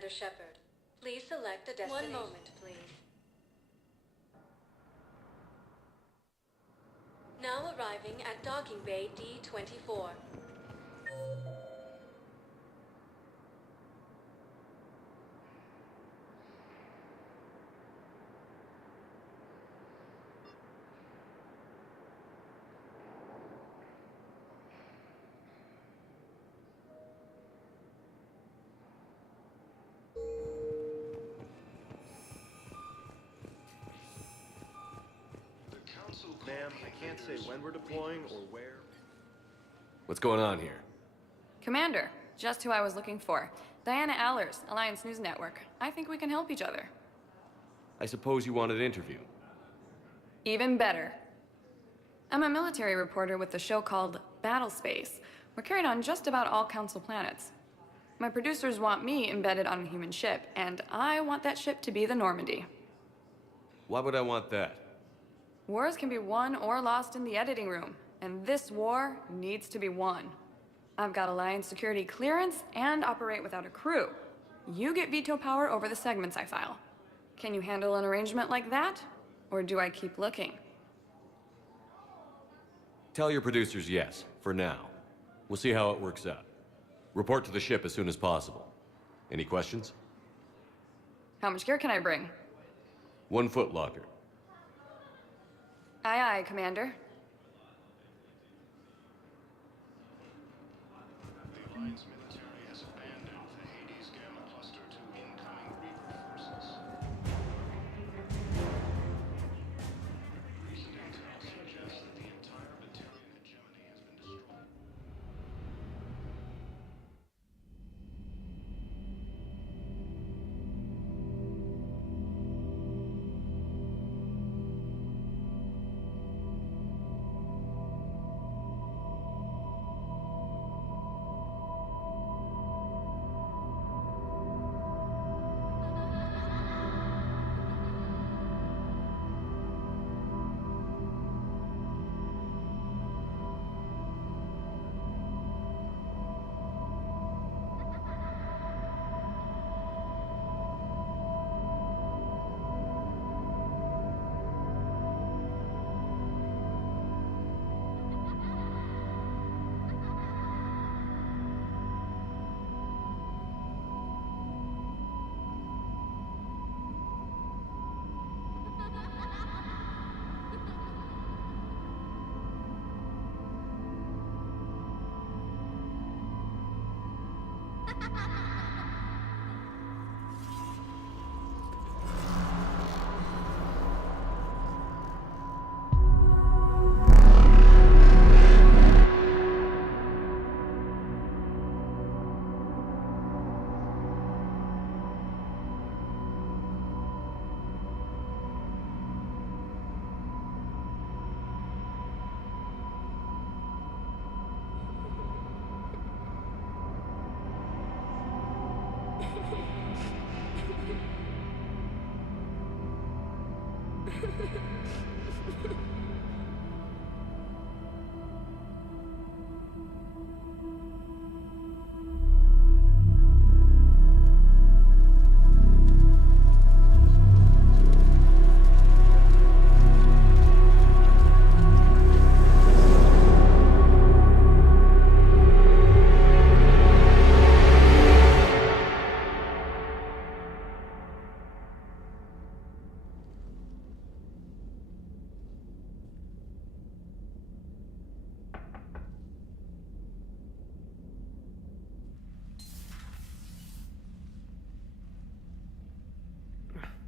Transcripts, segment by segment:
Commander Shepard. Please select a destination. 1 moment, please. Now arriving at Docking Bay D-24. Ma'am, I can't say when we're deploying or where. What's going on here? Commander, just who I was looking for. Diana Allers, Alliance News Network. I think we can help each other. I suppose you want an interview. Even better. I'm a military reporter with a show called Battlespace. We're carried on just about all Council planets. My producers want me embedded on a human ship, and I want that ship to be the Normandy. Why would I want that? Wars can be won or lost in the editing room, and this war needs to be won. I've got Alliance security clearance and operate without a crew. You get veto power over the segments I file. Can you handle an arrangement like that? Or do I keep looking? Tell your producers yes, for now. We'll see how it works out. Report to the ship as soon as possible. Any questions? How much gear can I bring? 1 foot locker. Aye, aye, Commander. The Alliance military has abandoned the Hades Gamma Cluster to incoming Reaper forces. Recent intel suggests that the entire Batarian hegemony has been destroyed.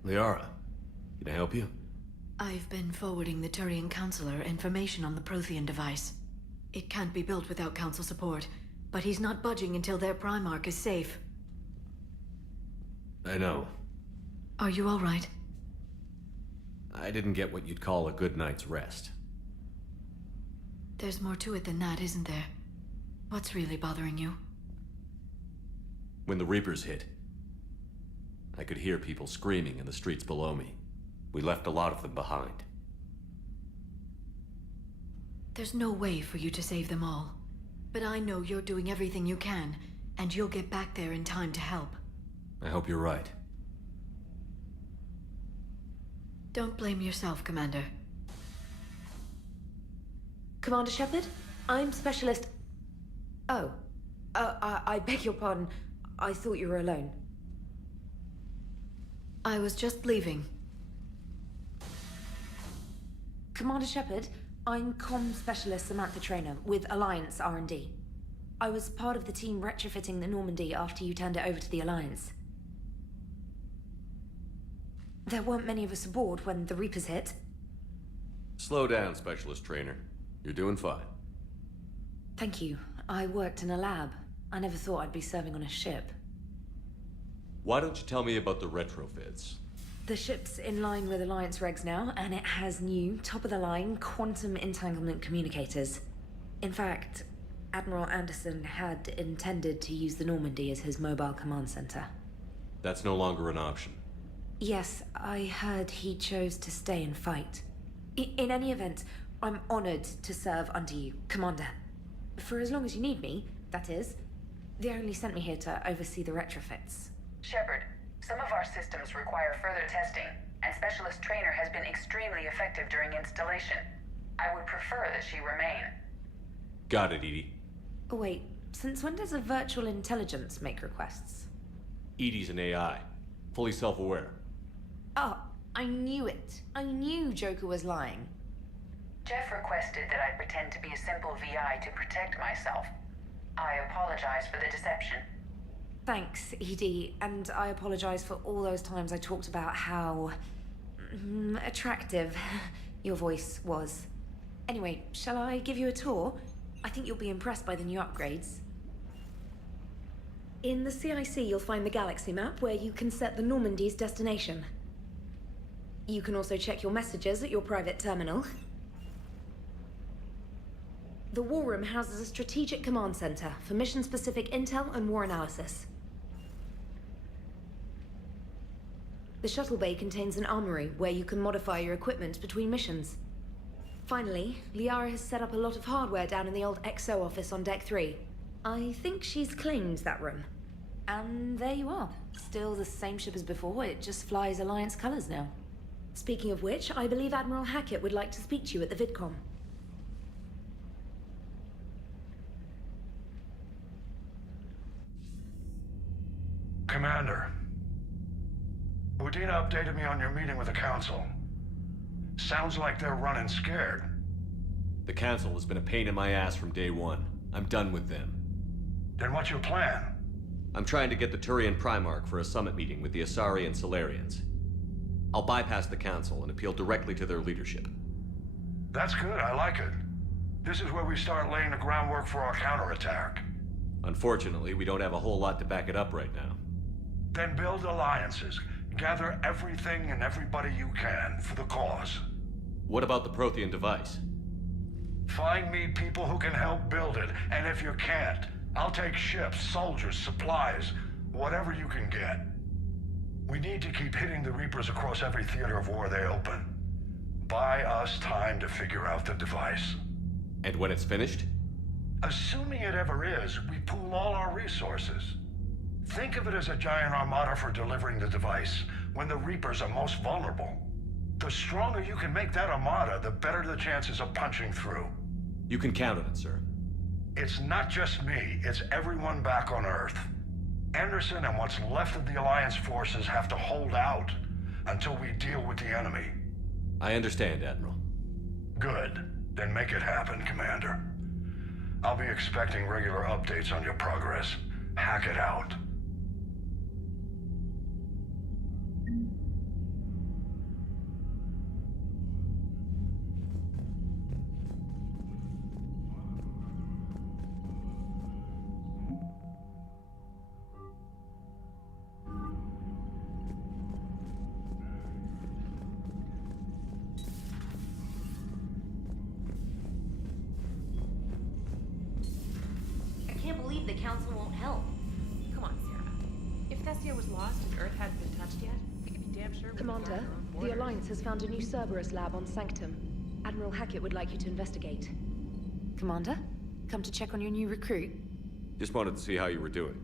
Liara, can I help you? I've been forwarding the Turian Counselor information on the Prothean device. It can't be built without Council support, but he's not budging until their Primarch is safe. I know. Are you all right? I didn't get what you'd call a good night's rest. There's more to it than that, isn't there? What's really bothering you? When the Reapers hit, I could hear people screaming in the streets below me. We left a lot of them behind. There's no way for you to save them all. But I know you're doing everything you can, and you'll get back there in time to help. I hope you're right. Don't blame yourself, Commander. Commander Shepard, I'm Specialist... Oh. I beg your pardon. I thought you were alone. I was just leaving. Commander Shepard, I'm Comm Specialist Samantha Traynor with Alliance R&D. I was part of the team retrofitting the Normandy after you turned it over to the Alliance. There weren't many of us aboard when the Reapers hit. Slow down, Specialist Trainer. You're doing fine. Thank you. I worked in a lab. I never thought I'd be serving on a ship. Why don't you tell me about the retrofits? The ship's in line with Alliance regs now, and it has new, top-of-the-line, quantum entanglement communicators. In fact, Admiral Anderson had intended to use the Normandy as his mobile command center. That's no longer an option. Yes, I heard he chose to stay and fight. In any event, I'm honored to serve under you, Commander. For as long as you need me, that is. They only sent me here to oversee the retrofits. Shepard, some of our systems require further testing, and Specialist Trainer has been extremely effective during installation. I would prefer that she remain. Got it, EDI. Oh, wait, since when does a virtual intelligence make requests? EDI's an AI. Fully self-aware. Oh, I knew it. I knew Joker was lying. Jeff requested that I pretend to be a simple VI to protect myself. I apologize for the deception. Thanks, ED, and I apologize for all those times I talked about how... attractive your voice was. Anyway, shall I give you a tour? I think you'll be impressed by the new upgrades. In the CIC, you'll find the galaxy map where you can set the Normandy's destination. You can also check your messages at your private terminal. The War Room houses a strategic command center for mission-specific intel and war analysis. The shuttle bay contains an armory where you can modify your equipment between missions. Finally, Liara has set up a lot of hardware down in the old XO office on Deck 3. I think she's claimed that room. And there you are. Still the same ship as before, it just flies Alliance colors now. Speaking of which, I believe Admiral Hackett would like to speak to you at the VidCom. Commander, Udina updated me on your meeting with the Council. Sounds like they're running scared. The Council has been a pain in my ass from day one. I'm done with them. Then what's your plan? I'm trying to get the Turian Primarch for a summit meeting with the Asari and Solarians. I'll bypass the Council and appeal directly to their leadership. That's good, I like it. This is where we start laying the groundwork for our counterattack. Unfortunately, we don't have a whole lot to back it up right now. Then build alliances. Gather everything and everybody you can for the cause. What about the Prothean device? Find me people who can help build it, and if you can't, I'll take ships, soldiers, supplies, whatever you can get. We need to keep hitting the Reapers across every theater of war they open. Buy us time to figure out the device. And when it's finished? Assuming it ever is, we pool all our resources. Think of it as a giant armada for delivering the device when the Reapers are most vulnerable. The stronger you can make that armada, the better the chances of punching through. You can count on it, sir. It's not just me, it's everyone back on Earth. Anderson and what's left of the Alliance forces have to hold out until we deal with the enemy. I understand, Admiral. Good. Then make it happen, Commander. I'll be expecting regular updates on your progress. Hack it out. I can't believe the Council won't help. Come on, Sarah. If Thessia was lost and Earth hadn't been touched yet, we could be damn sure we could guard Commander, our own the borders. Alliance has found a new Cerberus lab on Sanctum. Admiral Hackett would like you to investigate. Commander, come to check on your new recruit. Just wanted to see how you were doing.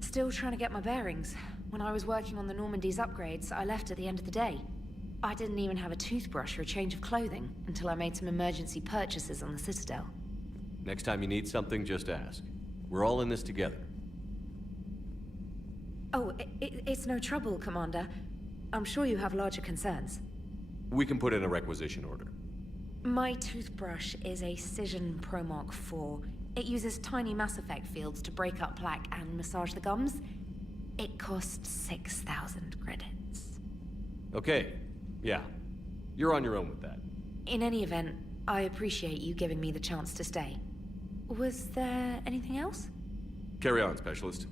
Still trying to get my bearings. When I was working on the Normandy's upgrades, I left at the end of the day. I didn't even have a toothbrush or a change of clothing until I made some emergency purchases on the Citadel. Next time you need something, just ask. We're all in this together. Oh, it's no trouble, Commander. I'm sure you have larger concerns. We can put in a requisition order. My toothbrush is a Cision Pro Mark IV. It uses tiny Mass Effect fields to break up plaque and massage the gums. It costs 6,000 credits. Okay, yeah. You're on your own with that. In any event, I appreciate you giving me the chance to stay. Was there anything else? Carry on, Specialist.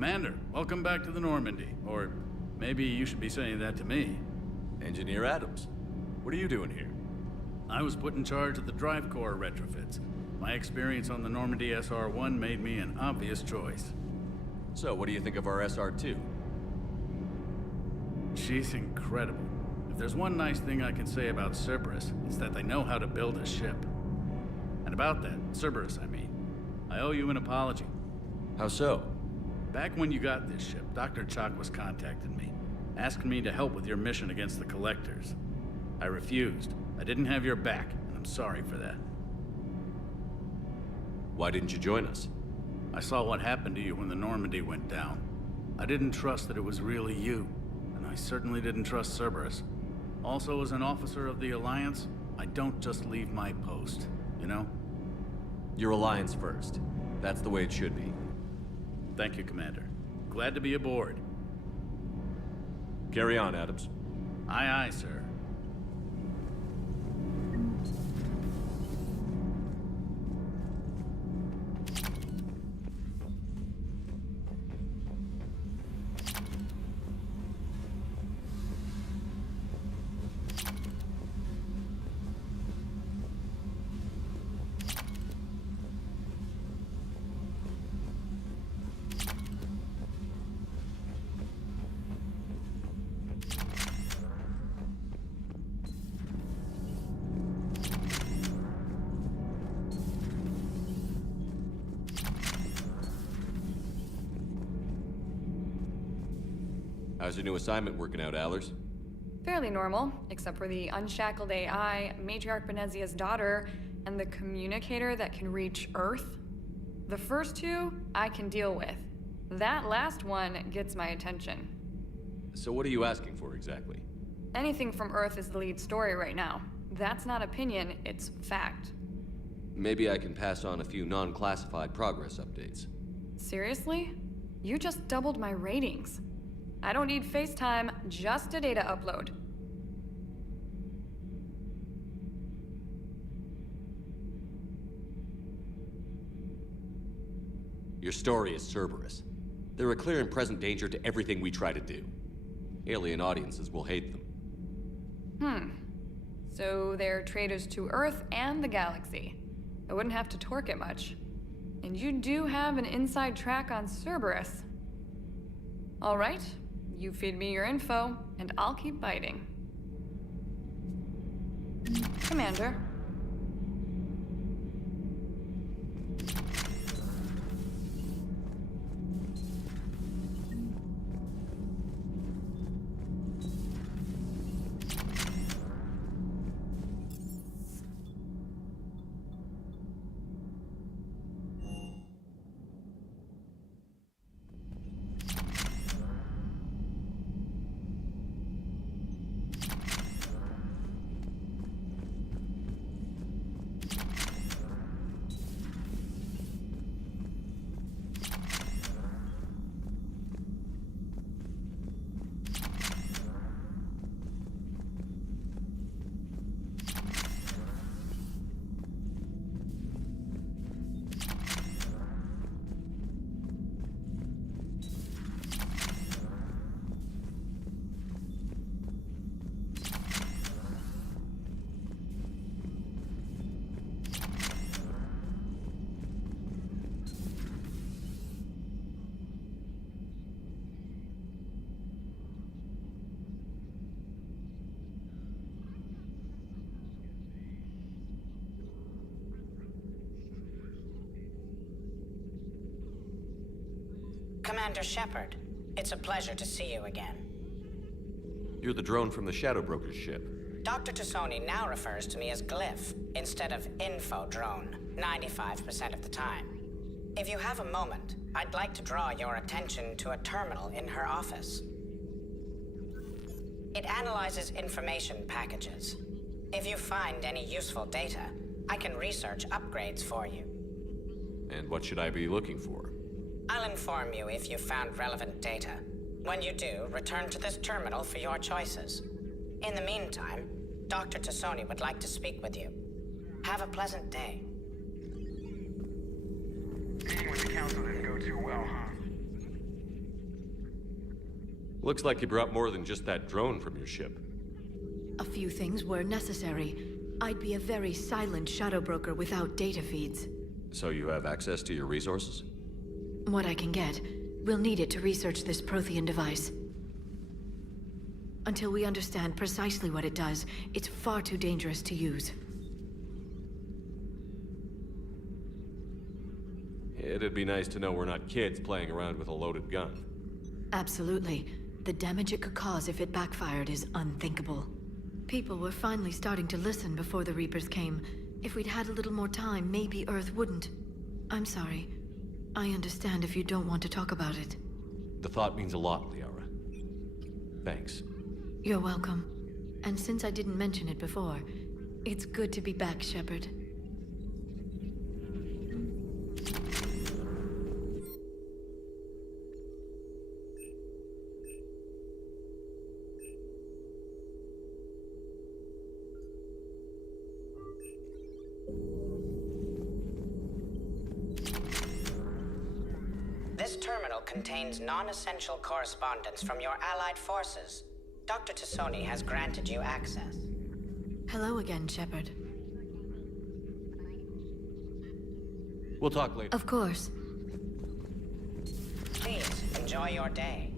Commander, welcome back to the Normandy. Or maybe you should be saying that to me. Engineer Adams, what are you doing here? I was put in charge of the drive core retrofits. My experience on the Normandy SR-1 made me an obvious choice. So, what do you think of our SR-2? She's incredible. If there's one nice thing I can say about Cerberus, it's that they know how to build a ship. And about that, Cerberus, I mean, I owe you an apology. How so? Back when you got this ship, Dr. Chakwas contacted me, asking me to help with your mission against the Collectors. I refused. I didn't have your back, and I'm sorry for that. Why didn't you join us? I saw what happened to you when the Normandy went down. I didn't trust that it was really you, and I certainly didn't trust Cerberus. Also, as an officer of the Alliance, I don't just leave my post, you know? Your Alliance first. That's the way it should be. Thank you, Commander. Glad to be aboard. Carry on, Adams. Aye, aye, sir. How's your new assignment working out, Allers? Fairly normal, except for the unshackled AI, Matriarch Benezia's daughter, and the communicator that can reach Earth. The first two, I can deal with. That last one gets my attention. So what are you asking for exactly? Anything from Earth is the lead story right now. That's not opinion, it's fact. Maybe I can pass on a few non-classified progress updates. Seriously? You just doubled my ratings. I don't need FaceTime, just a data upload. Your story is Cerberus. They're a clear and present danger to everything we try to do. Alien audiences will hate them. So they're traitors to Earth and the galaxy. I wouldn't have to torque it much. And you do have an inside track on Cerberus. All right, you feed me your info, and I'll keep biting. Commander. Commander Shepard, it's a pleasure to see you again. You're the drone from the Shadow Broker's ship. Dr. Tassoni now refers to me as Glyph instead of Info Drone, 95% of the time. If you have a moment, I'd like to draw your attention to a terminal in her office. It analyzes information packages. If you find any useful data, I can research upgrades for you. And what should I be looking for? I'll inform you if you found relevant data. When you do, return to this terminal for your choices. In the meantime, Dr. Tassoni would like to speak with you. Have a pleasant day. Meeting with the council didn't go too well, huh? Looks like you brought more than just that drone from your ship. A few things were necessary. I'd be a very silent shadow broker without data feeds. So you have access to your resources? What I can get. We'll need it to research this Prothean device. Until we understand precisely what it does, it's far too dangerous to use. It'd be nice to know we're not kids playing around with a loaded gun. Absolutely. The damage it could cause if it backfired is unthinkable. People were finally starting to listen before the Reapers came. If we'd had a little more time, maybe Earth wouldn't. I'm sorry. I understand if you don't want to talk about it. The thought means a lot, Liara. Thanks. You're welcome. And since I didn't mention it before, it's good to be back, Shepard. This terminal contains non-essential correspondence from your allied forces. Dr. Tassoni has granted you access. Hello again, Shepard. We'll talk later. Of course. Please, enjoy your day.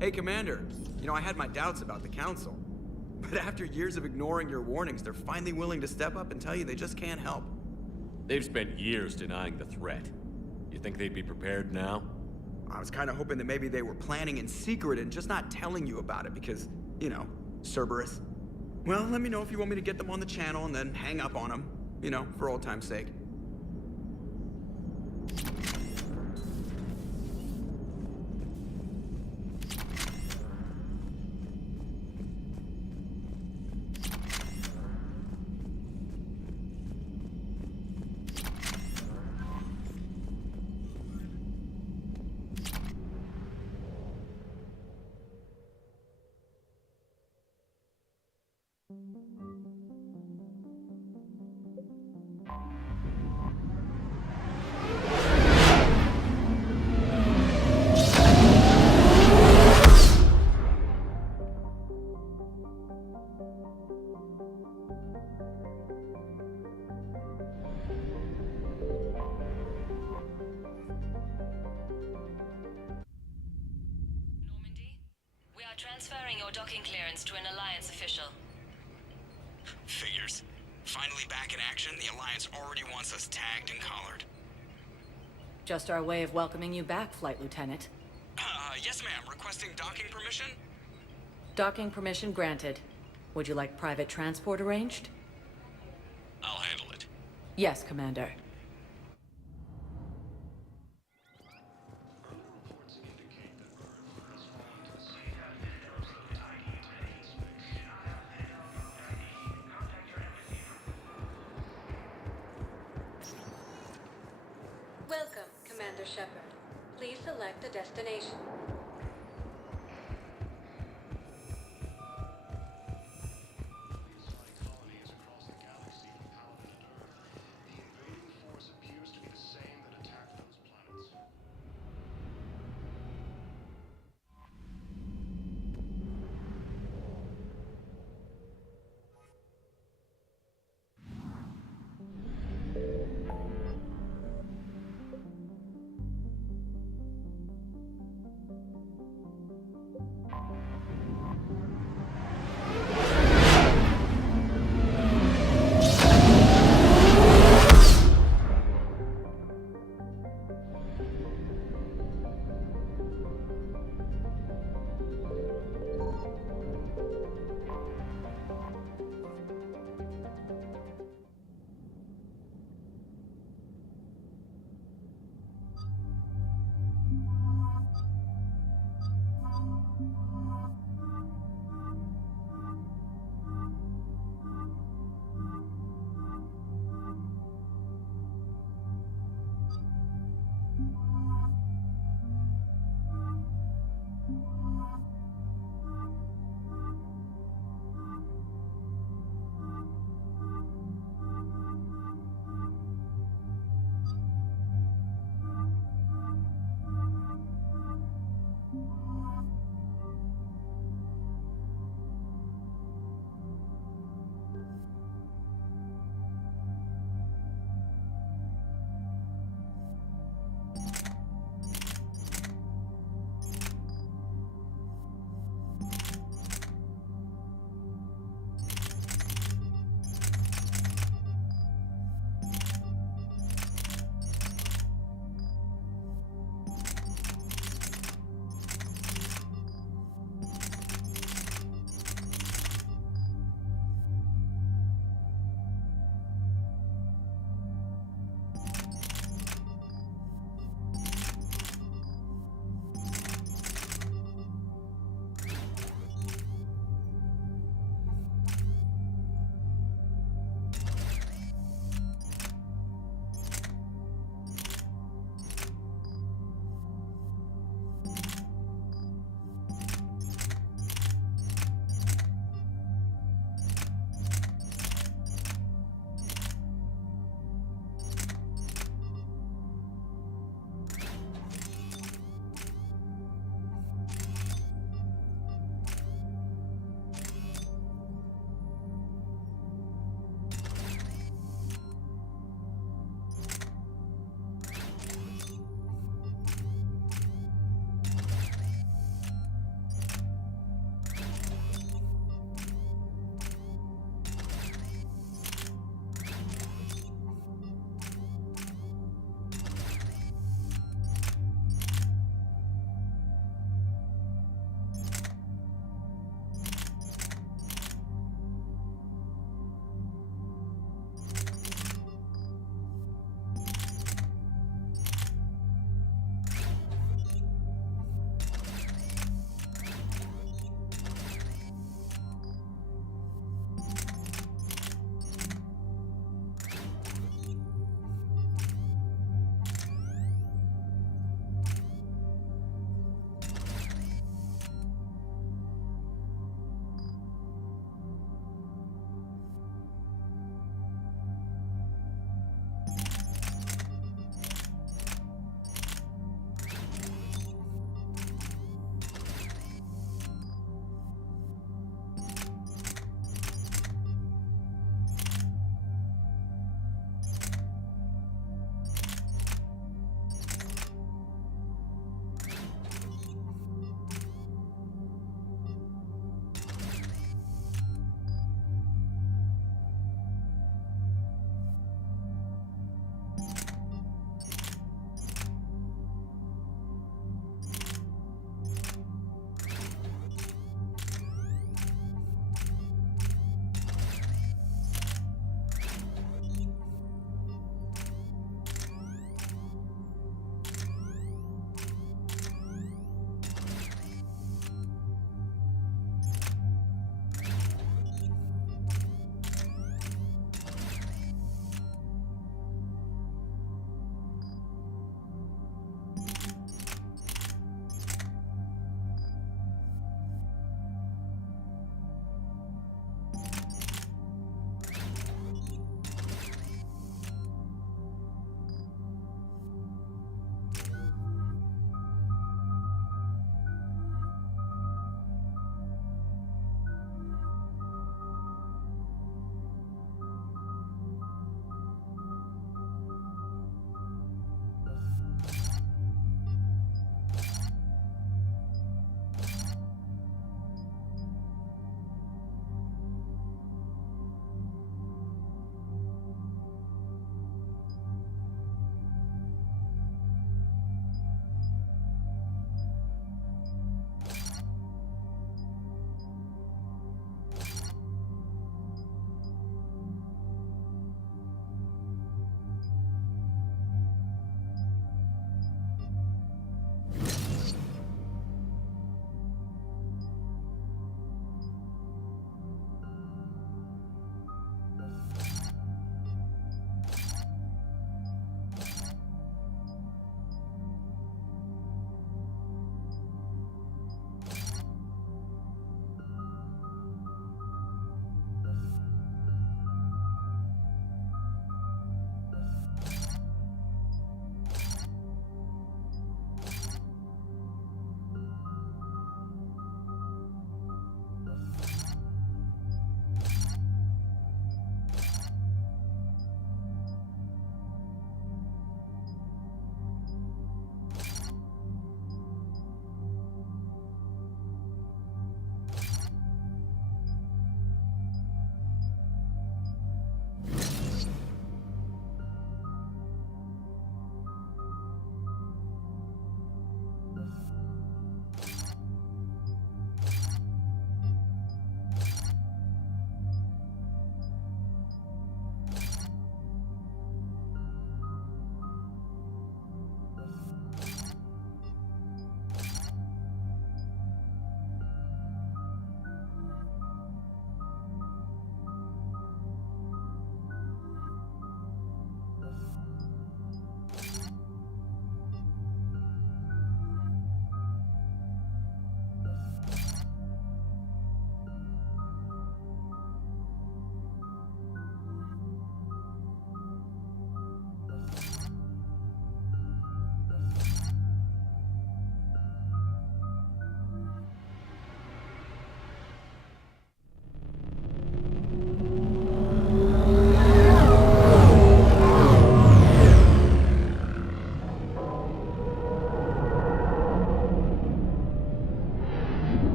Hey, Commander. You know, I had my doubts about the Council. But after years of ignoring your warnings, they're finally willing to step up and tell you they just can't help. They've spent years denying the threat. You think they'd be prepared now? I was kind of hoping that maybe they were planning in secret and just not telling you about it because, you know, Cerberus. Well, let me know if you want me to get them on the channel and then hang up on them. You know, for old time's sake. Transferring your docking clearance to an Alliance official. Figures. Finally back in action, the Alliance already wants us tagged and collared. Just our way of welcoming you back, Flight Lieutenant. Yes ma'am. Requesting docking permission? Docking permission granted. Would you like private transport arranged? I'll handle it. Yes, Commander. Welcome, Commander Shepard. Please select a destination.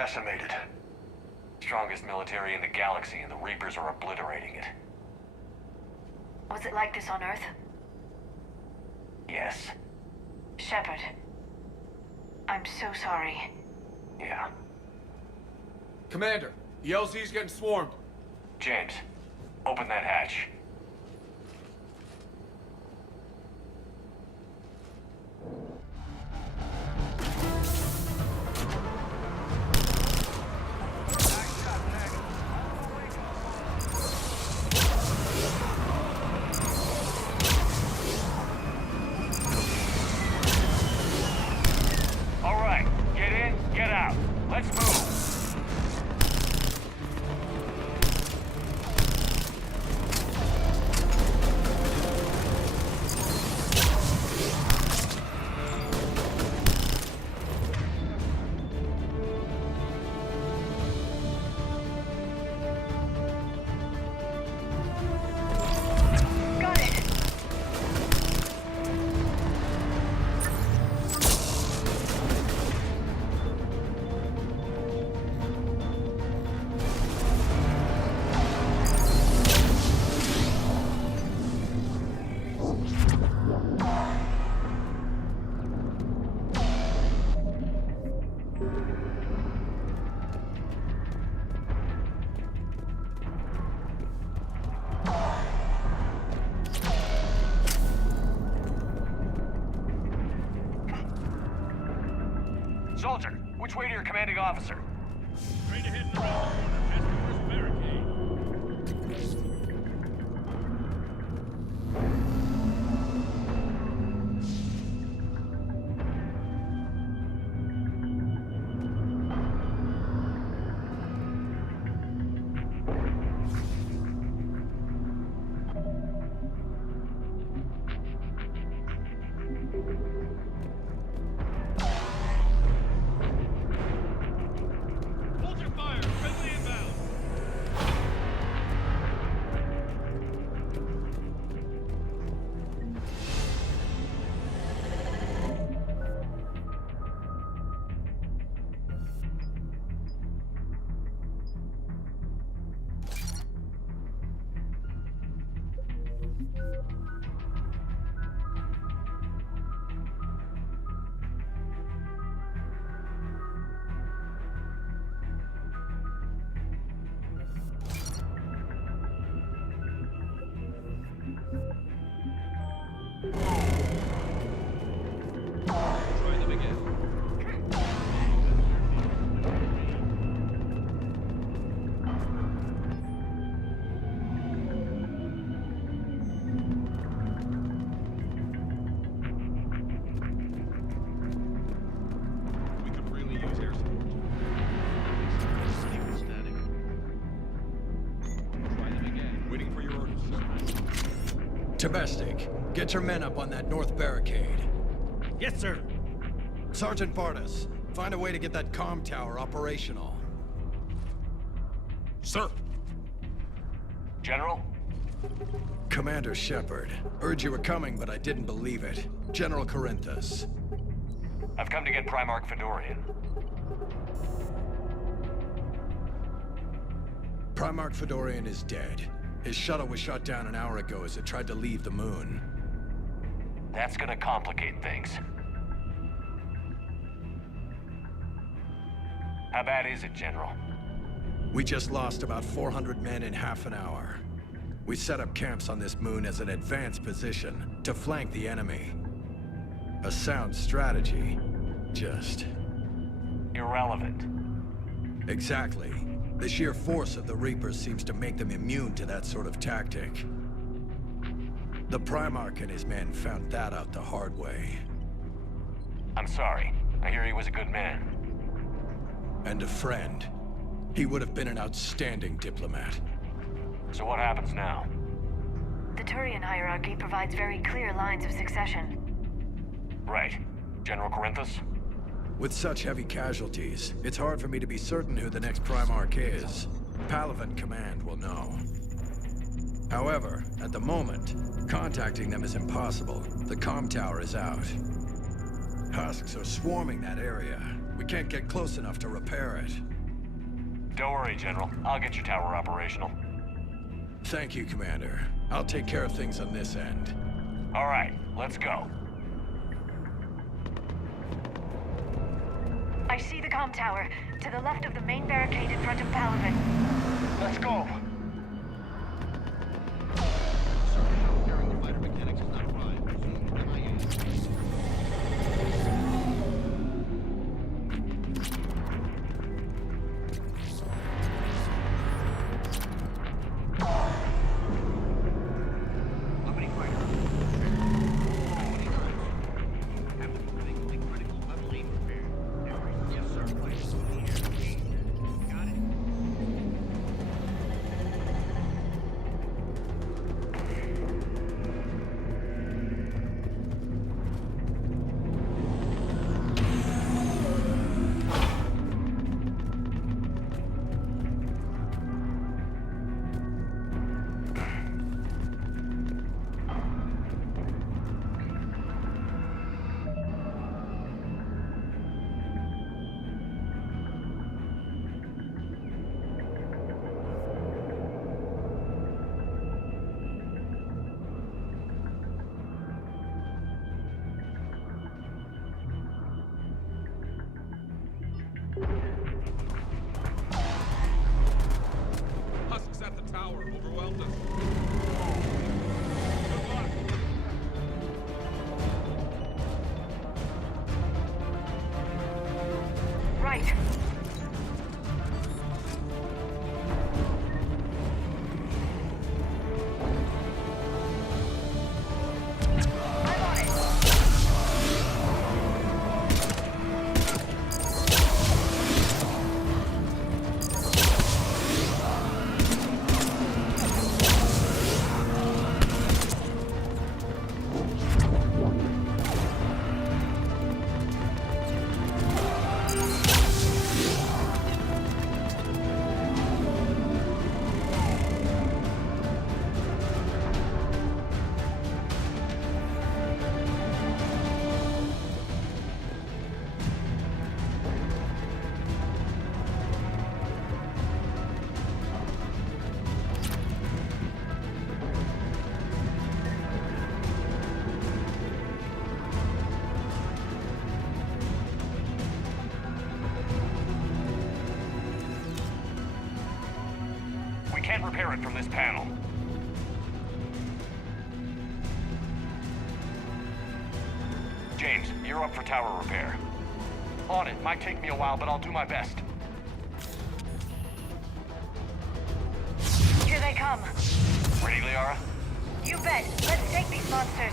decimated. Strongest military in the galaxy, and the Reapers are obliterating it. Was it like this on Earth? Yes. Shepard. I'm so sorry. Yeah. Commander, the LZ's getting swarmed. James, open that hatch. All right, get in, get out. Let's move. Soldier, which way to your commanding officer? Straight ahead and around the corner, past the first barricade. Hold your fire! Friendly inbound! Try them again. We could really use air support. Static. Try them again. Waiting for your orders, sir. Tabestic, get your men up on that north barricade. Yes, sir. Sergeant Bartas, find a way to get that comm tower operational. Sir. General? Commander Shepard, heard you were coming, but I didn't believe it. General Corinthus. I've come to get Primarch Fedorian. Primarch Fedorian is dead. His shuttle was shot down an hour ago as it tried to leave the moon. That's gonna complicate things. How bad is it, General? We just lost about 400 men in half an hour. We set up camps on this moon as an advanced position to flank the enemy. A sound strategy, just... Irrelevant. Exactly. The sheer force of the Reapers seems to make them immune to that sort of tactic. The Primarch and his men found that out the hard way. I'm sorry. I hear he was a good man. And a friend. He would have been an outstanding diplomat. So what happens now? The Turian hierarchy provides very clear lines of succession. Right. General Corinthus? With such heavy casualties, it's hard for me to be certain who the next Primarch is. Palaven Command will know. However, at the moment, contacting them is impossible. The comm tower is out. Husks are swarming that area. We can't get close enough to repair it. Don't worry, General. I'll get your tower operational. Thank you, Commander. I'll take care of things on this end. All right, let's go. I see the comm tower, to the left of the main barricade in front of Paladin. Let's go. Husks at the tower overwhelmed us. Right. We can't repair it from this panel. James, you're up for tower repair. On it. Might take me a while, but I'll do my best. Here they come. Ready, Liara? You bet. Let's take these monsters.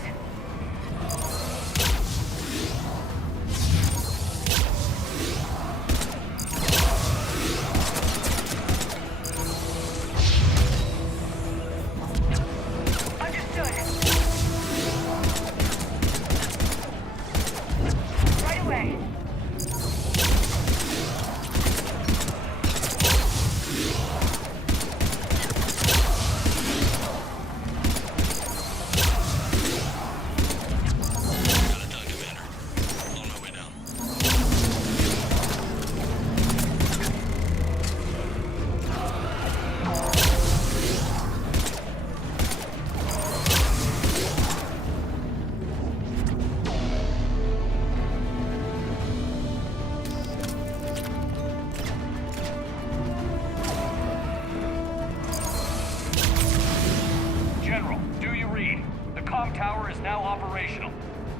Tower is now operational.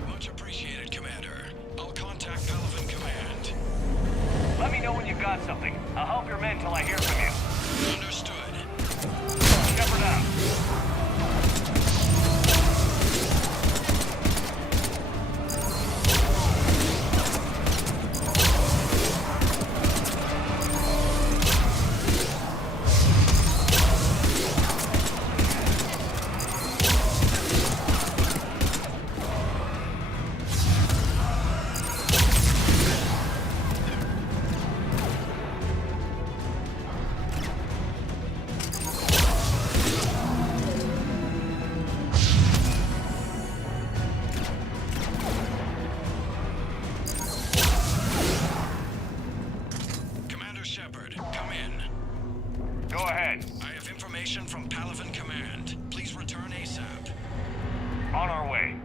Much appreciated, Commander. I'll contact Paladin Command. Let me know when you've got something. I'll help your men till I hear from you. Understood. Shepard out. information from Palaven Command. Please return ASAP. On our way.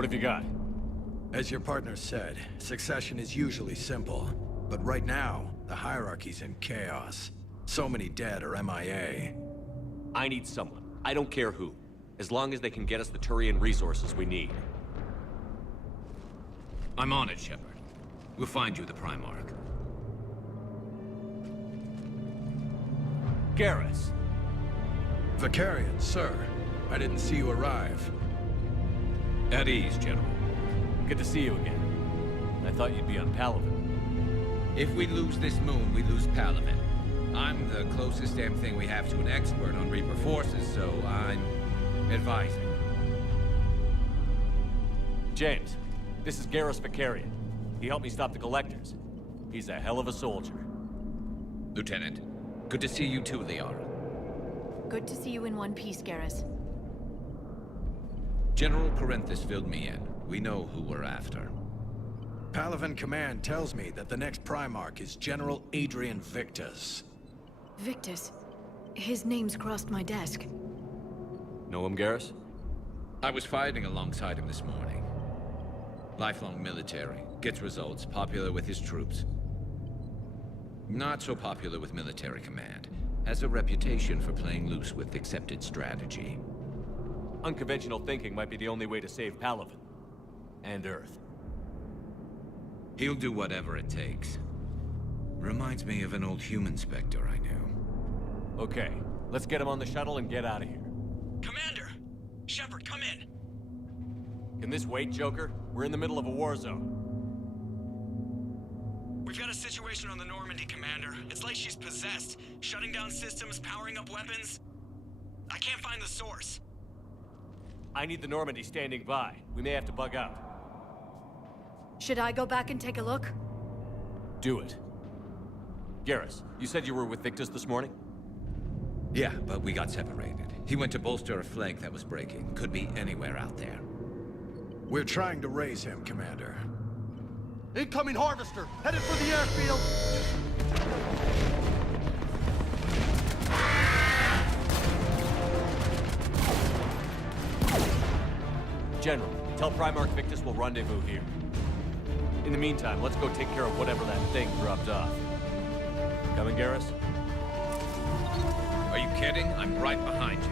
What have you got? As your partner said, succession is usually simple. But right now, the hierarchy's in chaos. So many dead or MIA. I need someone. I don't care who. As long as they can get us the Turian resources we need. I'm on it, Shepard. We'll find you the Primarch. Garrus! Vicarian, sir. I didn't see you arrive. At ease, General. Good to see you again. I thought you'd be on Palaven. If we lose this moon, we lose Palaven. I'm the closest damn thing we have to an expert on Reaper forces, so I'm advising. James, this is Garrus Vicarian. He helped me stop the Collectors. He's a hell of a soldier. Lieutenant, good to see you too, Liara. Good to see you in one piece, Garrus. General Corinthus filled me in. We know who we're after. Palaven Command tells me that the next Primarch is General Adrian Victus. Victus? His name's crossed my desk. Know him, Garrus? I was fighting alongside him this morning. Lifelong military, gets results, popular with his troops. Not so popular with military command. Has a reputation for playing loose with accepted strategy. Unconventional thinking might be the only way to save Palaven. And Earth. He'll do whatever it takes. Reminds me of an old human Spectre I knew. Okay, let's get him on the shuttle and get out of here. Commander! Shepard, come in! Can this wait, Joker? We're in the middle of a war zone. We've got a situation on the Normandy, Commander. It's like she's possessed. Shutting down systems, powering up weapons. I can't find the source. I need the Normandy standing by. We may have to bug out. Should I go back and take a look? Do it. Garrus, you said you were with Victus this morning? Yeah, but we got separated. He went to bolster a flank that was breaking. Could be anywhere out there. We're trying to raise him, Commander. Incoming Harvester! Headed for the airfield! General, tell Primarch Victus we'll rendezvous here. In the meantime, let's go take care of whatever that thing dropped off. Coming, Garrus? Are you kidding? I'm right behind you.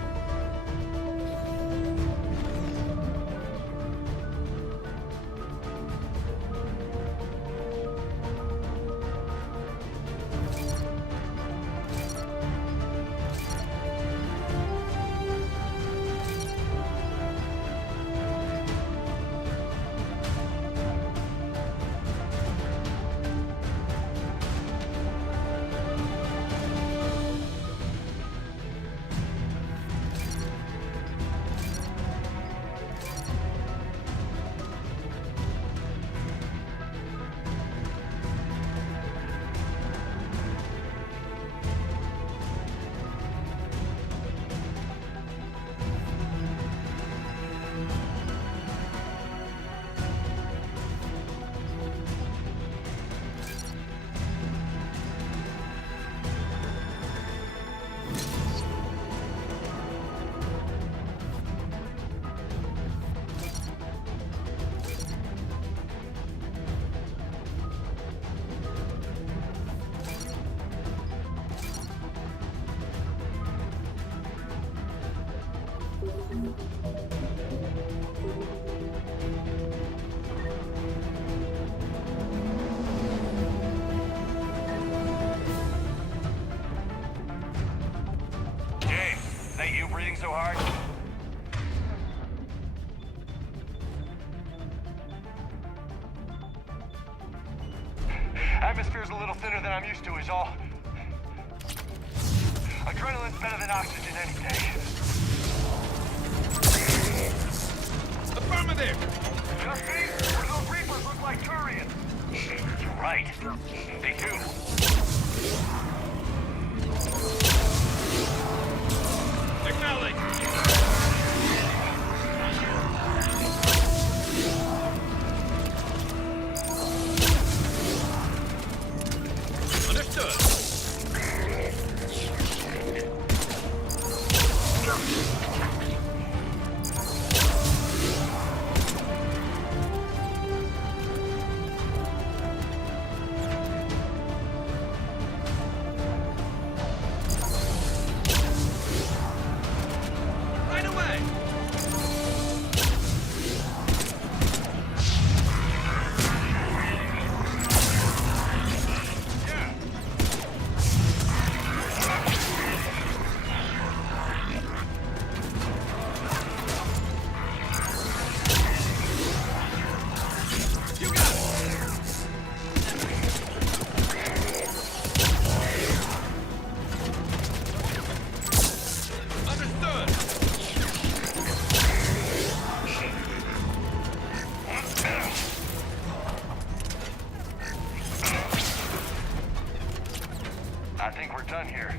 breathing so hard? Atmosphere's a little thinner than I'm used to, is all. Adrenaline's better than oxygen any day. Affirmative! Just me? Or do those Reapers look like Turians? You're right. They do. Acknowledge! Understood! Right away! You got it! Understood! I think we're done here.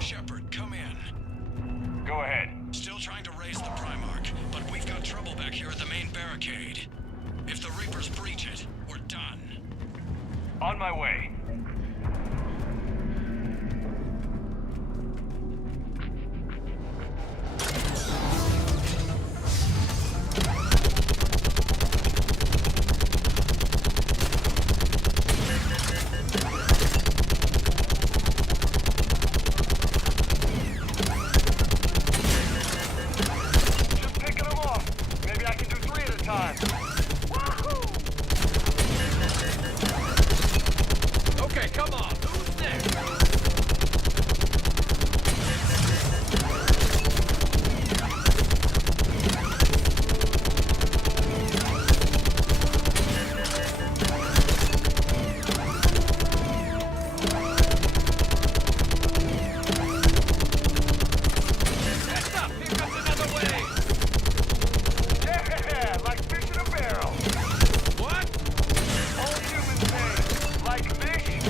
Shepard, come in. Go ahead. Still trying to raise the Primarch, but we've got trouble back here at the main barricade. If the Reapers breach it, we're done. On my way. Just picking them off. Maybe I can do 3 at a time. Okay, come on. Who's next? Next up, here comes another wave. Yeah, like fish in a barrel. What? Old humans say, like fish in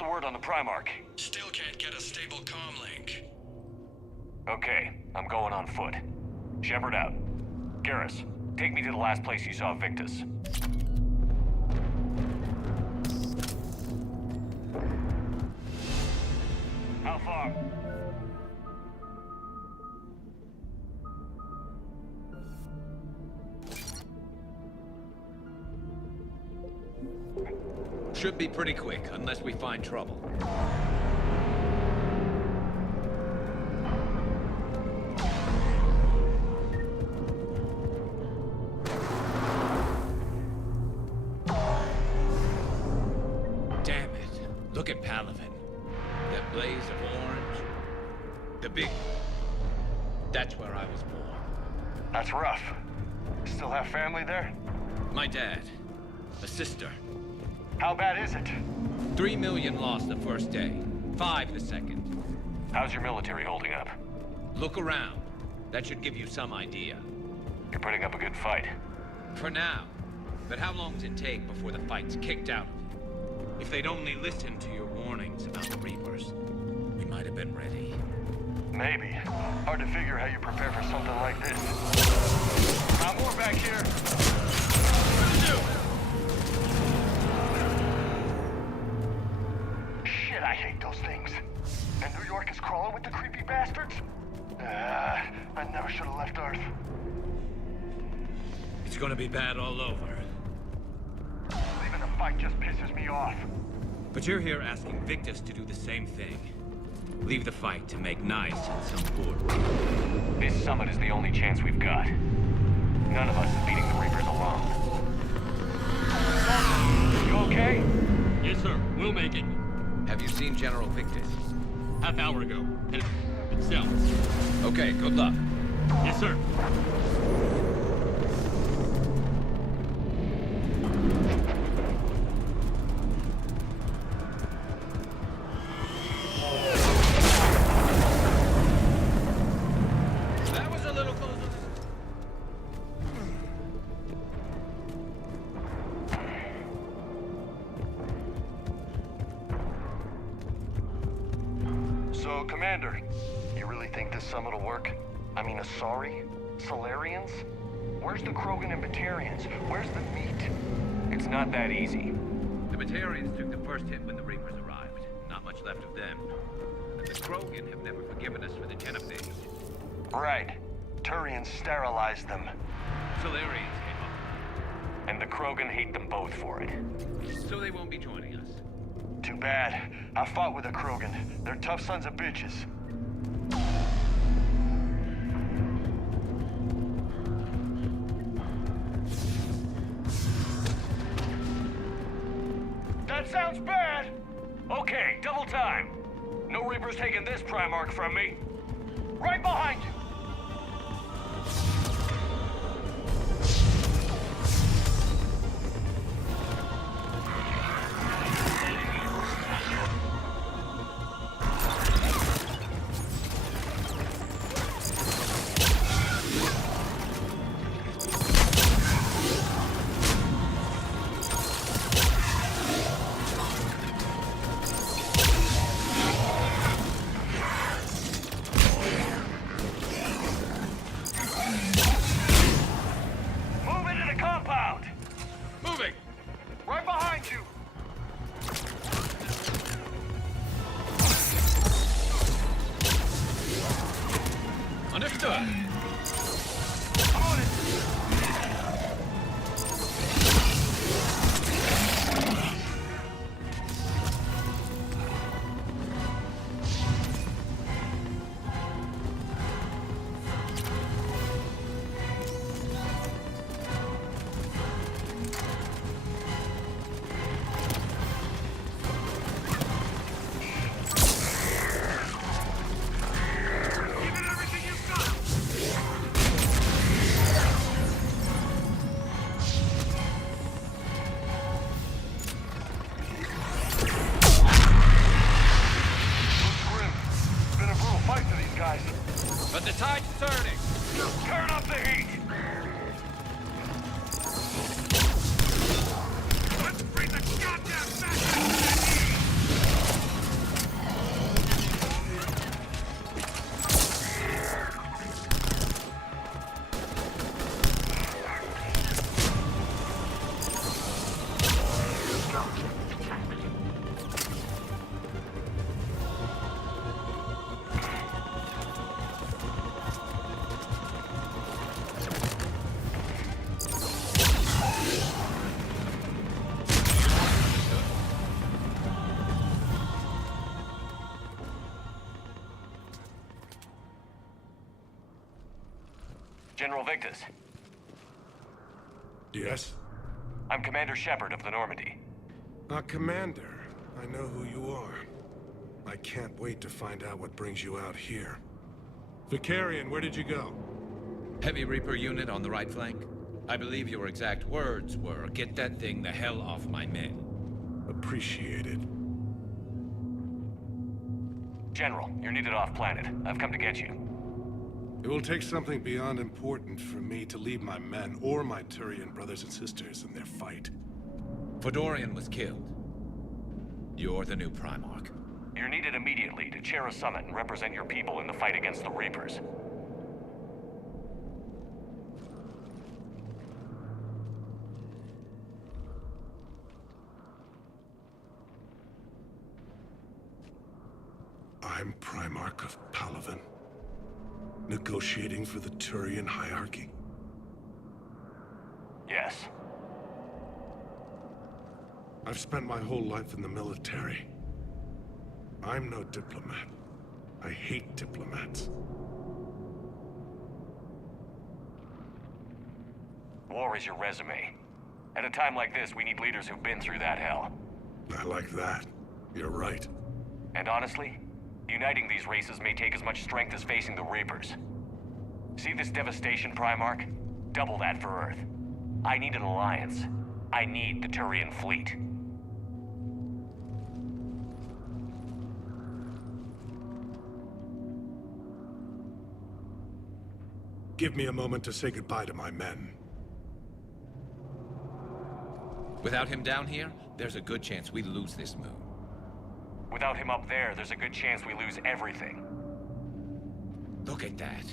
the word on the Primarch? Still can't get a stable comm link. Okay, I'm going on foot. Shepard out. Garrus, take me to the last place you saw Victus. How far? Should be pretty quick, unless we find trouble. Damn it. Look at Palaven. That blaze of orange. The big... That's where I was born. That's rough. Still have family there? My dad. A sister. How bad is it? 3 million lost the first day. 5 the second. How's your military holding up? Look around. That should give you some idea. You're putting up a good fight. For now. But how long does it take before the fight's kicked out? If they'd only listened to your warnings about the Reapers, we might have been ready. Maybe. Hard to figure how you prepare for something like this. Got more back here. Shit, I hate those things. And New York is crawling with the creepy bastards? I never should have left Earth. It's gonna be bad all over. Leaving the fight just pisses me off. But you're here asking Victus to do the same thing. Leave the fight to make nice in some boardroom. This summit is the only chance we've got. None of us is beating the Reapers alone. You okay? Yes, sir. We'll make it. Have you seen General Victus? Half hour ago. Headed south. Okay, good luck. Yes, sir. That was a little closer. So, Commander, you really think this summit will work? I mean, Asari? Solarians? Where's the Krogan and Batarians? Where's the meat? It's not that easy. The Batarians took the first hit when the Reapers arrived. Not much left of them. And the Krogan have never forgiven us for the Genevieve. Right. Turians sterilized them. Solarians came up. And the Krogan hate them both for it. So they won't be joining us. Too bad. I fought with a Krogan. They're tough sons of bitches. That sounds bad! Okay, double time. No Reapers taking this Primarch from me. Right behind you! General Victus. Yes? I'm Commander Shepard of the Normandy. Commander, I know who you are. I can't wait to find out what brings you out here. Vicarian, where did you go? Heavy Reaper unit on the right flank. I believe your exact words were, "Get that thing the hell off my men." Appreciated. General, you're needed off-planet. I've come to get you. It will take something beyond important for me to leave my men or my Turian brothers and sisters in their fight. Fedorian was killed. You're the new Primarch. You're needed immediately to chair a summit and represent your people in the fight against the Reapers. I'm Primarch of Palaven. Negotiating for the Turian hierarchy. Yes. I've spent my whole life in the military. I'm no diplomat. I hate diplomats. War is your resume. At a time like this, we need leaders who've been through that hell. I like that. You're right. And honestly, uniting these races may take as much strength as facing the Reapers. See this devastation, Primarch? Double that for Earth. I need an alliance. I need the Turian fleet. Give me a moment to say goodbye to my men. Without him down here, there's a good chance we lose this moon. Without him up there's a good chance we lose everything. Look at that.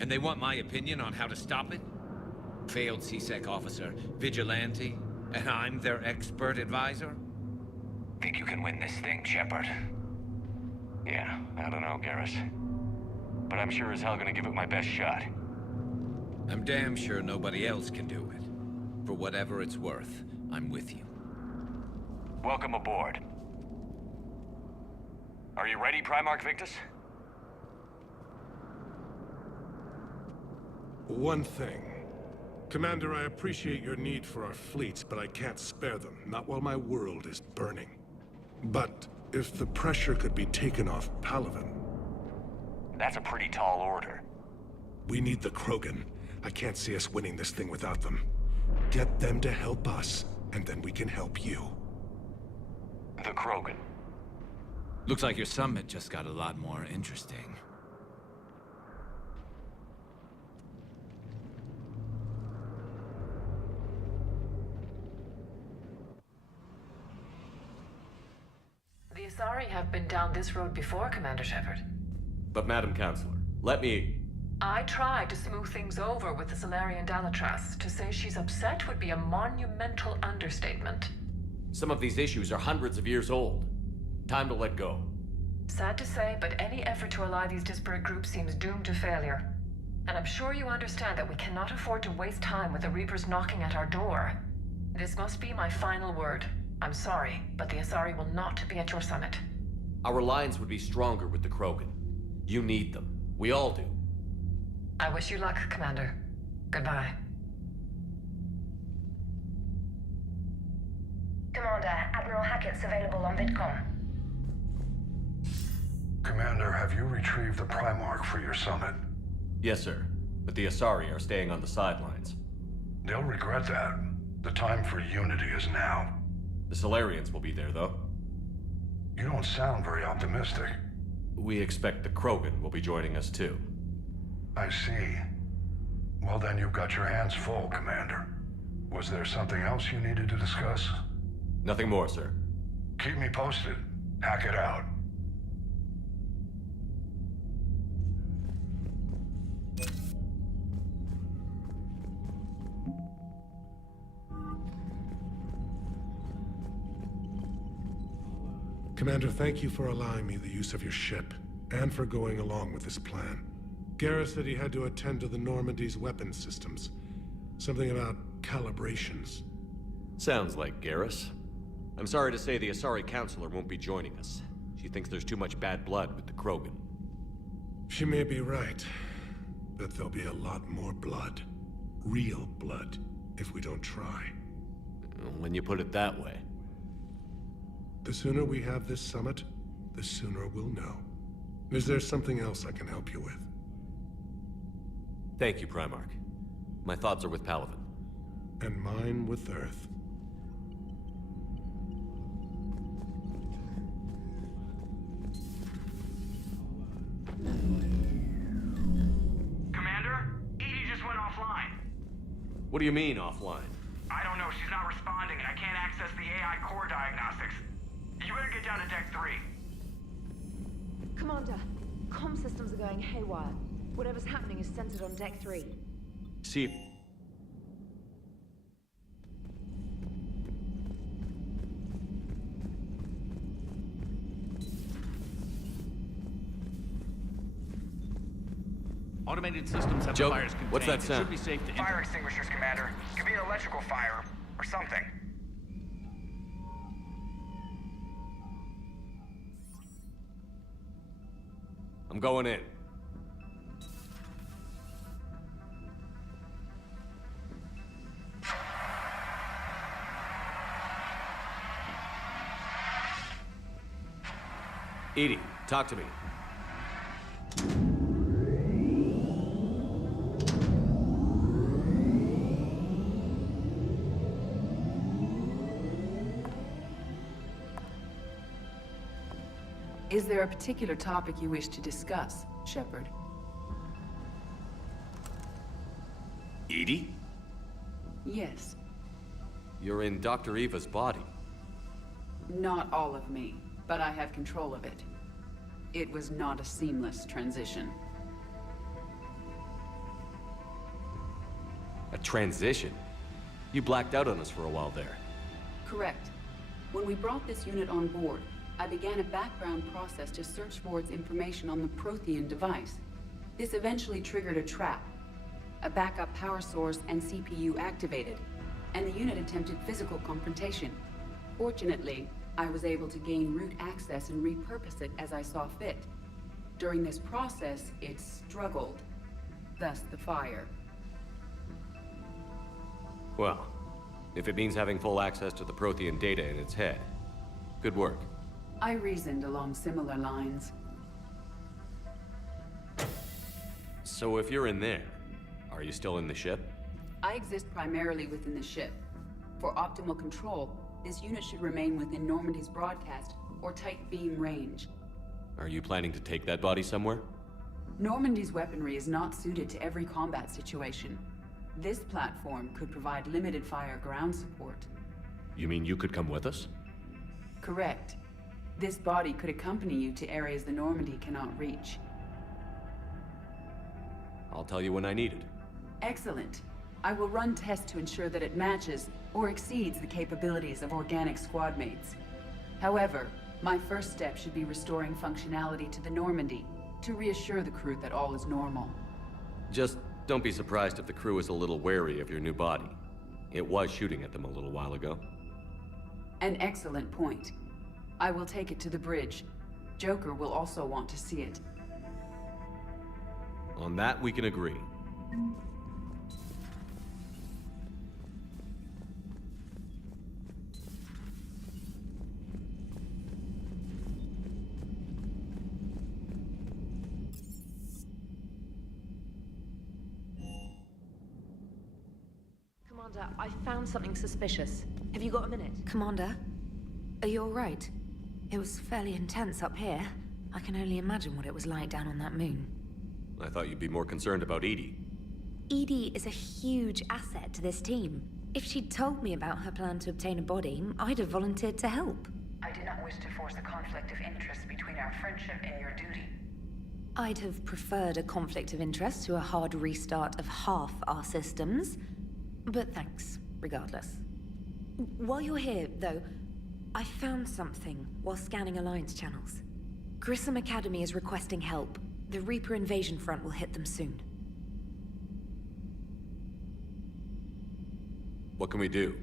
And they want my opinion on how to stop it? Failed CSEC officer, vigilante, and I'm their expert advisor? Think you can win this thing, Shepard? Yeah, I don't know, Garrus. But I'm sure as hell gonna give it my best shot. I'm damn sure nobody else can do it. For whatever it's worth, I'm with you. Welcome aboard. Are you ready, Primarch Victus? One thing. Commander, I appreciate your need for our fleets, but I can't spare them. Not while my world is burning. But if the pressure could be taken off Palaven... That's a pretty tall order. We need the Krogan. I can't see us winning this thing without them. Get them to help us, and then we can help you. The Krogan. Looks like your summit just got a lot more interesting. The Asari have been down this road before, Commander Shepard. But Madam Counselor, let me... I tried to smooth things over with the Salarian Dalatras. To say she's upset would be a monumental understatement. Some of these issues are hundreds of years old. Time to let go. Sad to say, but any effort to ally these disparate groups seems doomed to failure. And I'm sure you understand that we cannot afford to waste time with the Reapers knocking at our door. This must be my final word. I'm sorry, but the Asari will not be at your summit. Our alliance would be stronger with the Krogan. You need them. We all do. I wish you luck, Commander. Goodbye. Commander, Admiral Hackett's available on VidCom. Commander, have you retrieved the Primarch for your summit? Yes, sir. But the Asari are staying on the sidelines. They'll regret that. The time for unity is now. The Salarians will be there, though. You don't sound very optimistic. We expect the Krogan will be joining us, too. I see. Well, then you've got your hands full, Commander. Was there something else you needed to discuss? Nothing more, sir. Keep me posted. Hackett out. Commander, thank you for allowing me the use of your ship, and for going along with this plan. Garrus said he had to attend to the Normandy's weapons systems. Something about calibrations. Sounds like Garrus. I'm sorry to say the Asari Counselor won't be joining us. She thinks there's too much bad blood with the Krogan. She may be right. but there'll be a lot more blood. Real blood, if we don't try. When you put it that way. The sooner we have this summit, the sooner we'll know. Is there something else I can help you with? Thank you, Primarch. My thoughts are with Palaven. And mine with Earth. Commander? Edie just went offline. What do you mean, offline? I don't know, she's not responding, and I can't access the AI core diagnostics. You better get down to Deck 3. Commander, comm systems are going haywire. Whatever's happening is centered on Deck 3. See... Automated systems have Joe, the fires contained. what's that It sound? should be safe to enter. Fire extinguishers, Commander. Could be an electrical fire, or something. I'm going in. Edie, talk to me. Is there a particular topic you wish to discuss, Shepard? Edie? Yes. You're in Dr. Eva's body. Not all of me, but I have control of it. It was not a seamless transition. A transition? You blacked out on us for a while there. Correct. When we brought this unit on board, I began a background process to search for its information on the Prothean device. This eventually triggered a trap. A backup power source and CPU activated, and the unit attempted physical confrontation. Fortunately, I was able to gain root access and repurpose it as I saw fit. During this process, it struggled. Thus the fire. Well, if it means having full access to the Prothean data in its head, good work. I reasoned along similar lines. So if you're in there, are you still in the ship? I exist primarily within the ship. For optimal control, this unit should remain within Normandy's broadcast or tight beam range. Are you planning to take that body somewhere? Normandy's weaponry is not suited to every combat situation. This platform could provide limited fire ground support. You mean you could come with us? Correct. This body could accompany you to areas the Normandy cannot reach. I'll tell you when I need it. Excellent. I will run tests to ensure that it matches or exceeds the capabilities of organic squad mates. However, my first step should be restoring functionality to the Normandy to reassure the crew that all is normal. Just don't be surprised if the crew is a little wary of your new body. It was shooting at them a little while ago. An excellent point. I will take it to the bridge. Joker will also want to see it. On that, we can agree. Commander, I found something suspicious. Have you got a minute? Commander, are you all right? It was fairly intense up here. I can only imagine what it was like down on that moon. I thought you'd be more concerned about Edie. Edie is a huge asset to this team. If she'd told me about her plan to obtain a body, I'd have volunteered to help. I did not wish to force a conflict of interest between our friendship and your duty. I'd have preferred a conflict of interest to a hard restart of half our systems. But thanks, regardless. While you're here, though, I found something while scanning Alliance channels. Grissom Academy is requesting help. The Reaper invasion front will hit them soon. What can we do?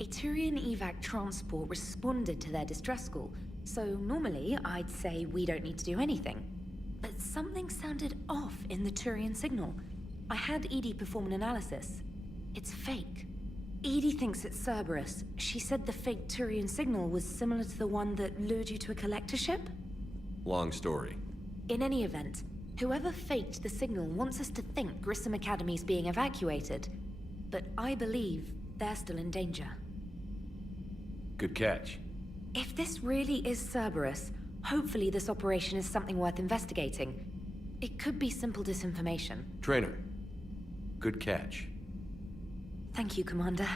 A Turian evac transport responded to their distress call, so normally I'd say we don't need to do anything. But something sounded off in the Turian signal. I had Edie perform an analysis. It's fake. Edie thinks it's Cerberus. She said the fake Turian signal was similar to the one that lured you to a collector ship? Long story. In any event, whoever faked the signal wants us to think Grissom Academy's being evacuated. But I believe they're still in danger. Good catch. If this really is Cerberus, hopefully this operation is something worth investigating. It could be simple disinformation. Trainer. Good catch. Thank you, Commander.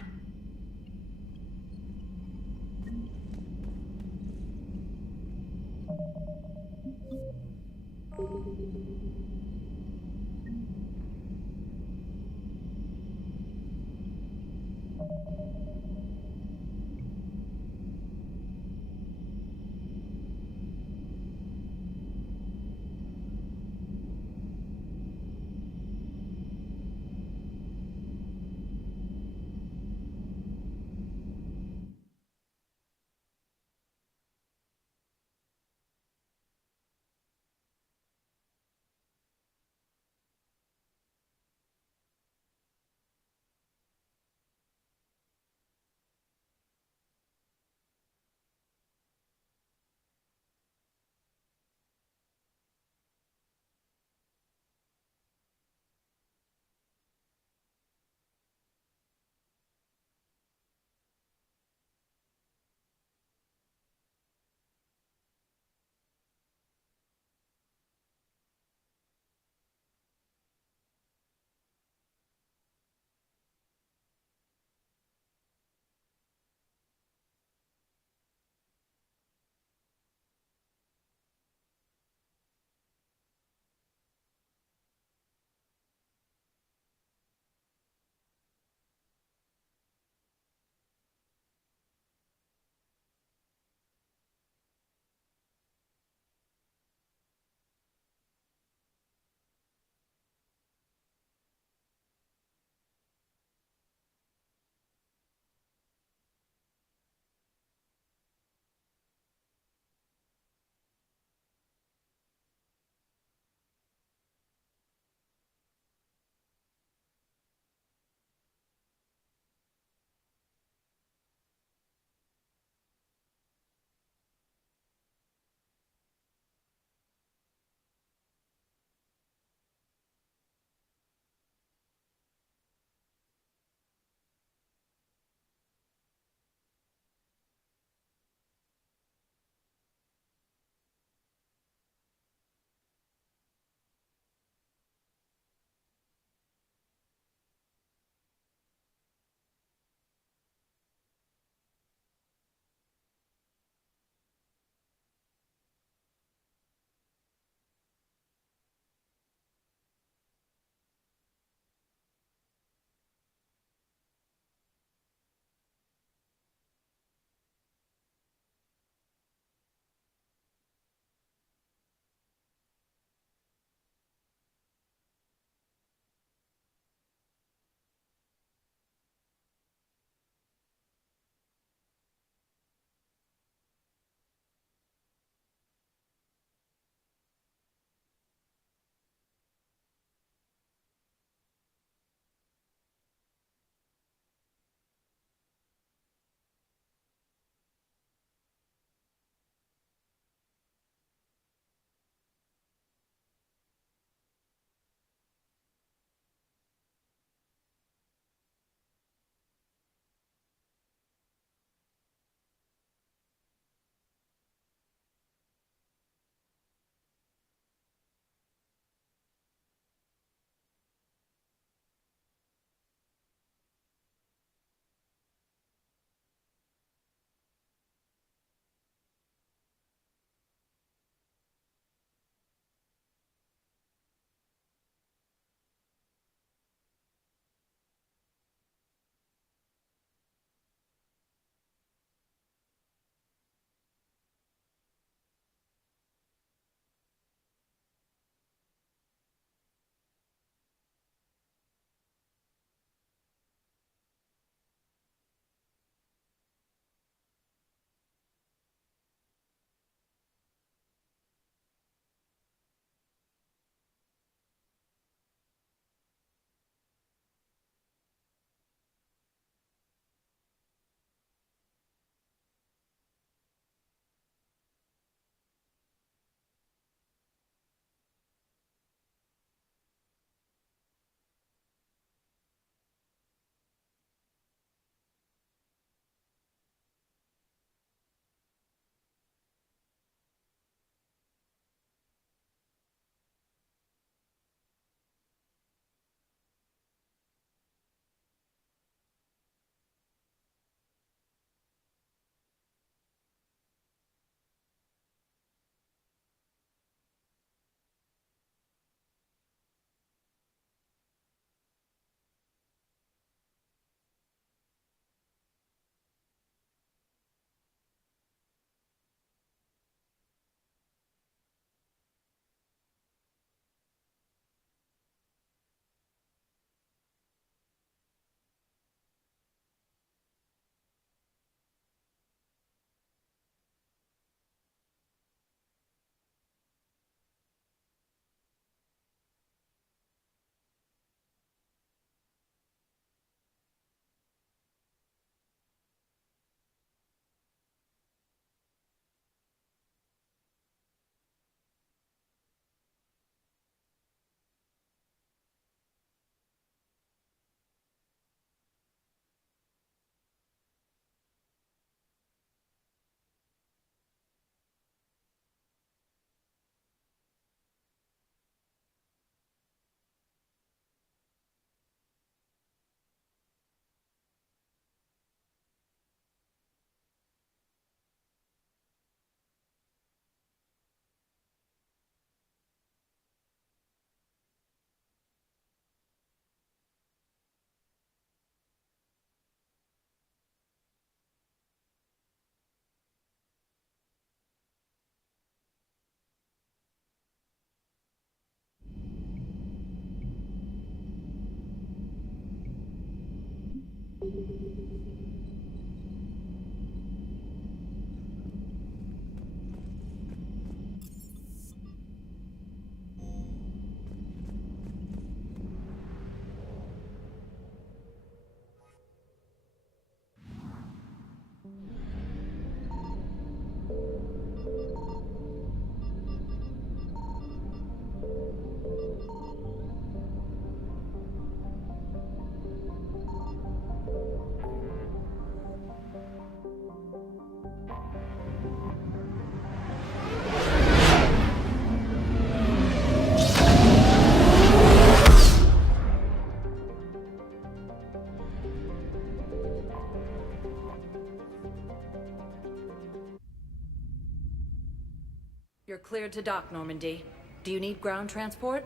You're cleared to dock, Normandy. Do you need ground transport?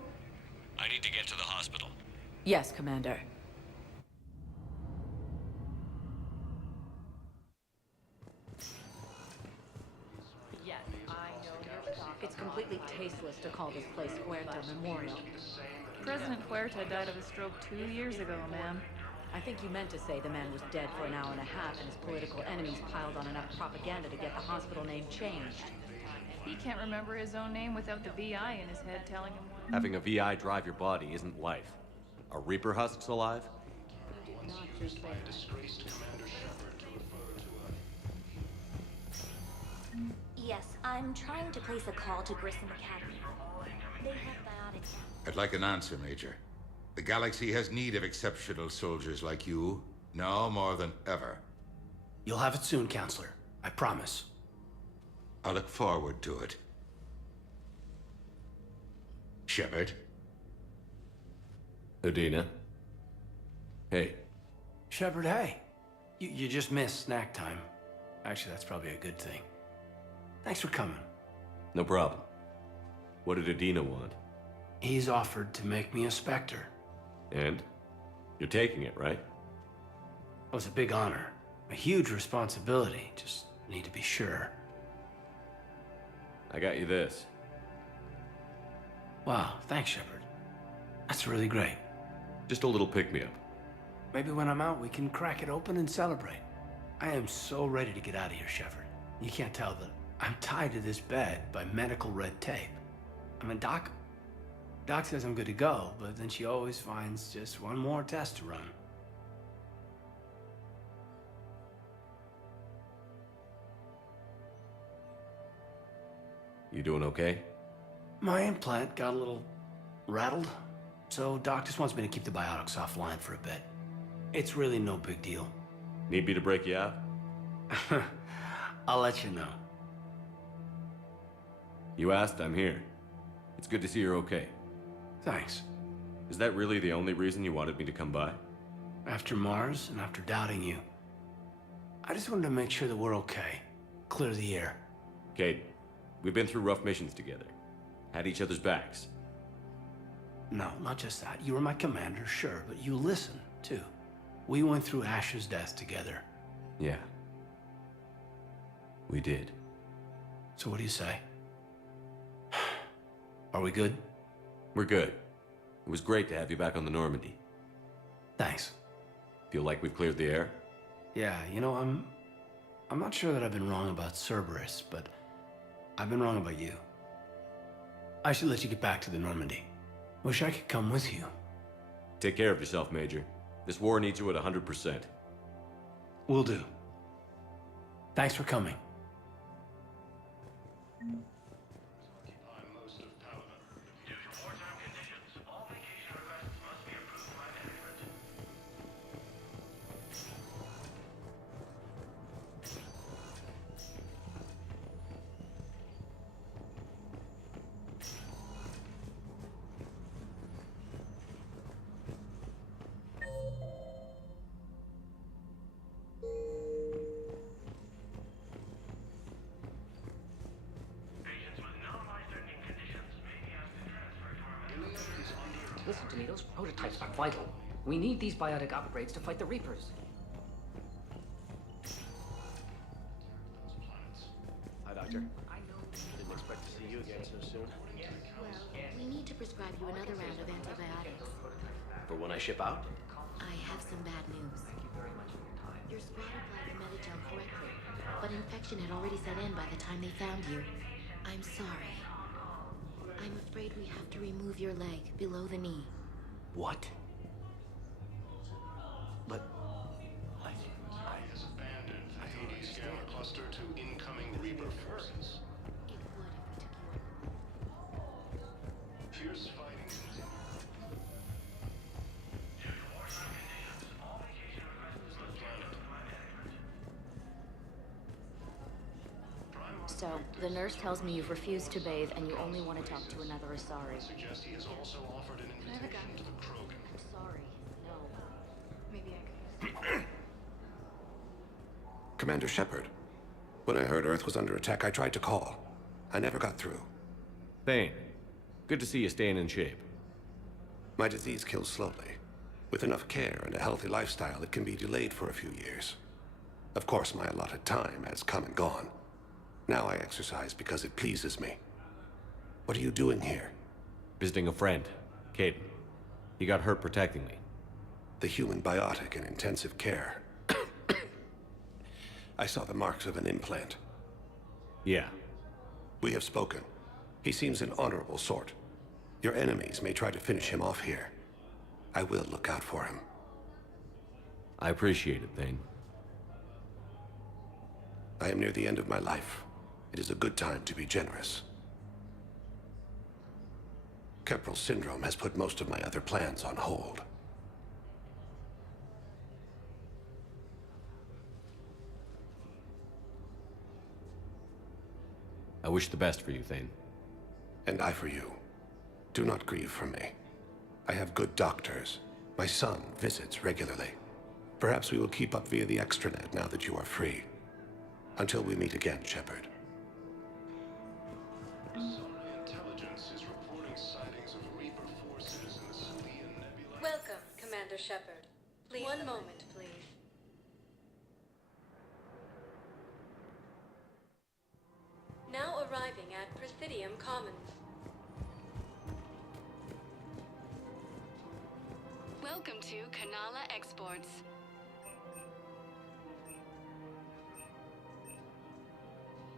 I need to get to the hospital. Yes, Commander. Yes, I know you're talking. It's completely tasteless to call this place Huerta Memorial. President Huerta died of a stroke 2 years ago, ma'am. I think you meant to say the man was dead for an hour and a half and his political enemies piled on enough propaganda to get the hospital name changed. He can't remember his own name without the VI in his head telling him. Having a VI drive your body isn't life. Are Reaper husks alive? Yes, I'm trying to place a call to Grissom Academy. They have biotics. I'd like an answer, Major. The galaxy has need of exceptional soldiers like you, now more than ever. You'll have it soon, Counselor. I promise. I look forward to it. Shepard? Udina? Hey. Shepard, hey. You just missed snack time. Actually, that's probably a good thing. Thanks for coming. No problem. What did Udina want? He's offered to make me a Spectre. And? You're taking it, right? It was a big honor. A huge responsibility. Just need to be sure. I got you this. Wow, thanks, Shepard. That's really great. Just a little pick-me-up. Maybe when I'm out, we can crack it open and celebrate. I am so ready to get out of here, Shepard. You can't tell, but I'm tied to this bed by medical red tape. I mean, Doc says I'm good to go, but then she always finds just one more test to run. You doing okay? My implant got a little rattled, so Doc just wants me to keep the biotics offline for a bit. It's really no big deal. Need me to break you out? I'll let you know. You asked, I'm here. It's good to see you're okay. Thanks. Is that really the only reason you wanted me to come by? After Mars and after doubting you, I just wanted to make sure that we're okay. Clear the air. Kate, we've been through rough missions together. Had each other's backs. No, not just that. You were my commander, sure, but you listened, too. We went through Ash's death together. Yeah. We did. So what do you say? Are we good? We're good. It was great to have you back on the Normandy. Thanks. Feel like we've cleared the air? Yeah, you know, I'm not sure that I've been wrong about Cerberus, but I've been wrong about you. I should let you get back to the Normandy. Wish I could come with you. Take care of yourself, Major. This war needs you at 100%. Will do. Thanks for coming. Listen to me, those prototypes are vital. We need these biotic upgrades to fight the Reapers. Hi, Doctor. Didn't expect to see you again so soon. Well, we need to prescribe you another round of antibiotics. For when I ship out? I have some bad news. Your squad applied the Medi-gel correctly, but infection had already set in by the time they found you. I'm sorry. I'm afraid we have to remove your leg below the knee. What? But... has abandoned the Hades scanner cluster to incoming Reaper forces. It would if we took you. Fierce fighting continues. So, the nurse tells me you've refused to bathe and you only want to talk to another Asari. Suggest he has also offered an invitation to the Krogan. I'm sorry. No. Maybe I could. Commander Shepard. When I heard Earth was under attack, I tried to call. I never got through. Thane, good to see you staying in shape. My disease kills slowly. With enough care and a healthy lifestyle, it can be delayed for a few years. Of course, my allotted time has come and gone. Now I exercise because it pleases me. What are you doing here? Visiting a friend, Caden. He got hurt protecting me. The human biotic in intensive care. I saw the marks of an implant. Yeah. We have spoken. He seems an honorable sort. Your enemies may try to finish him off here. I will look out for him. I appreciate it, Thane. I am near the end of my life. It is a good time to be generous. Keppel syndrome has put most of my other plans on hold. I wish the best for you, Thane. And I for you. Do not grieve for me. I have good doctors. My son visits regularly. Perhaps we will keep up via the extranet now that you are free. Until we meet again, Shepard. Intelligence is reporting sightings of Reaper forces in the Salian Nebula. Welcome, Commander Shepard. Please. One moment, please. Now arriving at Presidium Commons. Welcome to Kanala Exports.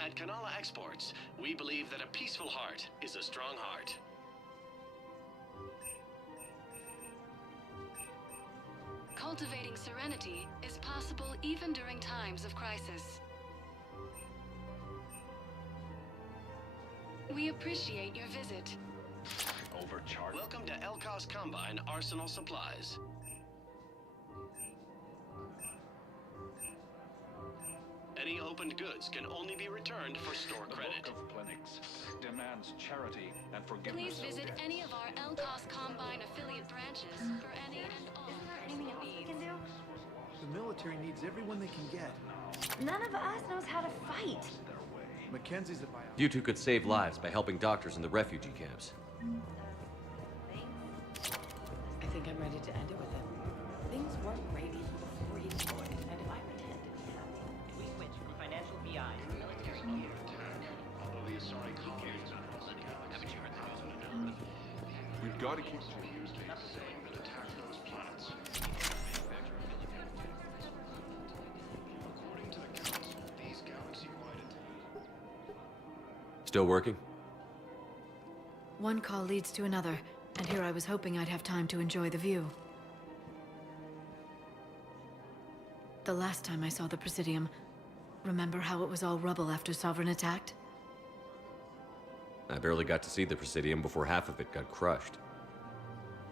At Kanala Exports, we believe that a peaceful heart is a strong heart. Cultivating serenity is possible even during times of crisis. We appreciate your visit. Overcharged. Welcome to Elkos Combine Arsenal Supplies. Any opened goods can only be returned for store credit. The Book of Plenix demands charity and forgiveness. Please visit any of our Elkos Combine affiliate branches for any and all personal needs. The military needs everyone they can get. None of us knows how to fight. Mackenzie's a bio. You two could save lives by helping doctors in the refugee camps. I think I'm ready to end it with him. Things weren't great even before he joined, and if I pretend to be happy, We switch from financial BI to military gear. Although the Asari colonies across the galaxy are thousand in number, We've got to keep used a saying that attack those planets. According to the Council, these galaxy-wide Still working? One call leads to another, and here I was hoping I'd have time to enjoy the view. The last time I saw the Presidium, remember how it was all rubble after Sovereign attacked? I barely got to see the Presidium before half of it got crushed.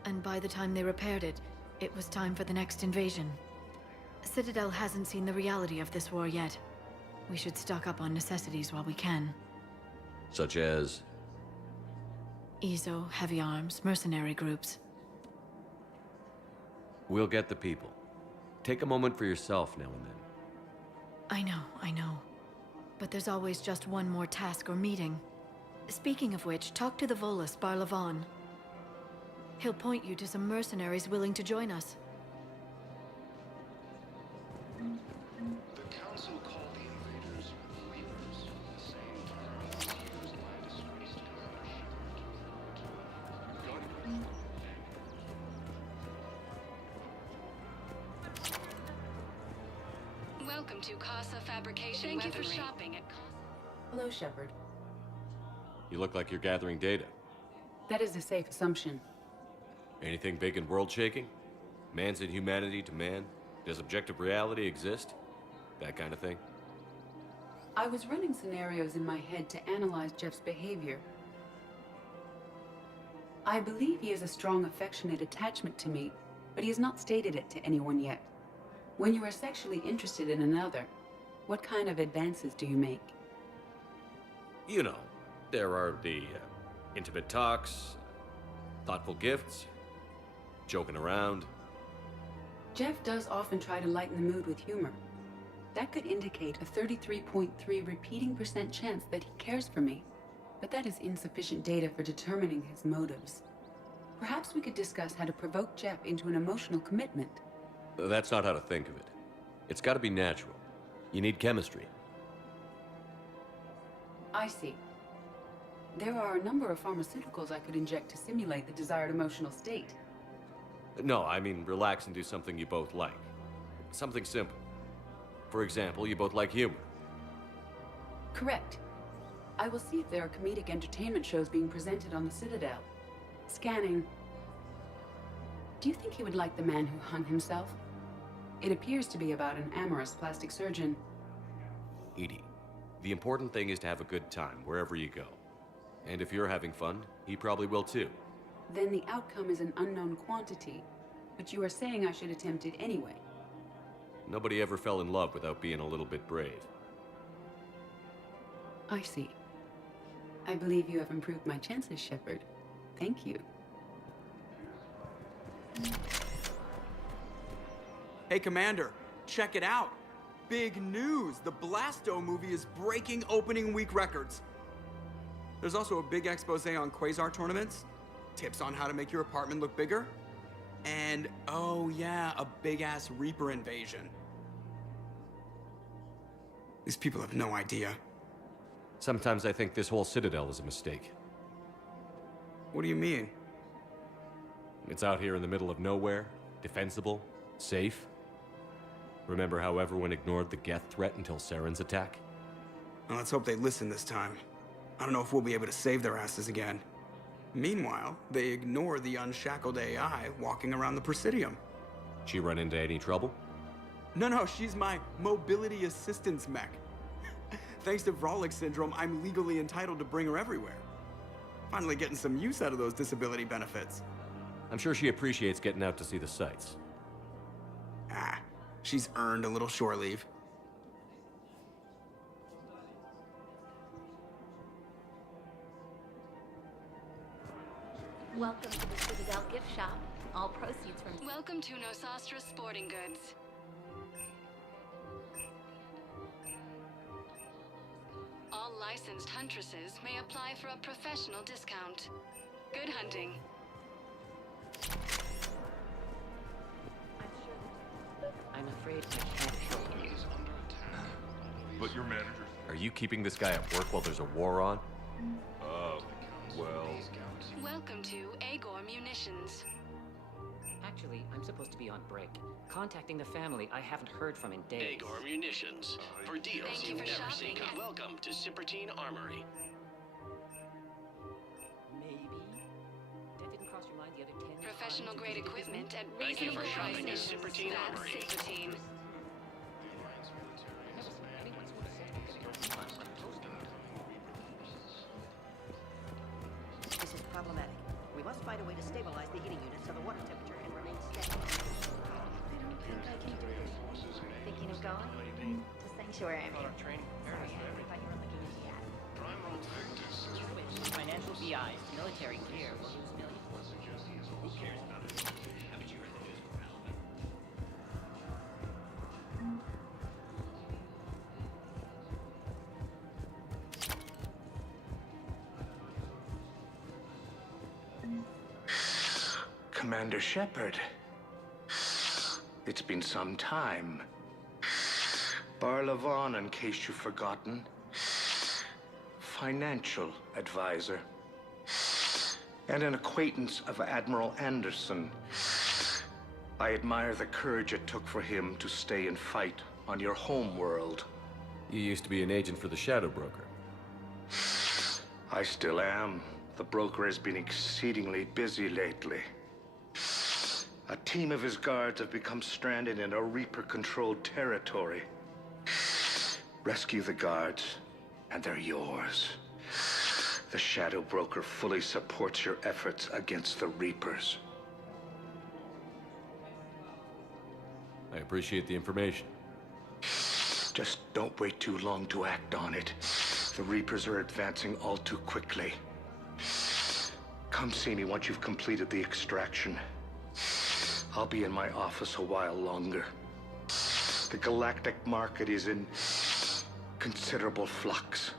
And by the time they repaired it, it was time for the next invasion. Citadel hasn't seen the reality of this war yet. We should stock up on necessities while we can. Such as... Ezo, heavy arms, mercenary groups. We'll get the people. Take a moment for yourself now and then. I know. But there's always just one more task or meeting. Speaking of which, talk to the Volus, Barlavon. He'll point you to some mercenaries willing to join us. The Council called the invaders Reapers, the same term as used by disgraced Commander Shepard. Welcome to Casa Fabrication Thank you for shopping at Hello, Shepard. You look like you're gathering data. That is a safe assumption. Anything big and world-shaking? Man's inhumanity to man? Does objective reality exist? That kind of thing? I was running scenarios in my head to analyze Jeff's behavior. I believe he has a strong affectionate attachment to me, but he has not stated it to anyone yet. When you are sexually interested in another, what kind of advances do you make? You know, there are the intimate talks, thoughtful gifts, joking around. Jeff does often try to lighten the mood with humor. That could indicate a 33.3 repeating % chance that he cares for me, but that is insufficient data for determining his motives. Perhaps we could discuss how to provoke Jeff into an emotional commitment. That's not how to think of it. It's got to be natural. You need chemistry. I see. There are a number of pharmaceuticals I could inject to simulate the desired emotional state. No, I mean relax and do something you both like. Something simple. For example, you both like humor. Correct. I will see if there are comedic entertainment shows being presented on the Citadel. Scanning. Do you think he would like The Man Who Hung Himself? It appears to be about an amorous plastic surgeon. Edie, the important thing is to have a good time wherever you go. And if you're having fun, he probably will too. Then the outcome is an unknown quantity, but you are saying I should attempt it anyway. Nobody ever fell in love without being a little bit brave. I see. I believe you have improved my chances, Shepard. Thank you. Hey, Commander, check it out. Big news! The Blasto movie is breaking opening week records. There's also a big expose on Quasar tournaments, tips on how to make your apartment look bigger, and, oh yeah, a big-ass Reaper invasion. These people have no idea. Sometimes I think this whole Citadel is a mistake. What do you mean? It's out here in the middle of nowhere, defensible, safe. Remember how everyone ignored the Geth threat until Saren's attack? Well, let's hope they listen this time. I don't know if we'll be able to save their asses again. Meanwhile, they ignore the unshackled AI walking around the Presidium. She run into any trouble? No, she's my mobility assistance mech. Thanks to Vrolic syndrome, I'm legally entitled to bring her everywhere. Finally getting some use out of those disability benefits. I'm sure she appreciates getting out to see the sights. She's earned a little shore leave. Welcome to the Citadel gift shop. All proceeds from... Welcome to Nosastra Sporting Goods. All licensed huntresses may apply for a professional discount. Good hunting. I'm afraid I can't help you. But your manager... Are you keeping this guy at work while there's a war on? Well... Welcome to Agor Munitions. Actually, I'm supposed to be on break. Contacting the family I haven't heard from in days. Agor Munitions. For deals Thank you you've for never shopping. seen. Welcome to Sippertine Armory. Maybe. That didn't cross your mind the other 10 Professional grade equipment at Thank you reasonable for shopping at prices. Sippertine That's Armory. Sippertine. This is problematic. We must find a way to stabilize the heating unit so the water temperature can remain steady. I don't think I can do it. Thinking of going? To Sanctuary, I mean. Training. Sorry, I thought you were looking at the ad. Switch to financial BI. Military gear will lose millions. Who cares about it? Haven't you heard the news? Commander Shepard. It's been some time. Barlavon, in case you've forgotten. Financial advisor. And an acquaintance of Admiral Anderson. I admire the courage it took for him to stay and fight on your home world. You used to be an agent for the Shadow Broker. I still am. The broker has been exceedingly busy lately. A team of his guards have become stranded in a Reaper-controlled territory. Rescue the guards, and they're yours. The Shadow Broker fully supports your efforts against the Reapers. I appreciate the information. Just don't wait too long to act on it. The Reapers are advancing all too quickly. Come see me once you've completed the extraction. I'll be in my office a while longer. The galactic market is in considerable flux.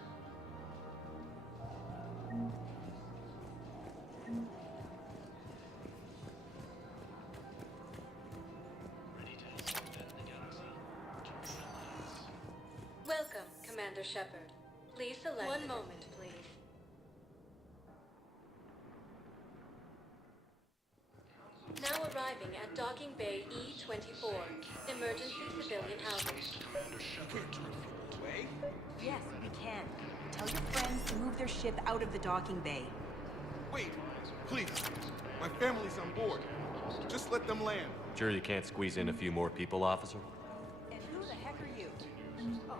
Welcome, Commander Shepard. Please select. One moment, please. Now arriving at Docking Bay E-24, emergency civilian housing. Yes, we can. Tell your friends to move their ship out of the docking bay. Wait, please. My family's on board. Just let them land. Sure you can't squeeze in a few more people, officer? And who the heck are you? Oh.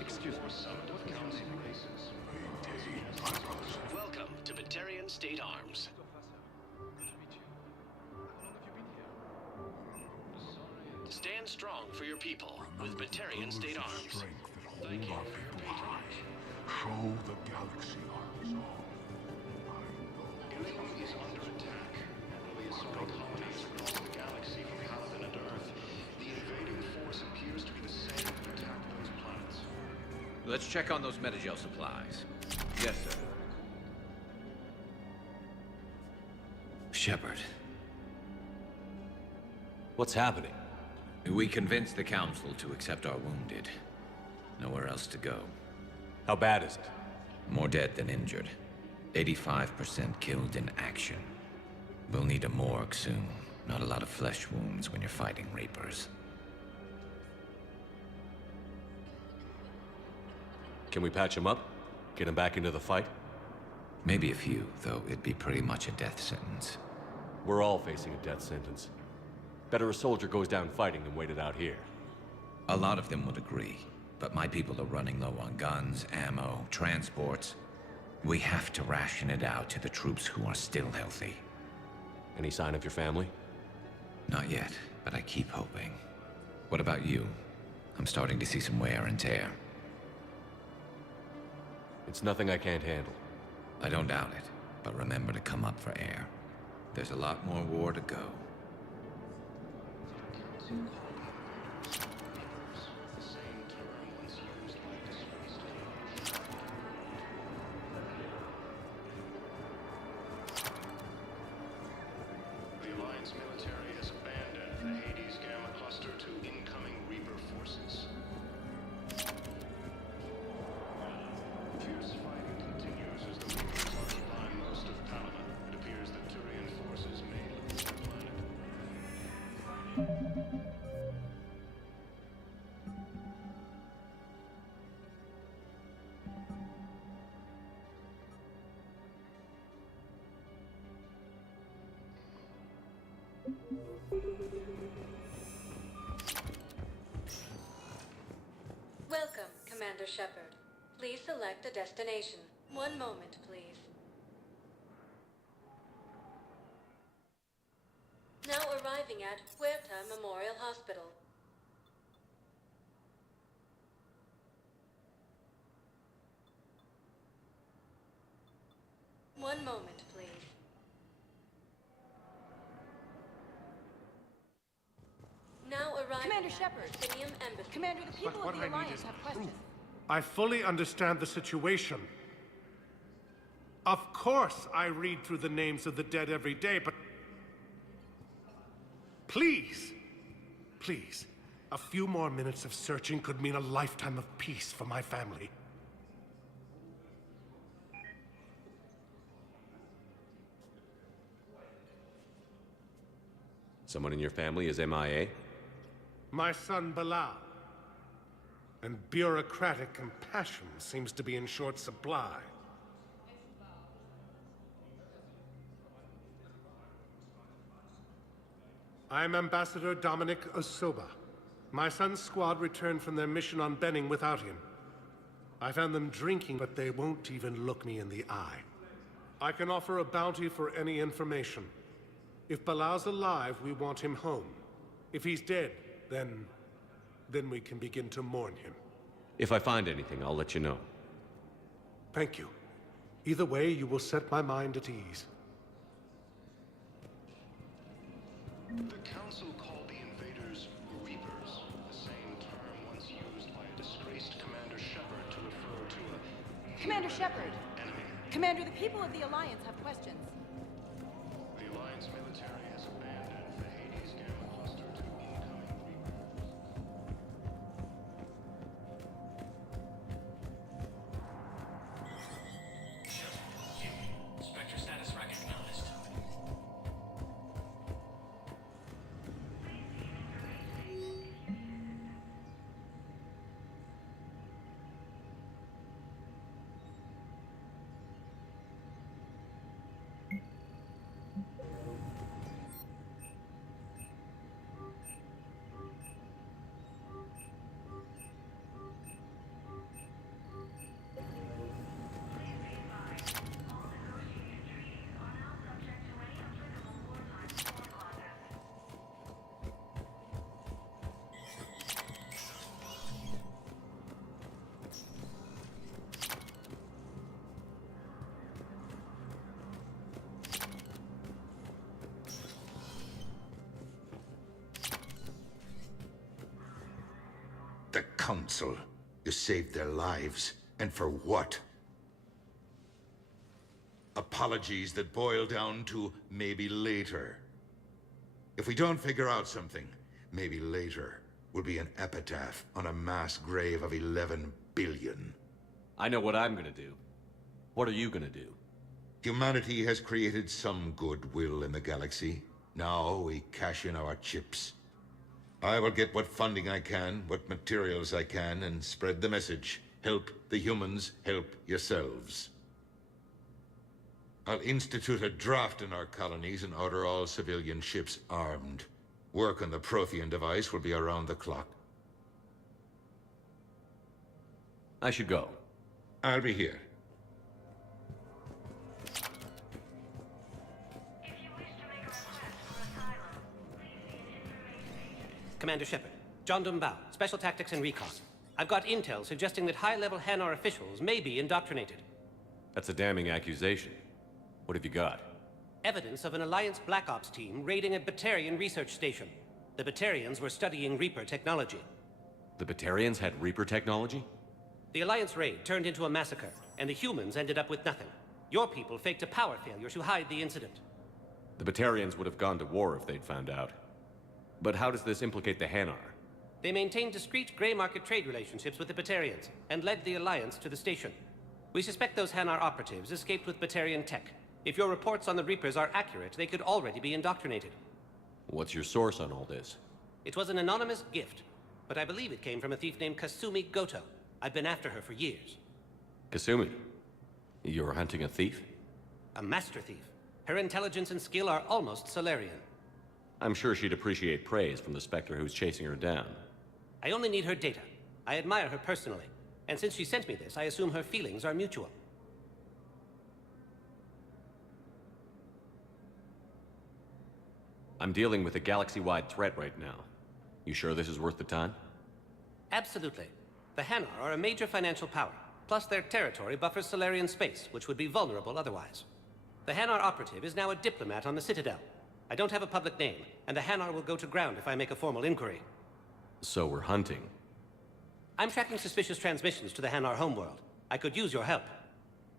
Excuse me. Welcome to Batarian State Arms. Stand strong for your people with Batarian State Arms. Thank you. Show the galaxy our resolve. Ilium is under attack and will be assaulting colonies across the galaxy from Paladin and Earth. The invading force appears to be the same that attacked those planets. Let's check on those metagel supplies. Yes, sir. Shepard. What's happening? We convinced the Council to accept our wounded. Nowhere else to go. How bad is it? More dead than injured. 85% killed in action. We'll need a morgue soon. Not a lot of flesh wounds when you're fighting Reapers. Can we patch him up? Get him back into the fight? Maybe a few, though it'd be pretty much a death sentence. We're all facing a death sentence. Better a soldier goes down fighting than waited out here. A lot of them would agree, but my people are running low on guns, ammo, transports. We have to ration it out to the troops who are still healthy. Any sign of your family? Not yet, but I keep hoping. What about you? I'm starting to see some wear and tear. It's nothing I can't handle. I don't doubt it, but remember to come up for air. There's a lot more war to go. The Alliance military has abandoned the Hades Gamma Cluster to incoming Reaper forces. Fierce fighting continues as the Reapers occupy most of Paladin. It appears that Turian forces may lose the planet. Welcome, Commander Shepard. Please select a destination. One moment, please. Now arriving at Huerta Memorial Hospital. One moment, please. Now arriving Commander at Shepard. Presidium Embassy. Commander, the people of the Alliance have questions. I fully understand the situation. Of course I read through the names of the dead every day, but... Please, please, a few more minutes of searching could mean a lifetime of peace for my family. Someone in your family is MIA? My son Bilal. And bureaucratic compassion seems to be in short supply. I'm Ambassador Dominic Osoba. My son's squad returned from their mission on Benning without him. I found them drinking, but they won't even look me in the eye. I can offer a bounty for any information. If Bilal's alive, we want him home. If he's dead, then we can begin to mourn him. If I find anything, I'll let you know. Thank you. Either way, you will set my mind at ease. The Council called the invaders Reapers, the same term once used by a disgraced Commander Shepard to refer to a... Commander Shepard! Enemy. Commander, the people of the Alliance have questions. The Alliance military has abandoned the Hades Gamma Cluster to incoming Reapers. Spectre status recognized. The Council. You saved their lives. And for what? Apologies that boil down to maybe later. If we don't figure out something, maybe later will be an epitaph on a mass grave of 11 billion. I know what I'm gonna do. What are you gonna do? Humanity has created some goodwill in the galaxy. Now we cash in our chips. I will get what funding I can, what materials I can, and spread the message. Help the humans, help yourselves. I'll institute a draft in our colonies and order all civilian ships armed. Work on the Prothean device will be around the clock. I should go. I'll be here. Commander Shepard, John Dumbao, Special Tactics and Recon. I've got intel suggesting that high-level Hanar officials may be indoctrinated. That's a damning accusation. What have you got? Evidence of an Alliance Black Ops team raiding a Batarian research station. The Batarians were studying Reaper technology. The Batarians had Reaper technology? The Alliance raid turned into a massacre, and the humans ended up with nothing. Your people faked a power failure to hide the incident. The Batarians would have gone to war if they'd found out. But how does this implicate the Hanar? They maintained discreet gray market trade relationships with the Batarians, and led the Alliance to the station. We suspect those Hanar operatives escaped with Batarian tech. If your reports on the Reapers are accurate, they could already be indoctrinated. What's your source on all this? It was an anonymous gift, but I believe it came from a thief named Kasumi Goto. I've been after her for years. Kasumi? You're hunting a thief? A master thief. Her intelligence and skill are almost Solarian. I'm sure she'd appreciate praise from the Spectre who's chasing her down. I only need her data. I admire her personally, and since she sent me this, I assume her feelings are mutual. I'm dealing with a galaxy-wide threat right now. You sure this is worth the time? Absolutely. The Hanar are a major financial power, plus their territory buffers Solarian space, which would be vulnerable otherwise. The Hanar operative is now a diplomat on the Citadel. I don't have a public name, and the Hanar will go to ground if I make a formal inquiry. So we're hunting. I'm tracking suspicious transmissions to the Hanar homeworld. I could use your help.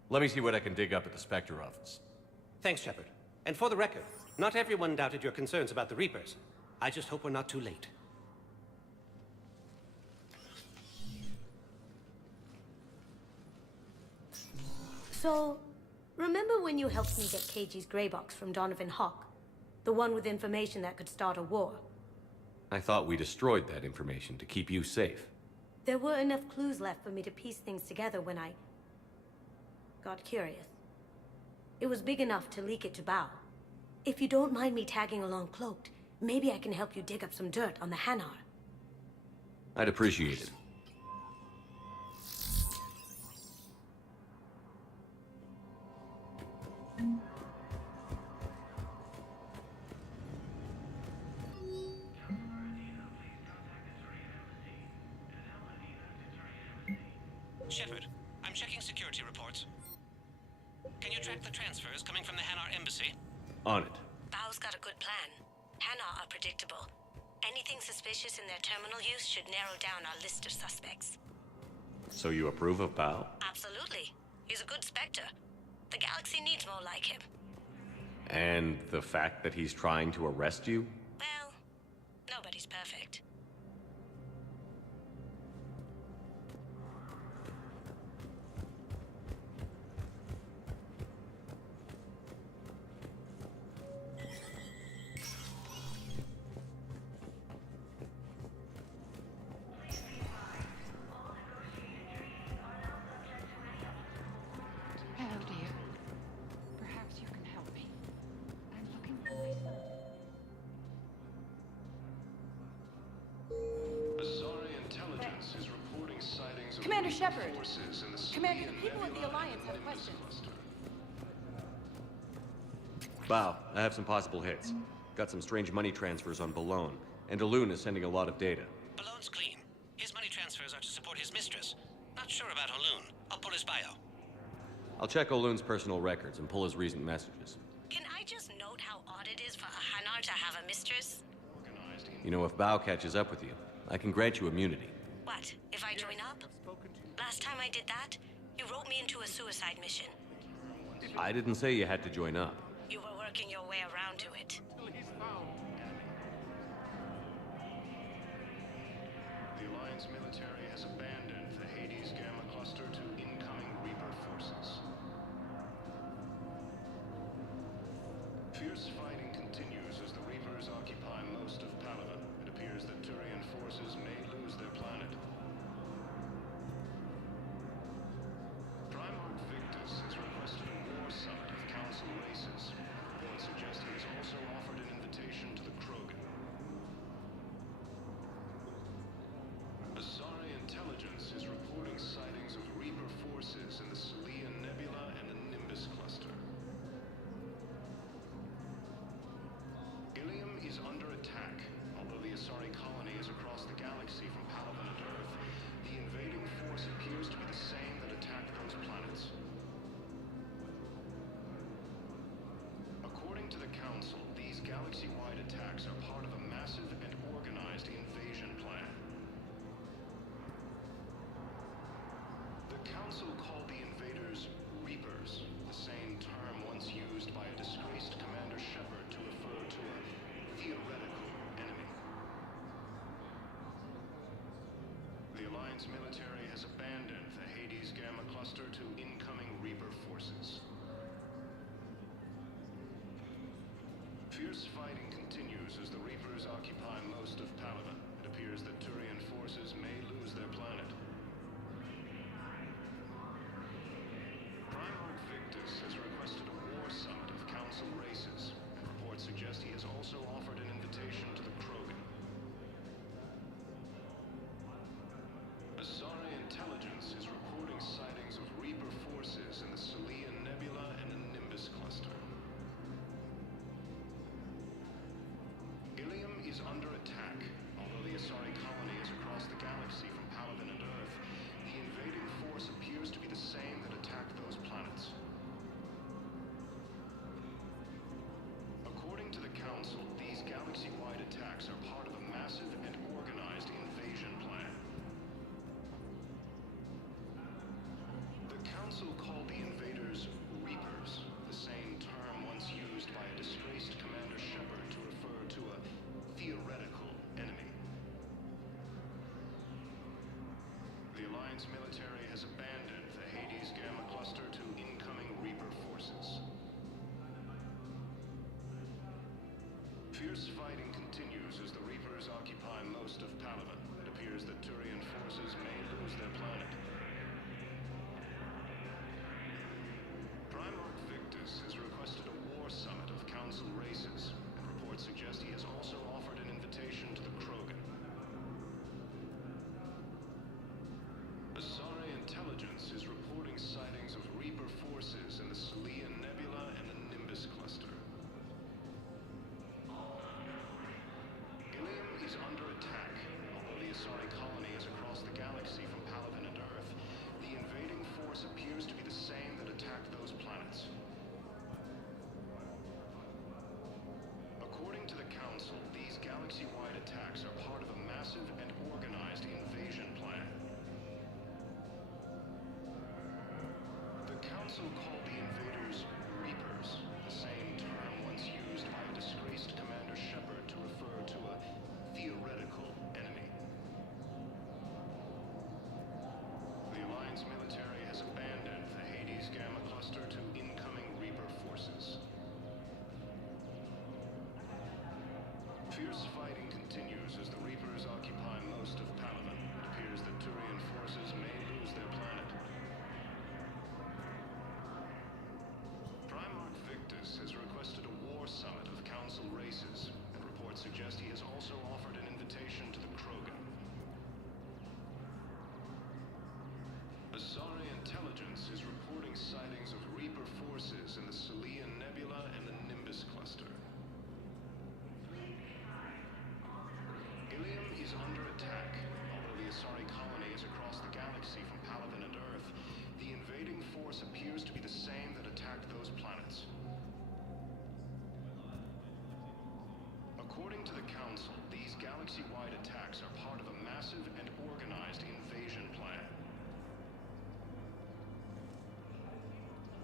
Let me see what I can dig up at the Spectre office. Thanks, Shepard. And for the record, not everyone doubted your concerns about the Reapers. I just hope we're not too late. So, remember when you helped me get KG's grey box from Donovan Hawk? The one with information that could start a war. I thought we destroyed that information to keep you safe. There were enough clues left for me to piece things together when I got curious. It was big enough to leak it to Bao. If you don't mind me tagging along cloaked, maybe I can help you dig up some dirt on the Hanar. I'd appreciate it. Shepard, I'm checking security reports. Can you track the transfers coming from the Hanar embassy? On it. Bao's got a good plan. Hanar are predictable. Anything suspicious in their terminal use should narrow down our list of suspects. So you approve of Bao? Absolutely. He's a good Spectre. The galaxy needs more like him. And the fact that he's trying to arrest you? Well, nobody's perfect. Hello, dear. Perhaps you can help me. I'm looking for my son. Azari intelligence is reporting sightings of Commander Reaper Shepard. forces in the Commander, Silian the people at the Nebula Alliance and have Nimbus questions. cluster. Bao, I have some possible hits. Got some strange money transfers on Balone, and Elune is sending a lot of data. Ballone's clean. His money transfers are to support his mistress. Not sure about Olun. I'll pull his bio. I'll check Olune's personal records and pull his recent messages. Can I just note how odd it is for a Hanar to have a mistress? You know, if Bao catches up with you, I can grant you immunity. What, if I join up? Last time I did that, you wrote me into a suicide mission. I didn't say you had to join up. You were working your way around to it. The Alliance military has abandoned the Hades Gamma cluster to incoming Reaper forces. Fierce fighting continues as the Reapers occupy most of Palaven. It appears that Turian forces may lose their planet. Primarch Victus has requested a war summit of Council races. Reports suggest he has also offered an invitation to the Krogan. Azari intelligence is reporting sightings of Reaper forces in the Silian Nebula and the Nimbus cluster. Ilium is under attack. Although the Asari colony is across the galaxy from Palaven and Earth, the invading force appears to be the same that attacked those planets. According to the Council, these galaxy-wide attacks are part of a massive and organized invasion plan. The Council called the invaders Reapers, the same term once used by a disgraced Commander Shepard to refer to a theoretical enemy. The Alliance military has abandoned the Hades Gamma cluster to incoming Reaper forces. Fierce fighting continues as the Reapers occupy most of Palaven. It appears that Turian forces may lose their planet. Primarch Victus has requested a war summit of Council races, and reports suggest he has also offered an invitation to the Krogan. Azari intelligence is reporting sightings of Reaper forces in the Silian Nebula and the Nimbus cluster. Ilium is under attack. Although the Asari colony is across the galaxy from Palaven and Earth, the invading force appears to be the same that attacked those planets. According to the Council, these galaxy-wide attacks are part of a massive and organized invasion plan. The Council called the invaders Reapers, the same term once used by a disgraced Commander Shepard to refer to a theoretical enemy. The Alliance military has abandoned the Hades Gamma cluster to incoming Reaper forces. Fierce fighting continues as the Reapers occupy most of Palaven. It appears that Turian forces may lose their planet. Primarch Victus has requested a war summit of Council races, and reports suggest he has also offered an invitation to the Krogan. Asari intelligence is reporting sightings of Reaper forces in the Salian Nebula and the Nimbus cluster. Ilium is under attack. Although the Asari colony is across the galaxy from Palaven and Earth, the invading force appears to be the same that attacked those planets. According to the Council, these galaxy-wide attacks are part of a massive and organized invasion plan. The Council called the invaders Reapers, the same term once used by a disgraced Commander Shepard to refer to a theoretical enemy. The Alliance military has abandoned the Hades Gamma cluster to incoming Reaper forces. Fierce fighting continues as the Reapers occupy most of Palaven. It appears that Turian forces may lose their planet. Primarch Victus has requested a war summit of Council races, and reports suggest he has also offered an invitation to the Krogan. Asari intelligence is reporting sightings of Reaper forces in the Salian Nebula and the Nimbus cluster. Ilium is under attack. Although the Asari colony is across the galaxy from Palaven and Earth, the invading force appears to be the same that attacked those planets. According to the Council, these galaxy-wide attacks are part of a massive and organized invasion plan.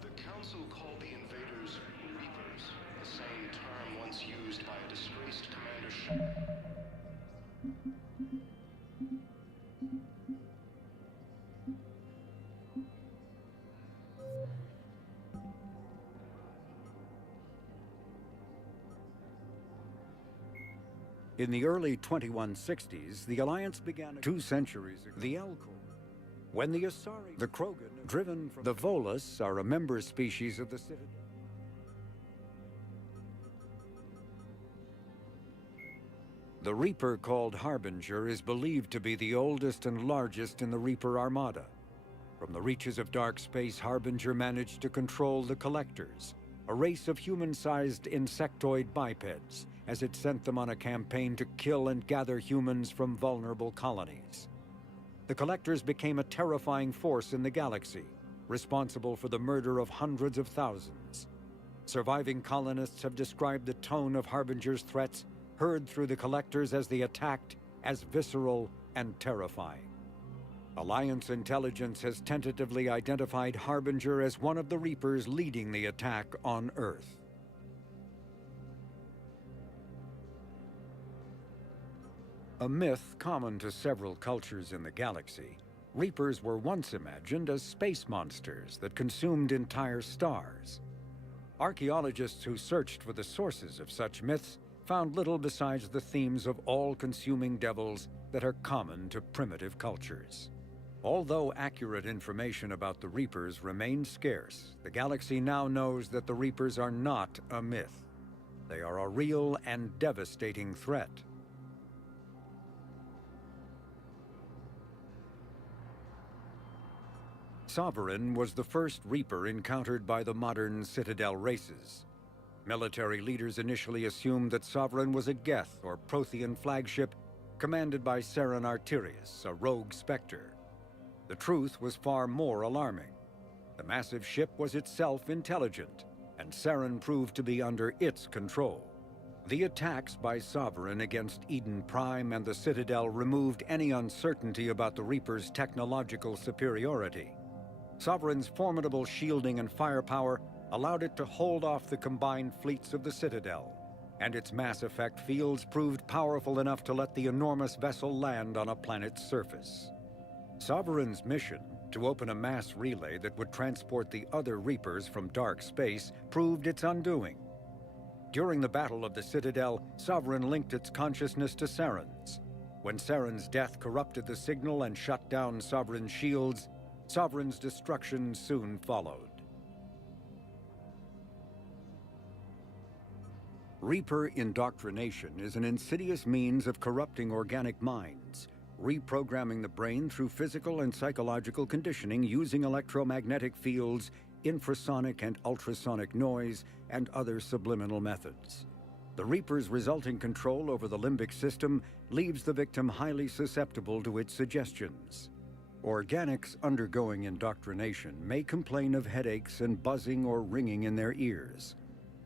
The Council called the invaders Reapers, the same term once used by a disgraced Commander Shepard. In the early 2160s, the Alliance began 2 centuries ago. The Elcor. When the Asari, the Krogan, driven from the Volus, are a member species of the Citadel. The Reaper called Harbinger is believed to be the oldest and largest in the Reaper Armada. From the reaches of dark space, Harbinger managed to control the Collectors, a race of human-sized insectoid bipeds, as it sent them on a campaign to kill and gather humans from vulnerable colonies. The Collectors became a terrifying force in the galaxy, responsible for the murder of hundreds of thousands. Surviving colonists have described the tone of Harbinger's threats heard through the Collectors as they attacked as visceral and terrifying. Alliance intelligence has tentatively identified Harbinger as one of the Reapers leading the attack on Earth. A myth common to several cultures in the galaxy, Reapers were once imagined as space monsters that consumed entire stars. Archaeologists who searched for the sources of such myths found little besides the themes of all-consuming devils that are common to primitive cultures. Although accurate information about the Reapers remains scarce, the galaxy now knows that the Reapers are not a myth. They are a real and devastating threat. Sovereign was the first Reaper encountered by the modern Citadel races. Military leaders initially assumed that Sovereign was a Geth or Prothean flagship commanded by Saren Arterius, a rogue Spectre. The truth was far more alarming. The massive ship was itself intelligent, and Saren proved to be under its control. The attacks by Sovereign against Eden Prime and the Citadel removed any uncertainty about the Reaper's technological superiority. Sovereign's formidable shielding and firepower allowed it to hold off the combined fleets of the Citadel, and its mass effect fields proved powerful enough to let the enormous vessel land on a planet's surface. Sovereign's mission, to open a mass relay that would transport the other Reapers from dark space, proved its undoing. During the Battle of the Citadel, Sovereign linked its consciousness to Saren's. When Saren's death corrupted the signal and shut down Sovereign's shields, Sovereign's destruction soon followed. Reaper indoctrination is an insidious means of corrupting organic minds, reprogramming the brain through physical and psychological conditioning using electromagnetic fields, infrasonic and ultrasonic noise, and other subliminal methods. The Reaper's resulting control over the limbic system leaves the victim highly susceptible to its suggestions. Organics undergoing indoctrination may complain of headaches and buzzing or ringing in their ears.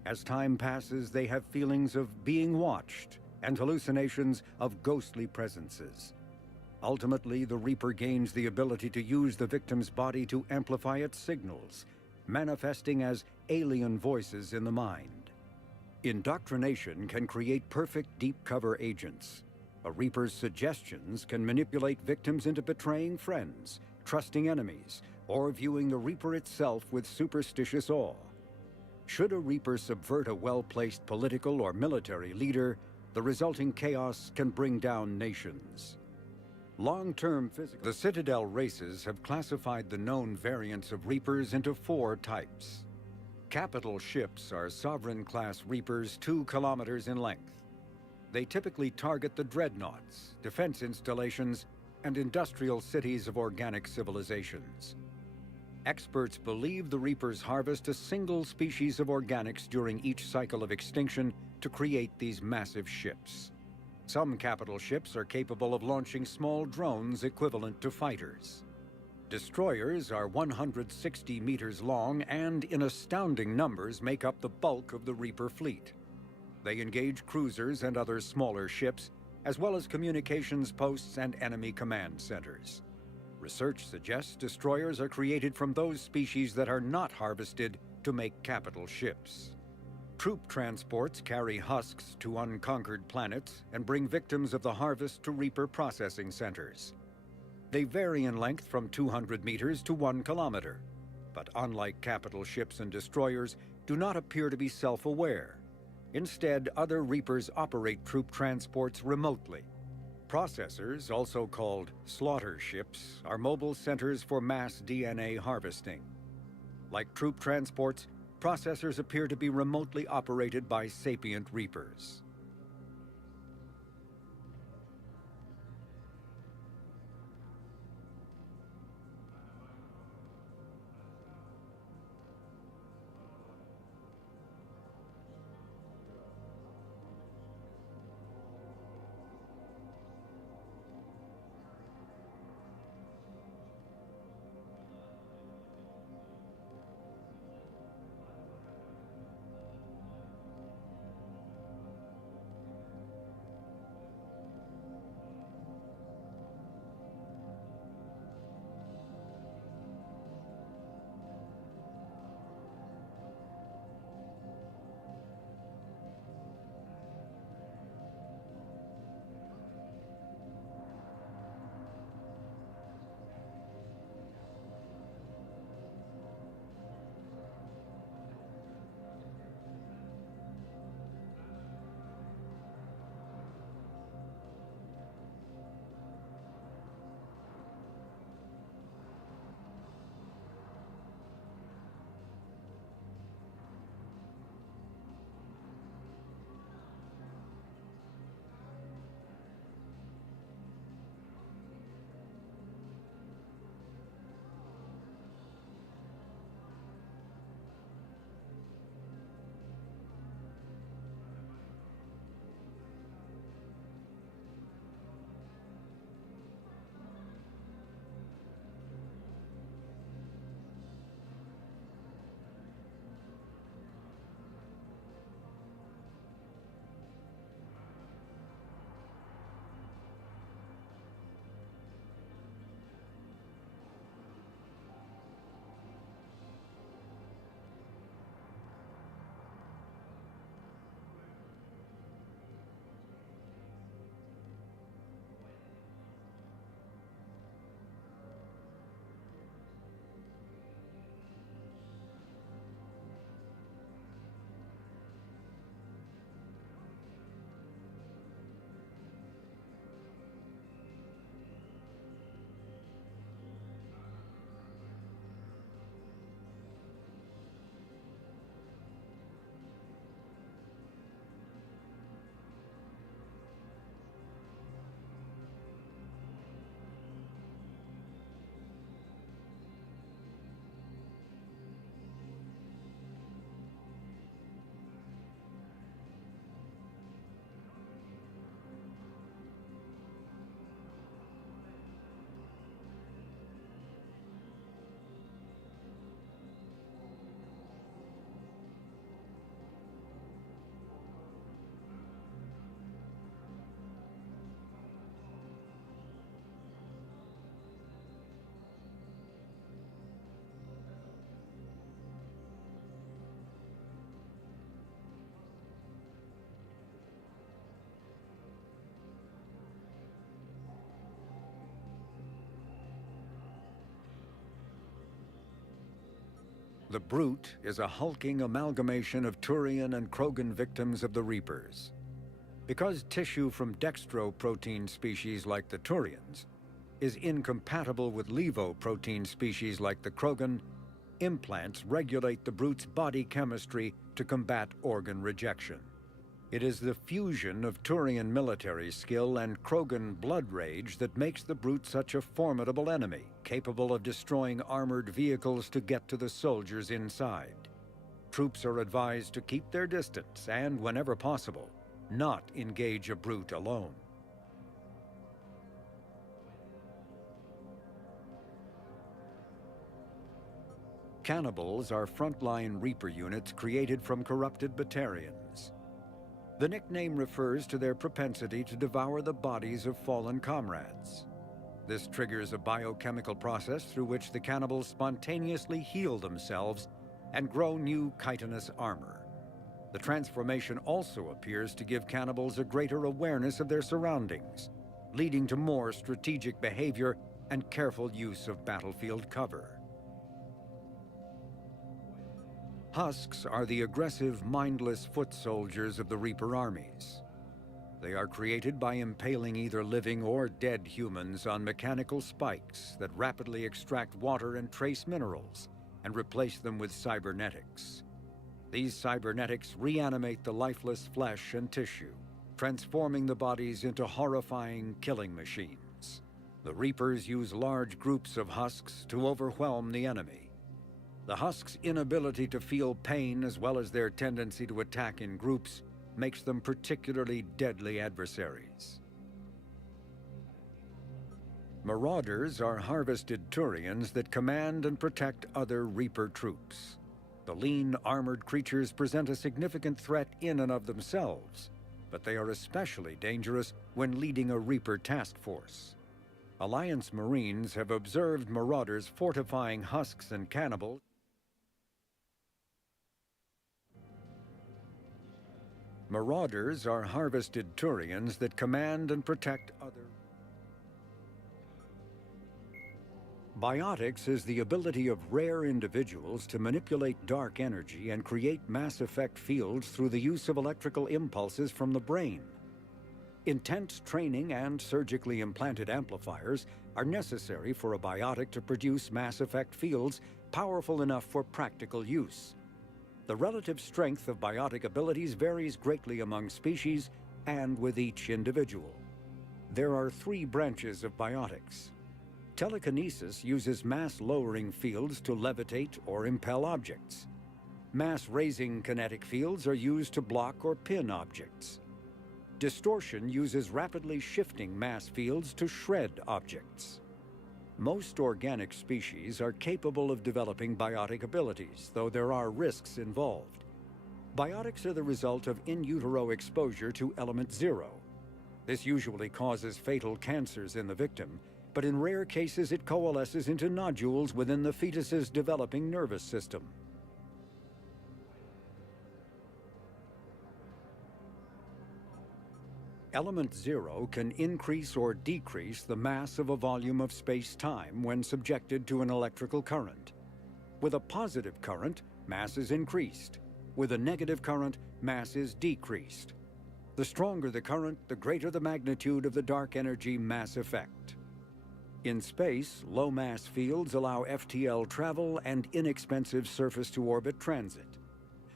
As time passes, they have feelings of being watched and hallucinations of ghostly presences. Ultimately, the Reaper gains the ability to use the victim's body to amplify its signals, manifesting as alien voices in the mind. Indoctrination can create perfect deep cover agents. A Reaper's suggestions can manipulate victims into betraying friends, trusting enemies, or viewing the Reaper itself with superstitious awe. Should a Reaper subvert a well-placed political or military leader, the resulting chaos can bring down nations. Long-term physical... The Citadel races have classified the known variants of Reapers into 4 types. Capital ships are Sovereign-class Reapers 2 kilometers in length. They typically target the dreadnoughts, defense installations, and industrial cities of organic civilizations. Experts believe the Reapers harvest a single species of organics during each cycle of extinction to create these massive ships. Some capital ships are capable of launching small drones equivalent to fighters. Destroyers are 160 meters long and, in astounding numbers, make up the bulk of the Reaper fleet. They engage cruisers and other smaller ships, as well as communications posts and enemy command centers. Research suggests destroyers are created from those species that are not harvested to make capital ships. Troop transports carry husks to unconquered planets and bring victims of the harvest to Reaper processing centers. They vary in length from 200 meters to 1 kilometer, but unlike capital ships and destroyers, do not appear to be self-aware. Instead, other Reapers operate troop transports remotely. Processors, also called slaughter ships, are mobile centers for mass DNA harvesting. Like troop transports, processors appear to be remotely operated by sapient Reapers. The Brute is a hulking amalgamation of Turian and Krogan victims of the Reapers. Because tissue from dextroprotein species like the Turians is incompatible with levoprotein species like the Krogan, implants regulate the Brute's body chemistry to combat organ rejection. It is the fusion of Turian military skill and Krogan blood rage that makes the Brute such a formidable enemy, capable of destroying armored vehicles to get to the soldiers inside. Troops are advised to keep their distance and, whenever possible, not engage a Brute alone. Cannibals are frontline Reaper units created from corrupted Batarians. The nickname refers to their propensity to devour the bodies of fallen comrades. This triggers a biochemical process through which the cannibals spontaneously heal themselves and grow new chitinous armor. The transformation also appears to give cannibals a greater awareness of their surroundings, leading to more strategic behavior and careful use of battlefield cover. Husks are the aggressive, mindless foot soldiers of the Reaper armies. They are created by impaling either living or dead humans on mechanical spikes that rapidly extract water and trace minerals and replace them with cybernetics. These cybernetics reanimate the lifeless flesh and tissue, transforming the bodies into horrifying killing machines. The Reapers use large groups of husks to overwhelm the enemy. The Husks' inability to feel pain, as well as their tendency to attack in groups, makes them particularly deadly adversaries. Marauders are harvested Turians that command and protect other Reaper troops. The lean, armored creatures present a significant threat in and of themselves, but they are especially dangerous when leading a Reaper task force. Alliance Marines have observed Marauders fortifying Husks and cannibals. Marauders are harvested Turians that command and protect other. Biotics is the ability of rare individuals to manipulate dark energy and create mass effect fields through the use of electrical impulses from the brain. Intense training and surgically implanted amplifiers are necessary for a biotic to produce mass effect fields powerful enough for practical use. The relative strength of biotic abilities varies greatly among species and with each individual. There are 3 branches of biotics. Telekinesis uses mass-lowering fields to levitate or impel objects. Mass-raising kinetic fields are used to block or pin objects. Distortion uses rapidly shifting mass fields to shred objects. Most organic species are capable of developing biotic abilities, though there are risks involved. Biotics are the result of in utero exposure to element 0. This usually causes fatal cancers in the victim, but in rare cases it coalesces into nodules within the fetus's developing nervous system. Element 0 can increase or decrease the mass of a volume of space-time when subjected to an electrical current. With a positive current, mass is increased. With a negative current, mass is decreased. The stronger the current, the greater the magnitude of the dark energy mass effect. In space, low mass fields allow FTL travel and inexpensive surface-to-orbit transit.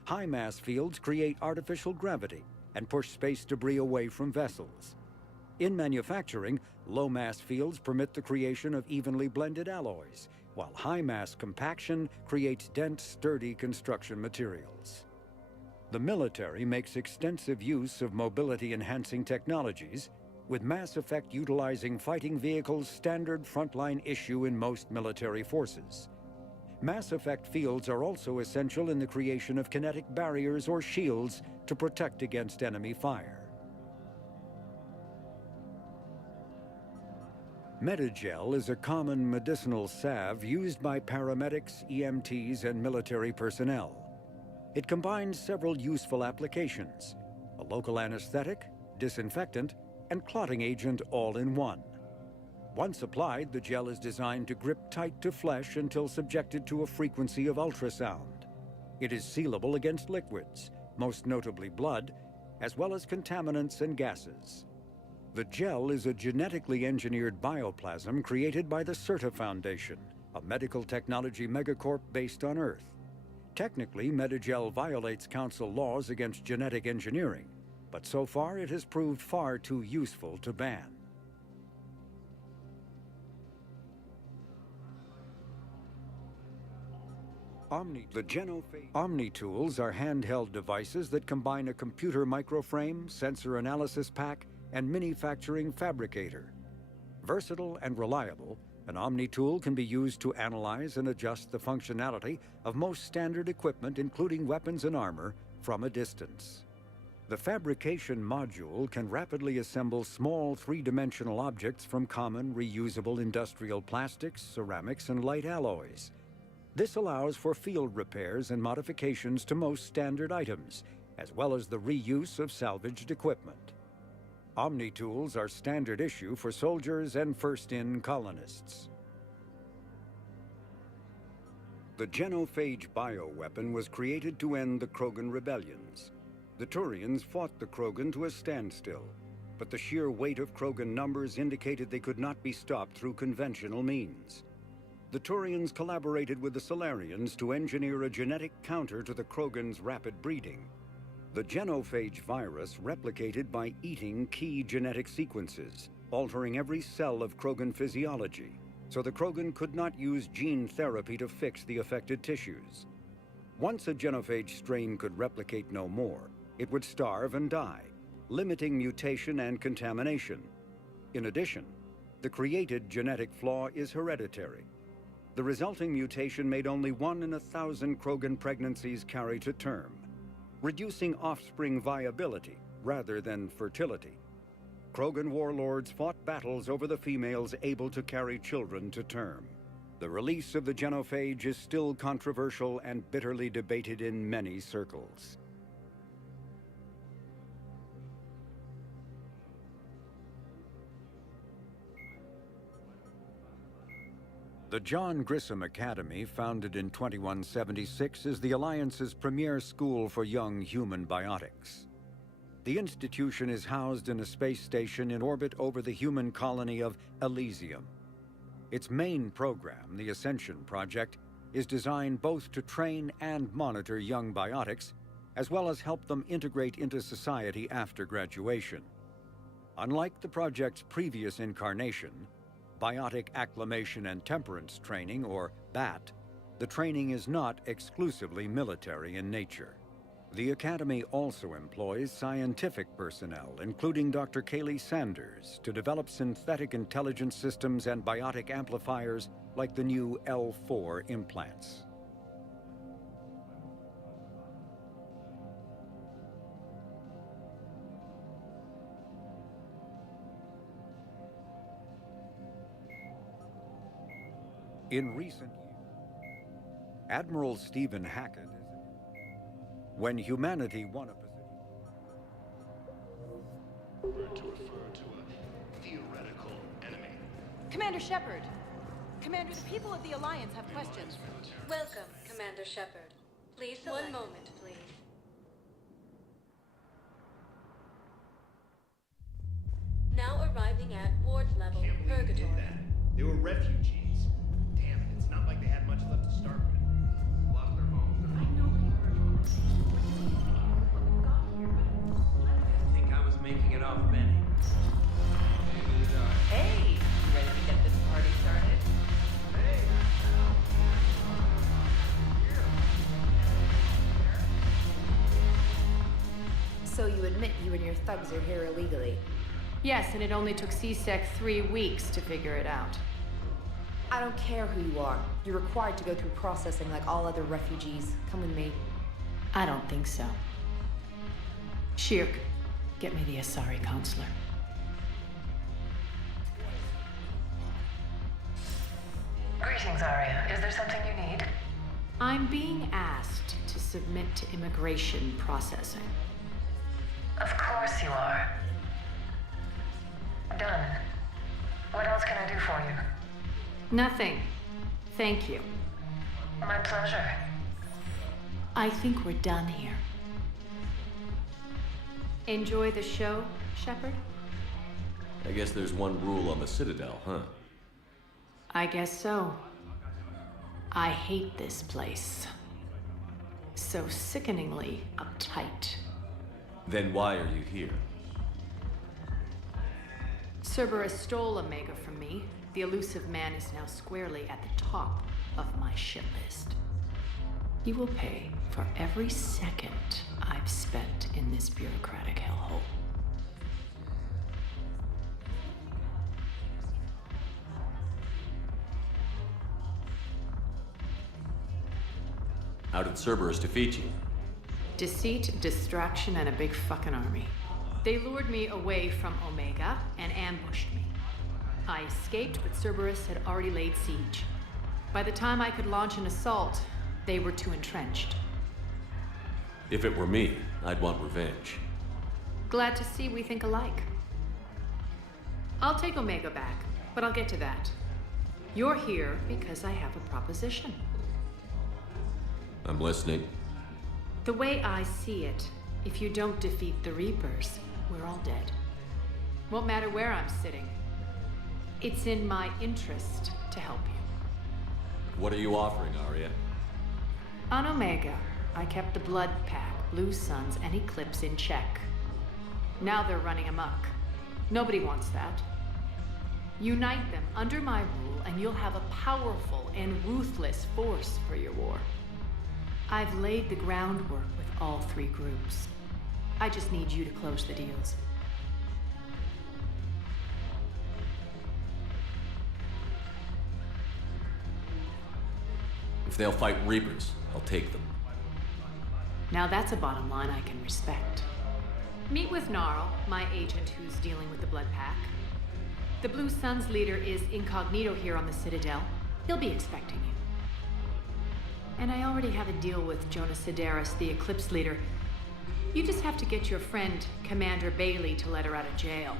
High mass fields create artificial gravity and push space debris away from vessels. In manufacturing, low mass fields permit the creation of evenly blended alloys, while high mass compaction creates dense, sturdy construction materials. The military makes extensive use of mobility-enhancing technologies, with Mass Effect utilizing fighting vehicles standard frontline issue in most military forces. Mass Effect fields are also essential in the creation of kinetic barriers or shields to protect against enemy fire. Metagel is a common medicinal salve used by paramedics, EMTs, and military personnel. It combines several useful applications: a local anesthetic, disinfectant, and clotting agent all in one. Once applied, the gel is designed to grip tight to flesh until subjected to a frequency of ultrasound. It is sealable against liquids, most notably blood, as well as contaminants and gases. The gel is a genetically engineered bioplasm created by the CERTA Foundation, a medical technology megacorp based on Earth. Technically, Medigel violates Council laws against genetic engineering, but so far it has proved far too useful to ban. The Genophage OmniTools are handheld devices that combine a computer microframe, sensor analysis pack, and manufacturing fabricator. Versatile and reliable, an OmniTool can be used to analyze and adjust the functionality of most standard equipment, including weapons and armor, from a distance. The fabrication module can rapidly assemble small three-dimensional objects from common, reusable industrial plastics, ceramics, and light alloys. This allows for field repairs and modifications to most standard items, as well as the reuse of salvaged equipment. OmniTools are standard issue for soldiers and first-in colonists. The Genophage bioweapon was created to end the Krogan rebellions. The Turians fought the Krogan to a standstill, but the sheer weight of Krogan numbers indicated they could not be stopped through conventional means. The Turians collaborated with the Solarians to engineer a genetic counter to the Krogan's rapid breeding. The genophage virus replicated by eating key genetic sequences, altering every cell of Krogan physiology, so the Krogan could not use gene therapy to fix the affected tissues. Once a genophage strain could replicate no more, it would starve and die, limiting mutation and contamination. In addition, the created genetic flaw is hereditary. The resulting mutation made only 1 in 1,000 Krogan pregnancies carry to term, reducing offspring viability rather than fertility. Krogan warlords fought battles over the females able to carry children to term. The release of the genophage is still controversial and bitterly debated in many circles. The John Grissom Academy, founded in 2176, is the Alliance's premier school for young human biotics. The institution is housed in a space station in orbit over the human colony of Elysium. Its main program, the Ascension Project, is designed both to train and monitor young biotics, as well as help them integrate into society after graduation. Unlike the project's previous incarnation, Biotic Acclimation and Temperance Training, or BAT, the training is not exclusively military in nature. The Academy also employs scientific personnel, including Dr. Kaylee Sanders, to develop synthetic intelligence systems and biotic amplifiers like the new L4 implants. In recent years, Admiral Stephen Hackett is... When humanity won a position... To refer to a theoretical enemy. Commander Shepard. Commander, the people of the Alliance have questions. Welcome, Commander Shepard. Please select. One moment, please. Now arriving at Ward's level, Purgatory. They were refugees. Damn it, it's not like they had much left to start with. Lost their homes. I know where I think I was making it off Benny. Hey, you ready to get this party started? Hey. So you admit you and your thugs are here illegally? Yes, and it only took CSEC 3 weeks to figure it out. I don't care who you are. You're required to go through processing like all other refugees. Come with me. I don't think so. Shirk, get me the Asari counselor. Greetings, Arya. Is there something you need? I'm being asked to submit to immigration processing. Of course you are. Done. What else else can I do for you? Nothing. Thank you. My pleasure. I think we're done here. Enjoy the show, Shepard? I guess there's one rule on the Citadel, huh? I guess so. I hate this place. So sickeningly uptight. Then why are you here? Cerberus stole Omega from me. The elusive man is now squarely at the top of my shit list. He will pay for every second I've spent in this bureaucratic hellhole. How did Cerberus defeat you? Deceit, distraction, and a big fucking army. They lured me away from Omega and ambushed me. I escaped, but Cerberus had already laid siege. By the time I could launch an assault, they were too entrenched. If it were me, I'd want revenge. Glad to see we think alike. I'll take Omega back, but I'll get to that. You're here because I have a proposition. I'm listening. The way I see it, if you don't defeat the Reapers, we're all dead. Won't matter where I'm sitting. It's in my interest to help you. What are you offering, Arya? On Omega, I kept the Blood Pack, Blue Suns, and Eclipse in check. Now they're running amok. Nobody wants that. Unite them under my rule, and you'll have a powerful and ruthless force for your war. I've laid the groundwork with all three groups. I just need you to close the deals. If they'll fight Reapers, I'll take them. Now that's a bottom line I can respect. Meet with Gnarl, my agent who's dealing with the Blood Pack. The Blue Suns leader is incognito here on the Citadel. He'll be expecting you. And I already have a deal with Jonas Sidaris, the Eclipse leader. You just have to get your friend, Commander Bailey, to let her out of jail.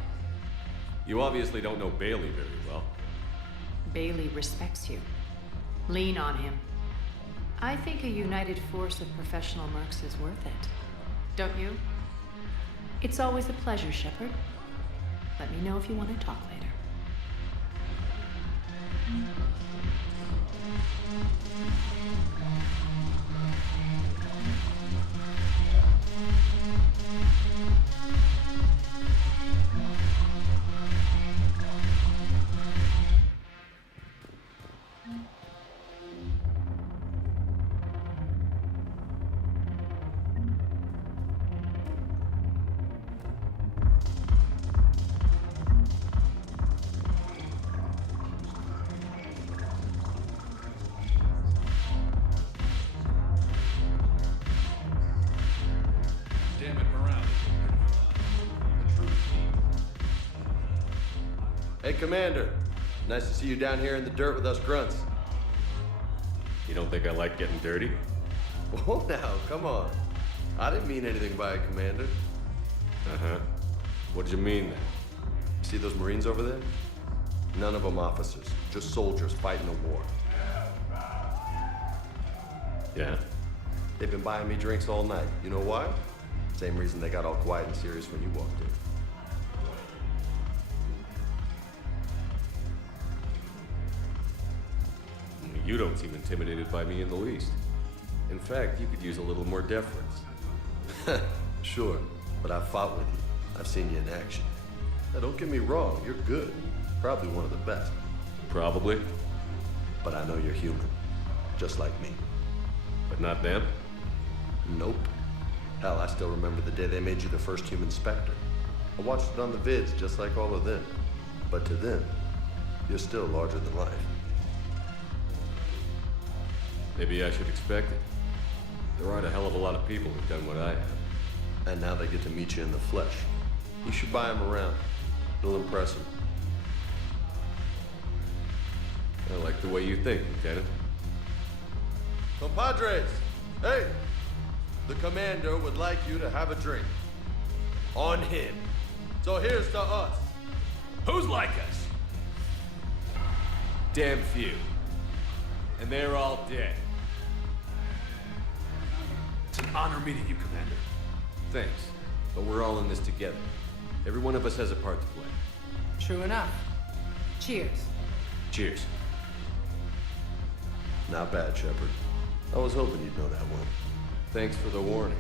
You obviously don't know Bailey very well. Bailey respects you. Lean on him. I think a united force of professional mercs is worth it. Don't you? It's always a pleasure, Shepard. Let me know if you want to talk later. Hey, Commander. Nice to see you down here in the dirt with us grunts. You don't think I like getting dirty? Whoa, now, come on. I didn't mean anything by it, Commander. Uh-huh. What did you mean, then? See those Marines over there? None of them officers, just soldiers fighting a war. Yeah? They've been buying me drinks all night. You know why? Same reason they got all quiet and serious when you walked in. You don't seem intimidated by me in the least. In fact, you could use a little more deference. Sure, but I've fought with you. I've seen you in action. Now, don't get me wrong, you're good. Probably one of the best. Probably. But I know you're human. Just like me. But not them? Nope. Hell, I still remember the day they made you the first human Spectre. I watched it on the vids, just like all of them. But to them, you're still larger than life. Maybe I should expect it. There aren't a hell of a lot of people who've done what I have. And now they get to meet you in the flesh. You should buy them around. It'll impress them. I like the way you think, Lieutenant. Compadres! Hey! The Commander would like you to have a drink. On him. So here's to us. Who's like us? damn few. And they're all dead. It's an honor meeting you, Commander. Thanks, but we're all in this together. Every one of us has a part to play. True enough. Cheers. Cheers. Not bad, Shepard. I was hoping you'd know that one. Thanks for the warning.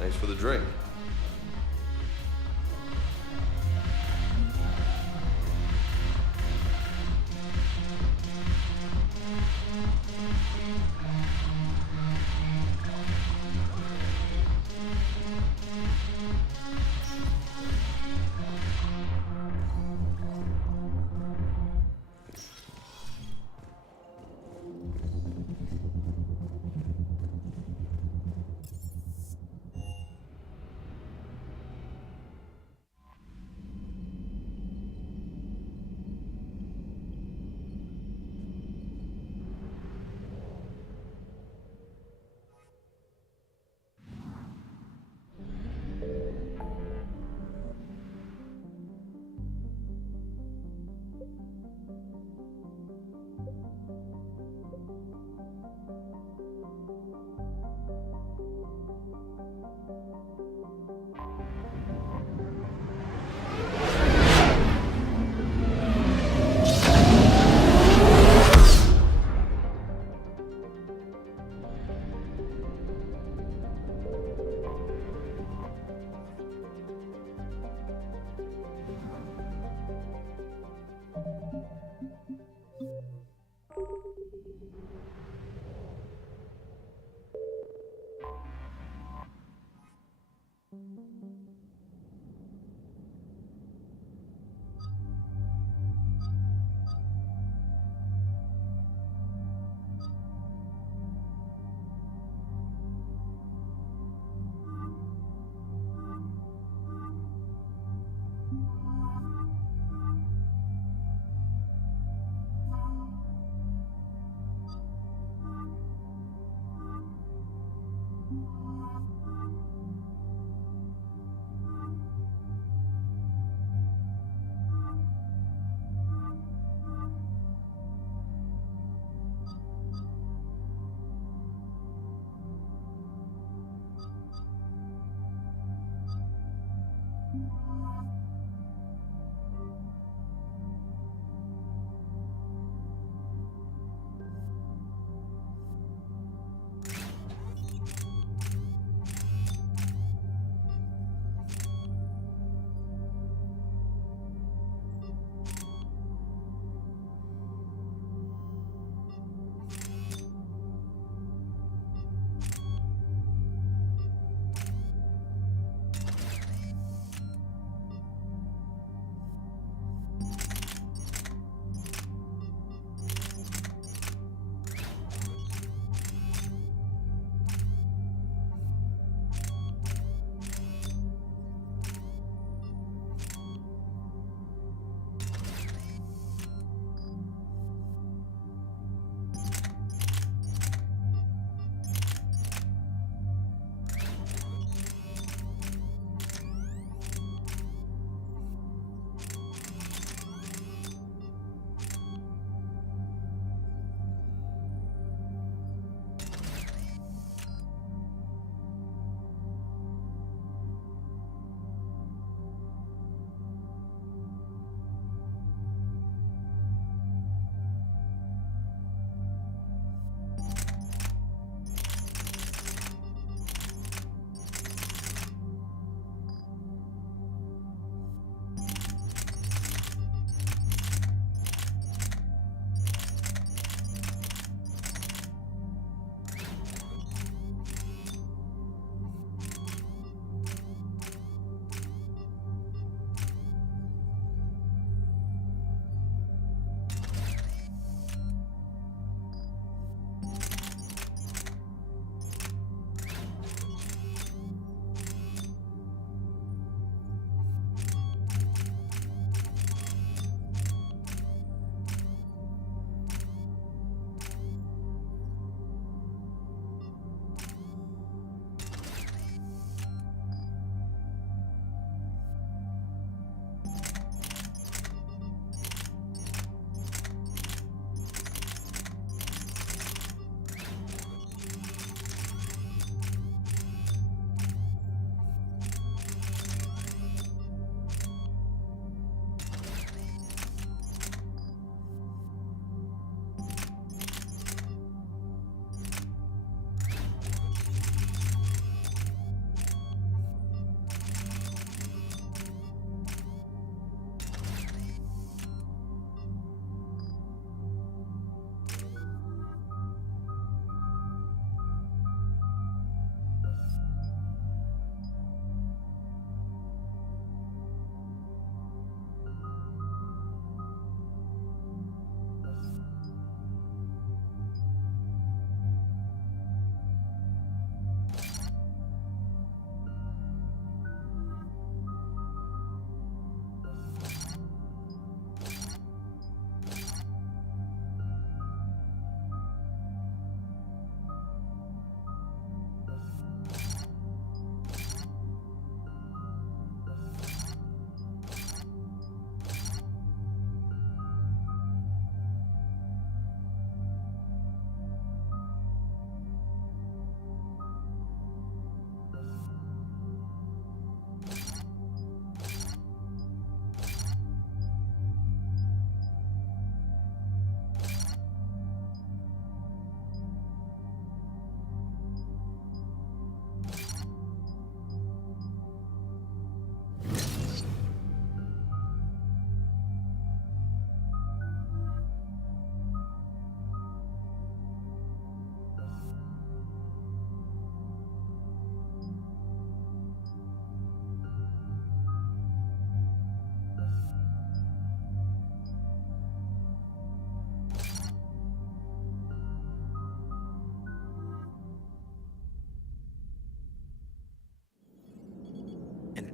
Thanks for the drink.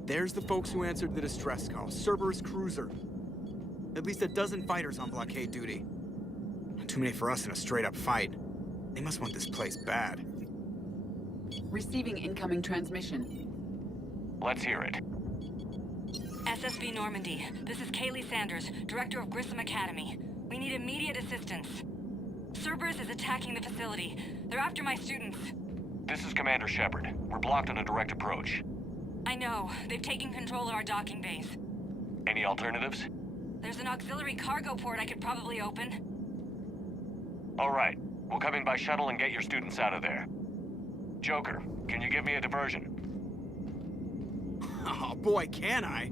There's the folks who answered the distress call. Cerberus cruiser. At least a dozen fighters on blockade duty. Too many for us in a straight-up fight. They must want this place bad. Receiving incoming transmission. Let's hear it. SSV Normandy. This is Kaylee Sanders, Director of Grissom Academy. We need immediate assistance. Cerberus is attacking the facility. They're after my students. This is Commander Shepard. We're blocked on a direct approach. I know. They've taken control of our docking base. Any alternatives? There's an auxiliary cargo port I could probably open. All right. We'll come in by shuttle and get your students out of there. Joker, can you give me a diversion? Oh boy, can I?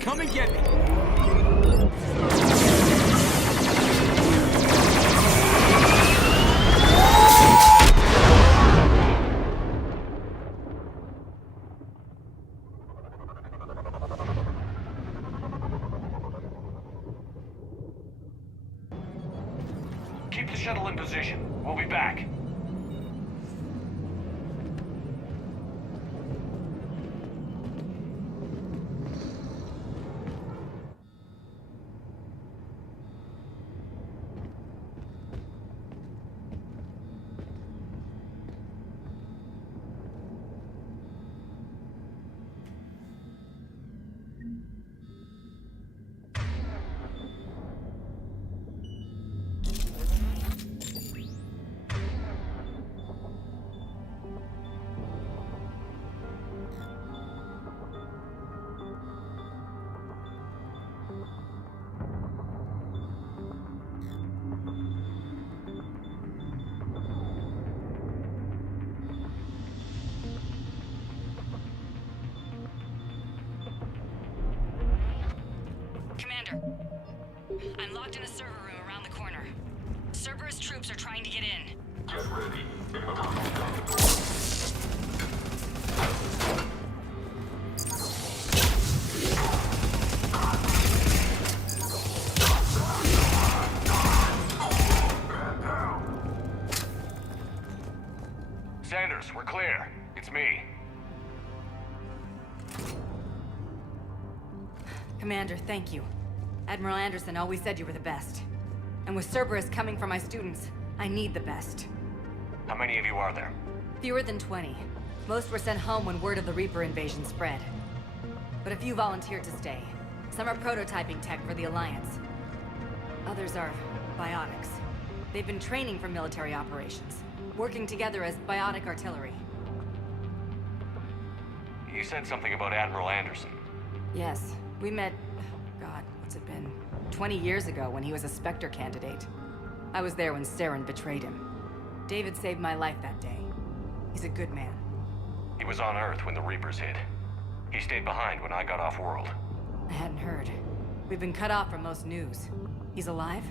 Come and get me! Keep the shuttle in position. We'll be back. Commander, I'm locked in a server room around the corner. Cerberus troops are trying to get in. Get ready. Sanders, we're clear. It's me. Commander, thank you. Admiral Anderson always said you were the best. And with Cerberus coming for my students, I need the best. How many of you are there? Fewer than 20. Most were sent home when word of the Reaper invasion spread. But a few volunteered to stay. Some are prototyping tech for the Alliance. Others are biotics. They've been training for military operations, working together as biotic artillery. You said something about Admiral Anderson. Yes, we met, God, what's it been? 20 years ago when he was a Spectre candidate. I was there when Saren betrayed him. David saved my life that day. He's a good man. He was on Earth when the Reapers hit. He stayed behind when I got off-world. I hadn't heard. We've been cut off from most news. He's alive?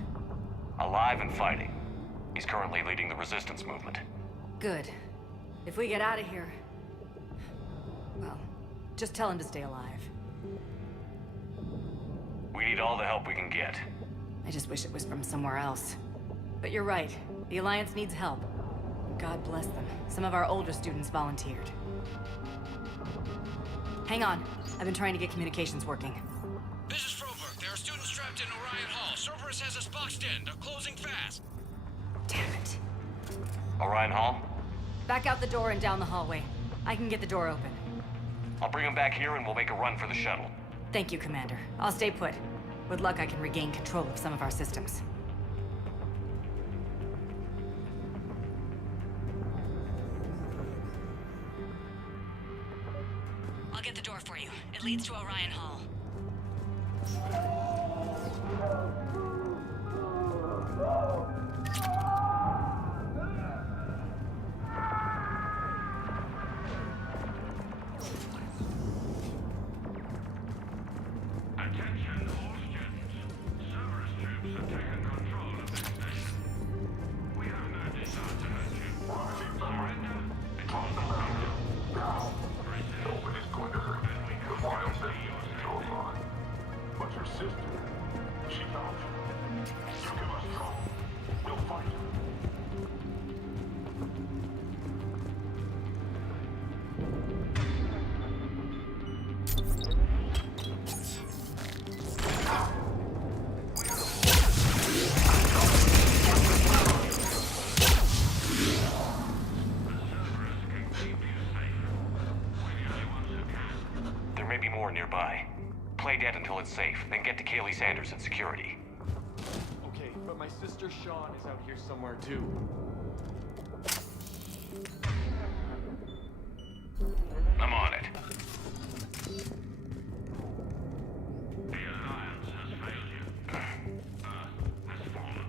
Alive and fighting. He's currently leading the resistance movement. Good. If we get out of here... well, just tell him to stay alive. We need all the help we can get. I just wish it was from somewhere else. But you're right. The Alliance needs help. God bless them. Some of our older students volunteered. Hang on. I've been trying to get communications working. This is Froberg. There are students trapped in Orion Hall. Cerberus has us boxed in. They're closing fast. Damn it. Orion Hall? Back out the door and down the hallway. I can get the door open. I'll bring him back here and we'll make a run for the shuttle. Thank you, Commander. I'll stay put. With luck, I can regain control of some of our systems. I'll get the door for you. It leads to Orion Hall. Attention all students. Cerberus troops have taken control dead until it's safe, then get to Kaylee Sanders at security. Okay, but my sister Sean is out here somewhere too. I'm on it. The Alliance has failed you. Earth has fallen.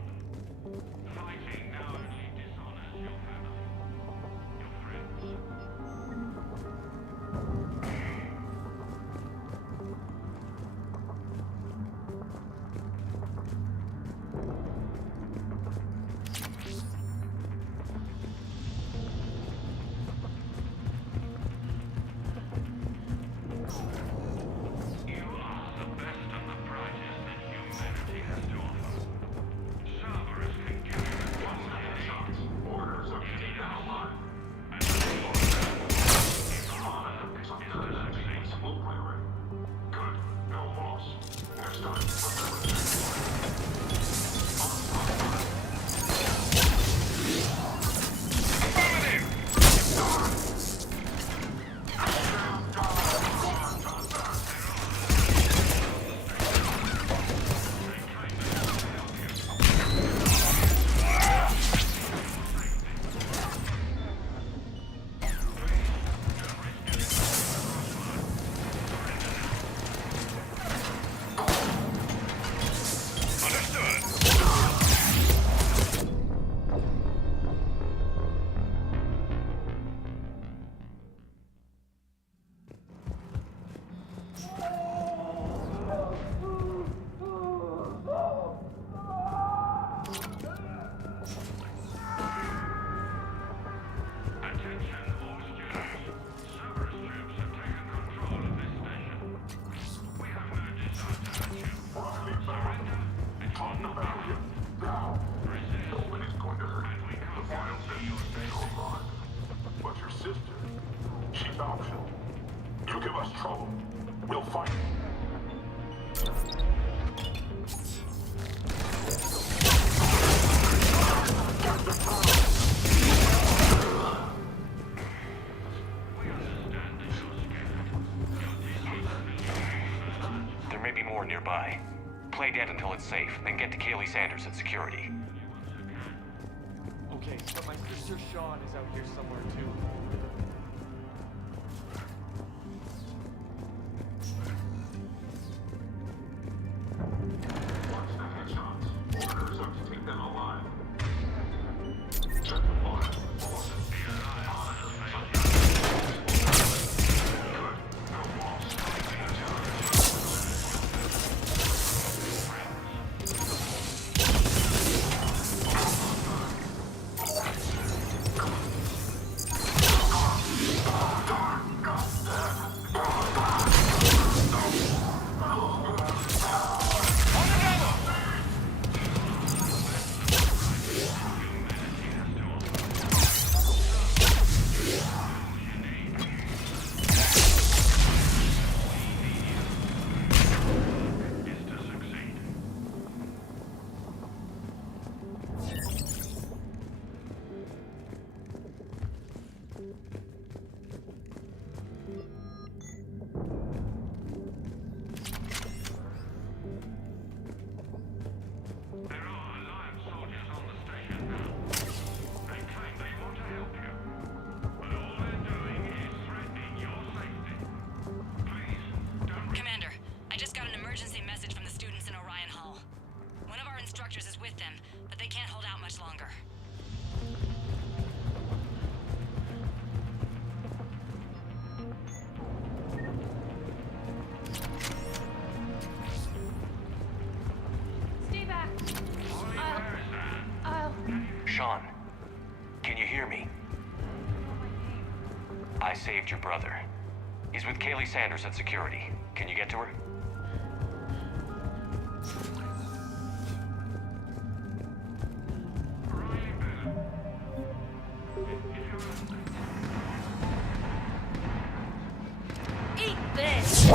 Fighting now only dishonors your family, your friends. But your sister, she's optional. You give us trouble, we'll fight. There may be more nearby. Play dead until it's safe, then get to Kaylee Sanders at security. Okay, but my sister Sean is out here somewhere too. Watch the headshots. Orders are to take them alive. Commander, I just got an emergency message from the students in Orion Hall. One of our instructors is with them, but they can't hold out much longer. Stay back. I'll... Sean, can you hear me? I saved your brother. He's with Kaylee Sanders at security. Can you get to her? Eat this!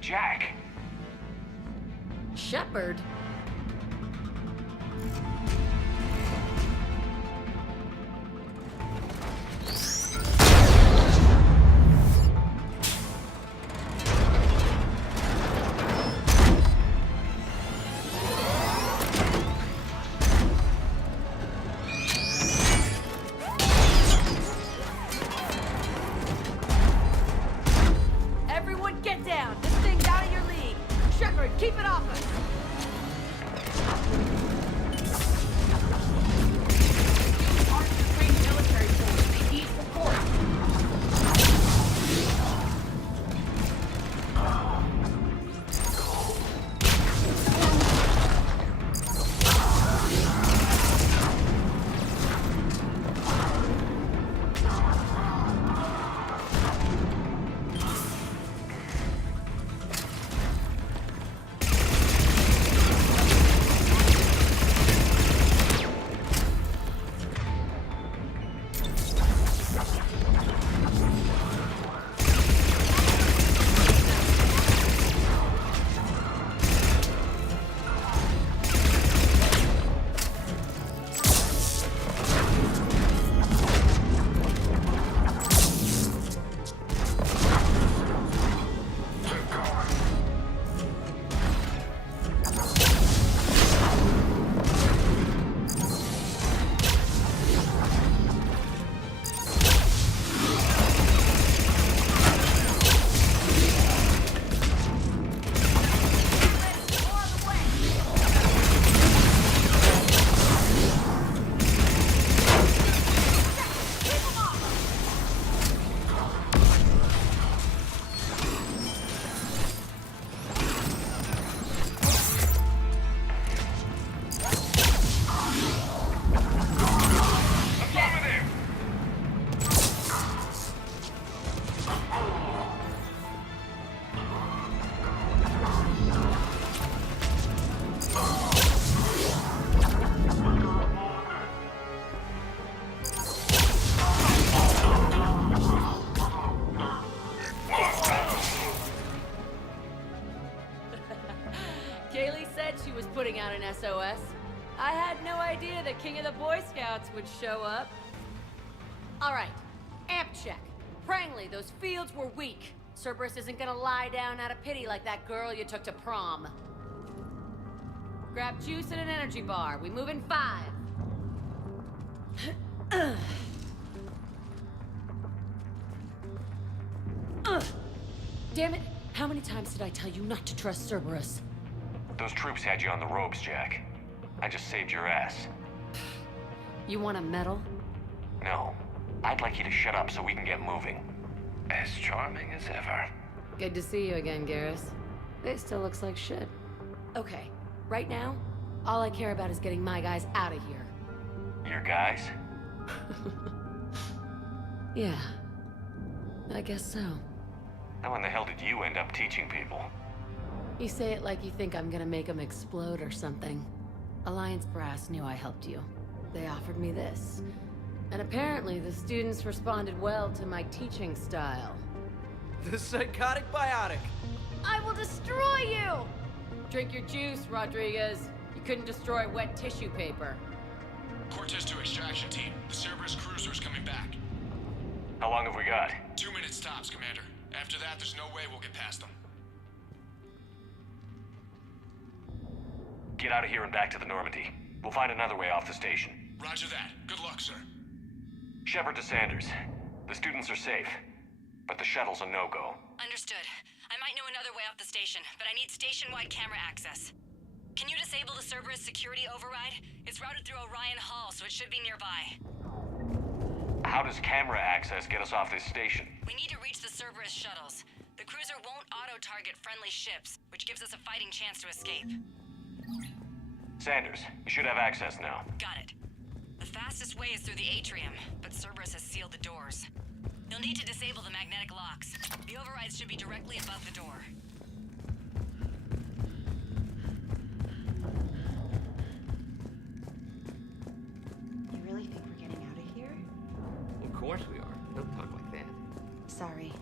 Jack! Shepard? Shepard, keep it off us! You aren't a trained military force. They need support. Kaylee said she was putting out an SOS. I had no idea the King of the Boy Scouts would show up. All right, amp check. Prangley, those fields were weak. Cerberus isn't gonna lie down out of pity like that girl you took to prom. Grab juice and an energy bar. We move in 5. Damn it! How many times did I tell you not to trust Cerberus? Those troops had you on the ropes, Jack. I just saved your ass. You want a medal? No. I'd like you to shut up so we can get moving. As charming as ever. Good to see you again, Garrus. It still looks like shit. Okay, right now, all I care about is getting my guys out of here. Your guys? Yeah. I guess so. How in the hell did you end up teaching people? You say it like you think I'm gonna make them explode or something. Alliance Brass knew I helped you. They offered me this. And apparently the students responded well to my teaching style. The psychotic biotic. I will destroy you! Drink your juice, Rodriguez. You couldn't destroy wet tissue paper. Cortez to extraction team. The Cerberus cruiser's coming back. How long have we got? 2 minutes tops, Commander. After that, there's no way we'll get past them. Get out of here and back to the Normandy. We'll find another way off the station. Roger that. Good luck, sir. Shepard to Sanders. The students are safe, but the shuttle's a no-go. Understood. I might know another way off the station, but I need station-wide camera access. Can you disable the Cerberus security override? It's routed through Orion Hall, so it should be nearby. How does camera access get us off this station? We need to reach the Cerberus shuttles. The cruiser won't auto-target friendly ships, which gives us a fighting chance to escape. Sanders, you should have access now. Got it. The fastest way is through the atrium, but Cerberus has sealed the doors. You'll need to disable the magnetic locks. The overrides should be directly above the door. You really think we're getting out of here? Of course we are. Don't talk like that. Sorry.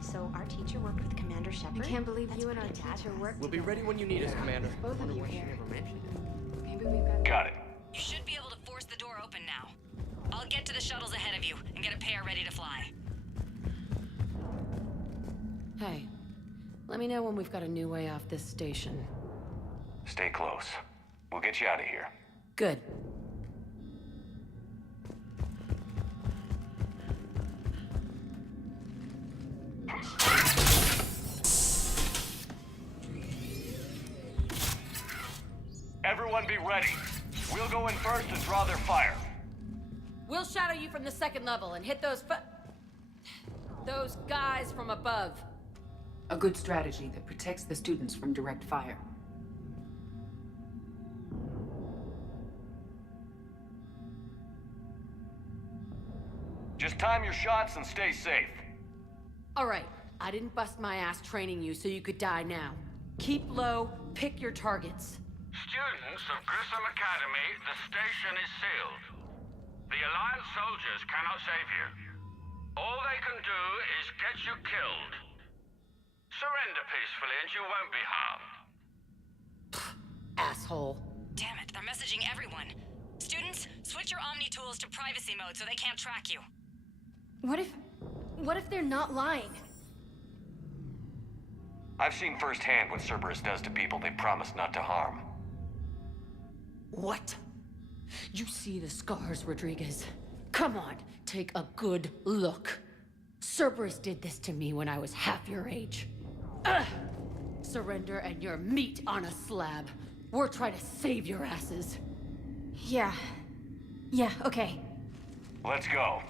So our teacher worked with Commander Shepard? I can't believe That's you and our pretty teacher badass. worked We'll be together. ready when you need us, Commander. Both of you Why she here. never mentioned it. Maybe we've got... Got it. You should be able to force the door open now. I'll get to the shuttles ahead of you and get a pair ready to fly. Hey, let me know when we've got a new way off this station. Stay close. We'll get you out of here. Good. Everyone be ready. We'll go in first and draw their fire. We'll shadow you from the second level and hit those guys from above. A good strategy that protects the students from direct fire. Just time your shots and stay safe. All right, I didn't bust my ass training you so you could die now. Keep low, pick your targets. Students of Grissom Academy, the station is sealed. The Alliance soldiers cannot save you. All they can do is get you killed. Surrender peacefully and you won't be harmed. Asshole. Damn it, they're messaging everyone. Students, switch your Omni tools to privacy mode so they can't track you. What if they're not lying? I've seen firsthand what Cerberus does to people they promise not to harm. What? You see the scars, Rodriguez? Come on, take a good look. Cerberus did this to me when I was half your age. Ugh! Surrender and you're meat on a slab. We're trying to save your asses. Yeah, okay. Let's go.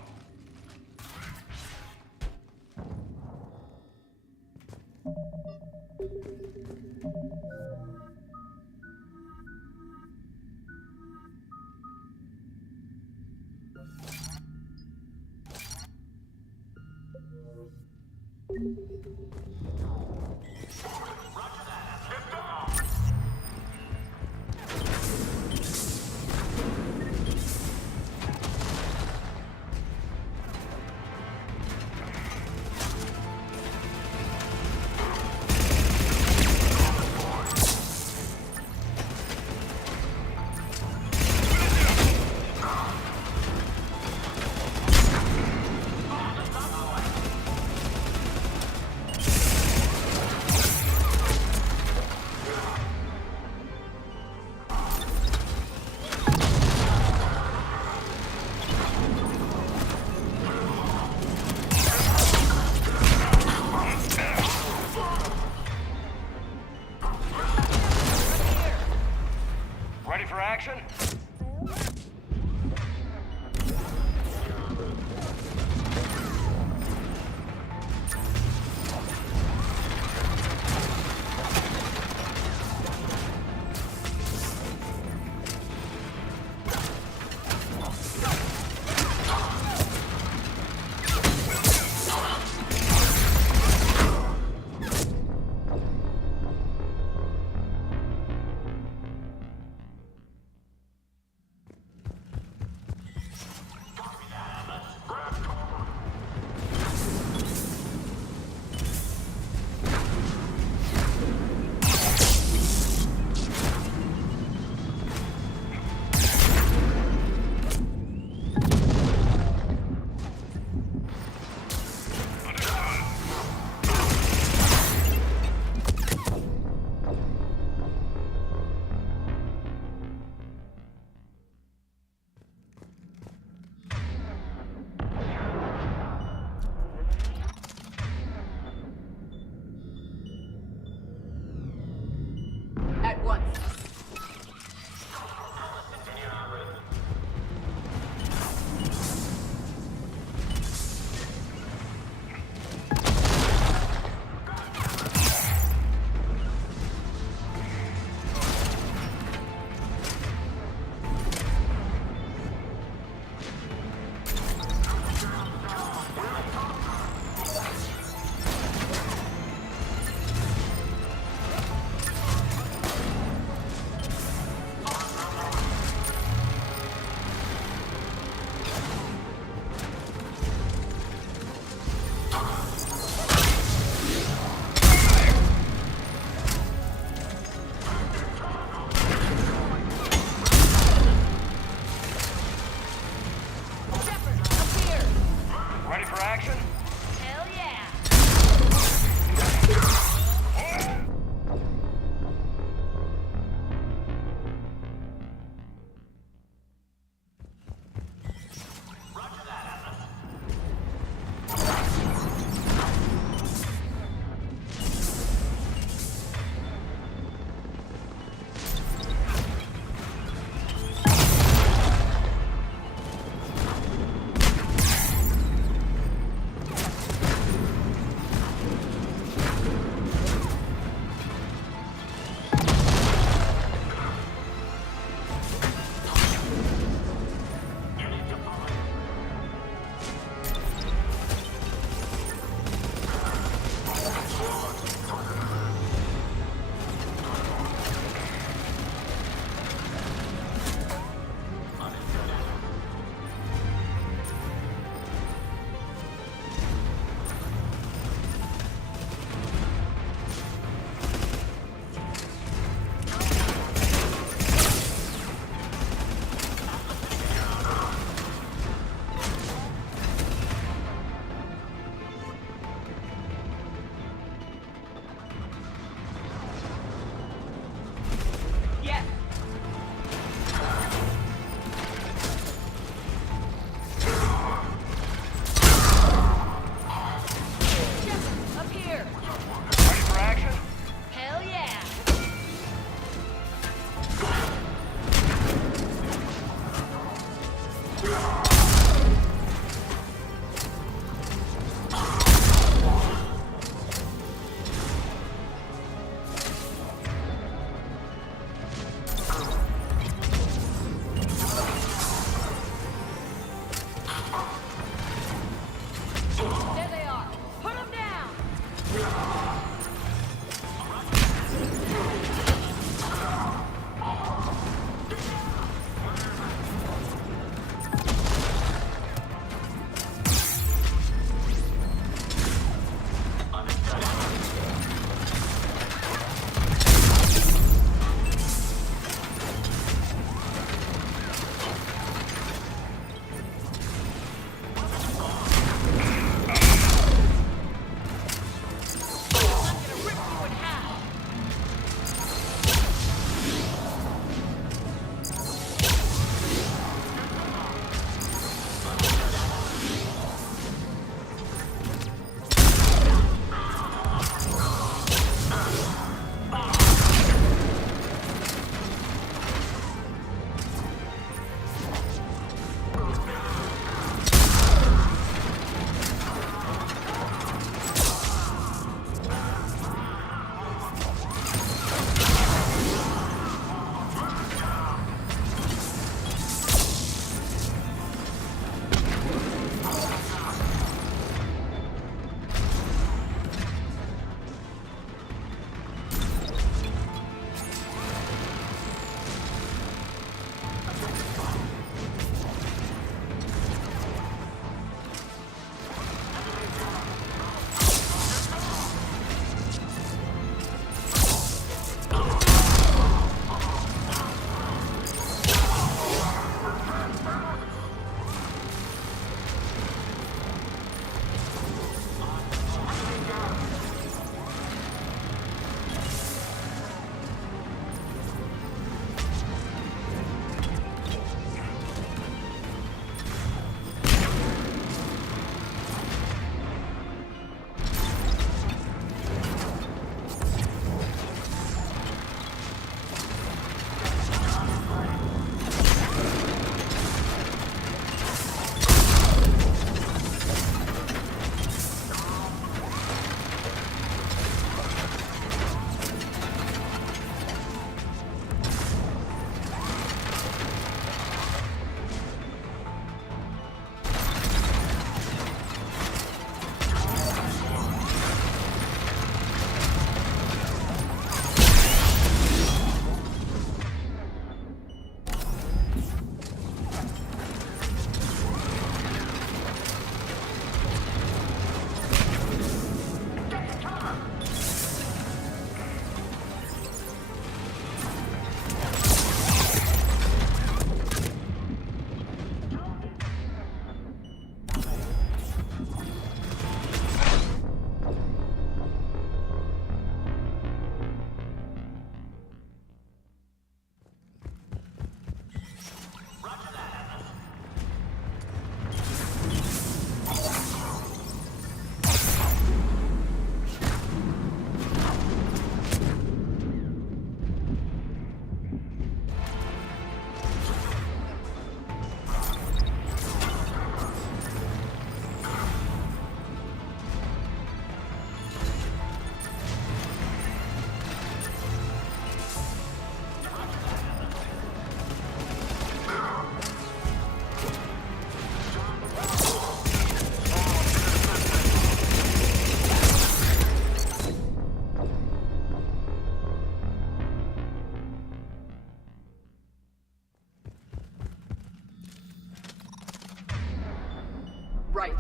Right.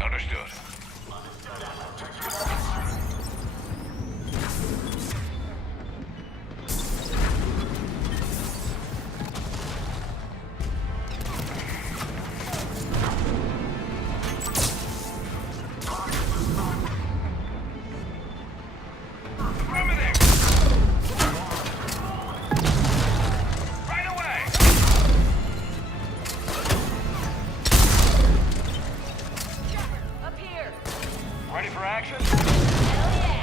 Understood. Ready for action? Hell yeah!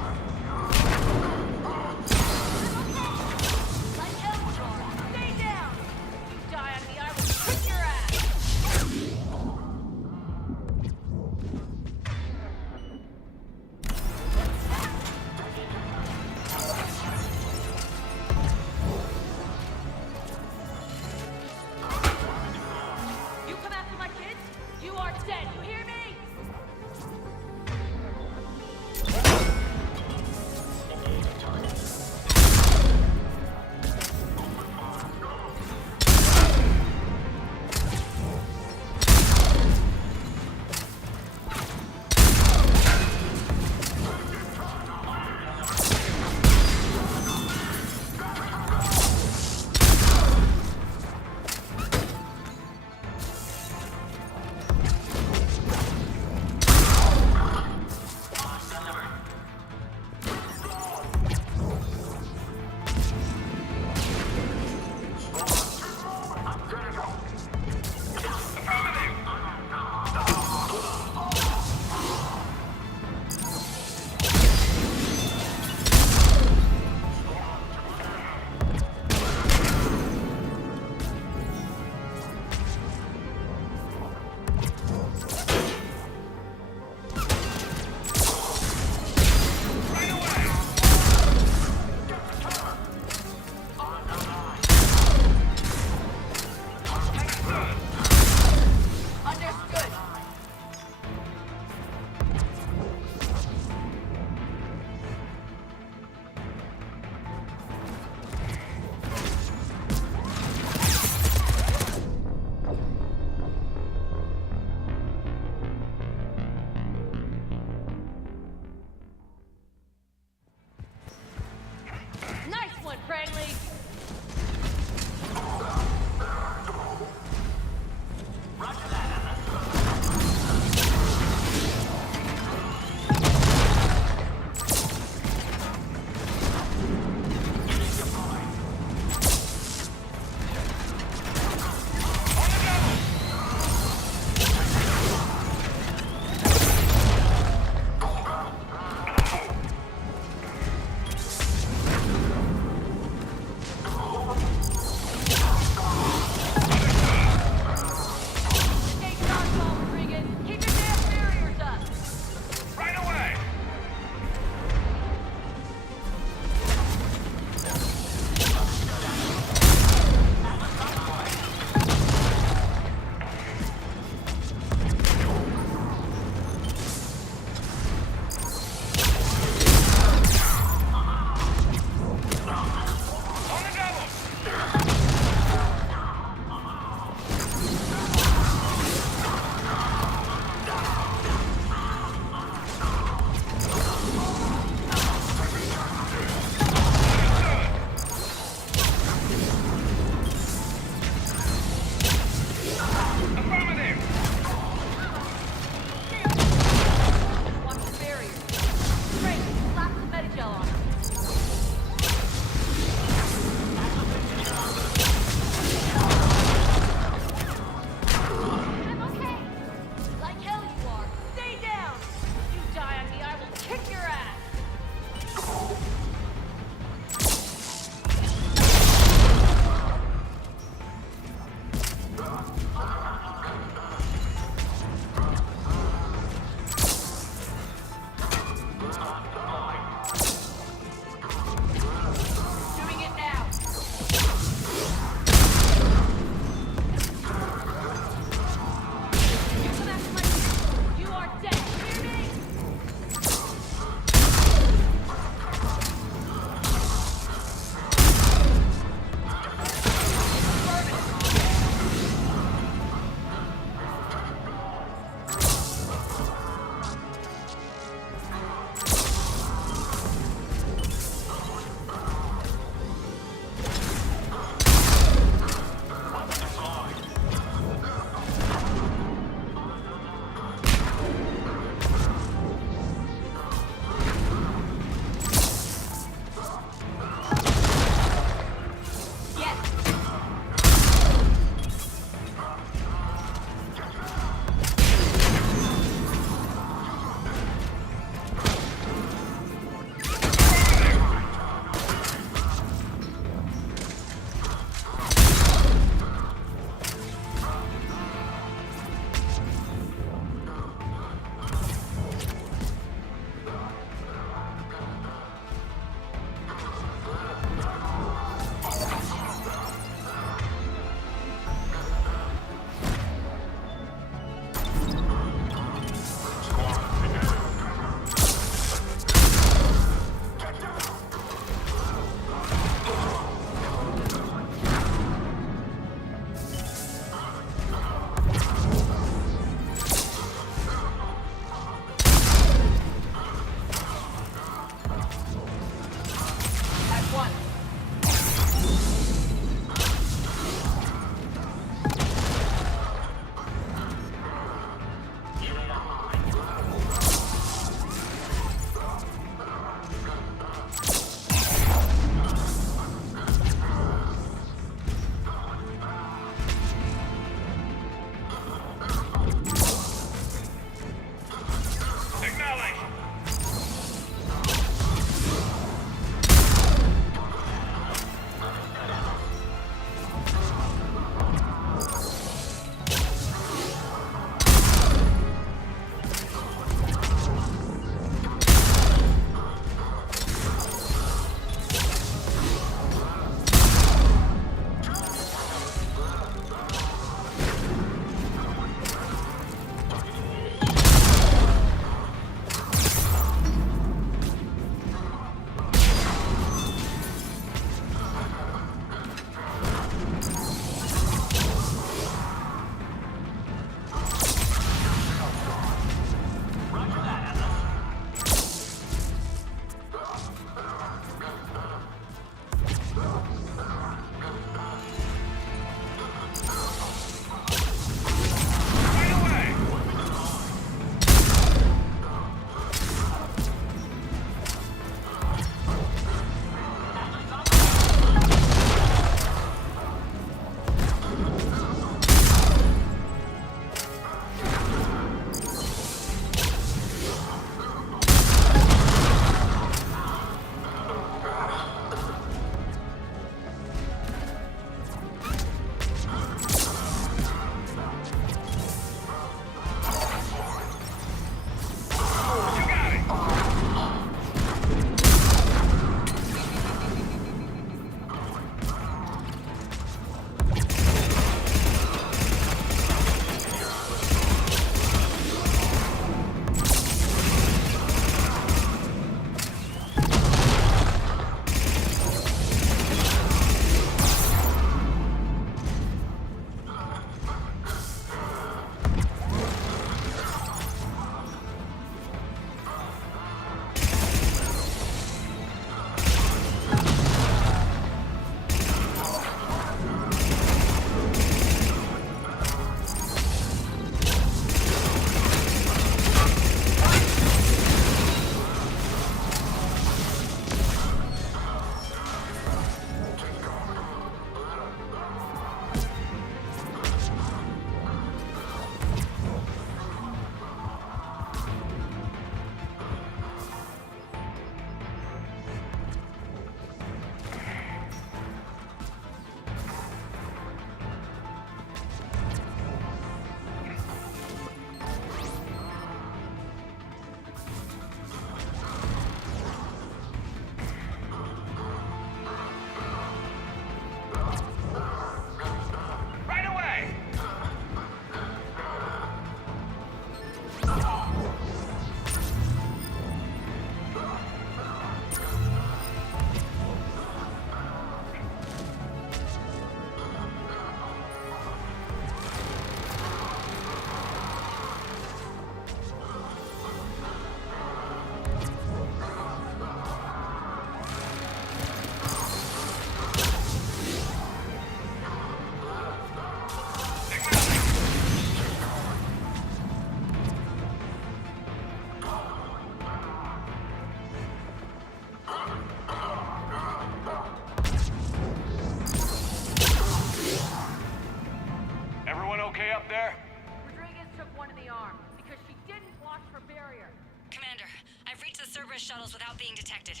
Cerberus shuttles without being detected.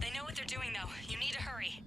They know what they're doing, though. You need to hurry.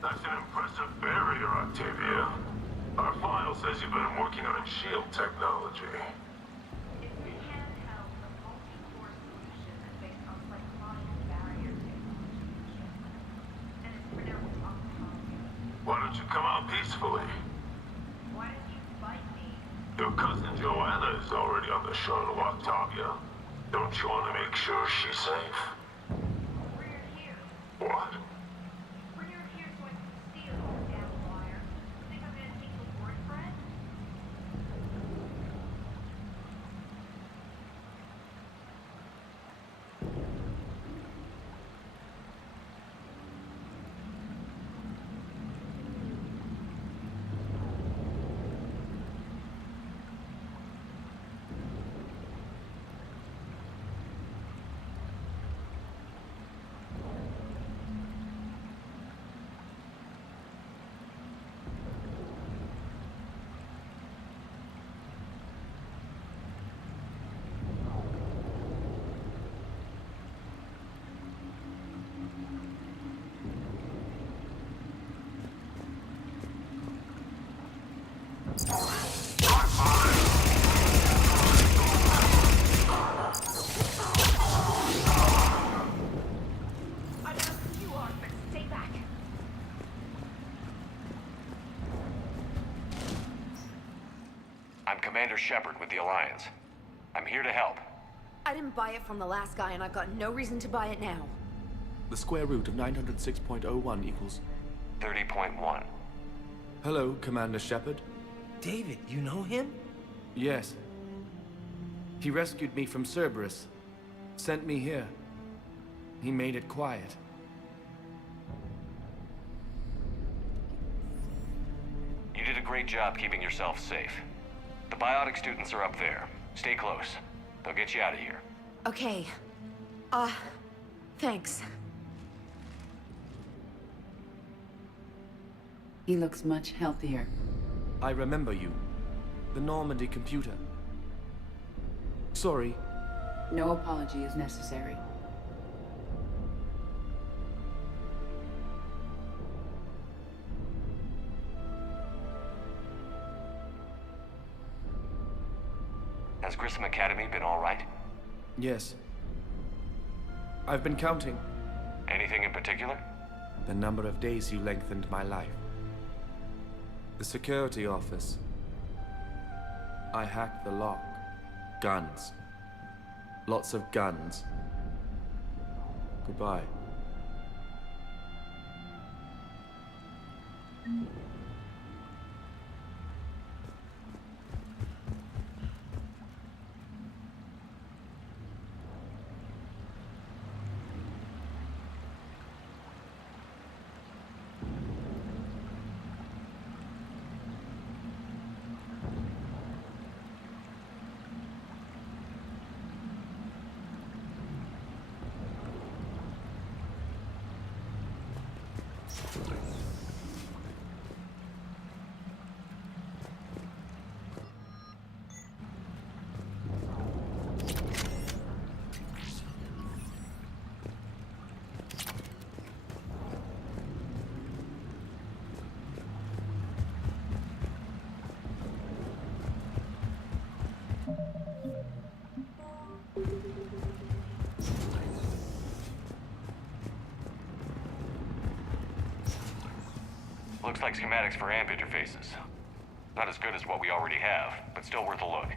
That's an impressive barrier, Octavia. Our file says you've been working on shield technology. Why don't you come out peacefully? Why did you fight me? Your cousin Joanna is already on the shuttle, Octavia. Don't you want to make sure she's safe? What? I'm Commander Shepard with the Alliance. I'm here to help. I didn't buy it from the last guy, and I've got no reason to buy it now. The square root of 906.01 equals... 30.1. Hello, Commander Shepard. David, you know him? Yes. He rescued me from Cerberus. Sent me here. He made it quiet. You did a great job keeping yourself safe. The biotic students are up there. Stay close. They'll get you out of here. Okay. Thanks. He looks much healthier. I remember you. The Normandy computer. Sorry. No apology is necessary. Has Grissom Academy been all right? Yes. I've been counting. Anything in particular? The number of days you lengthened my life. The security office. I hacked the lock. Guns. Lots of guns. Goodbye. Looks like schematics for AMP interfaces. Not as good as what we already have, but still worth a look.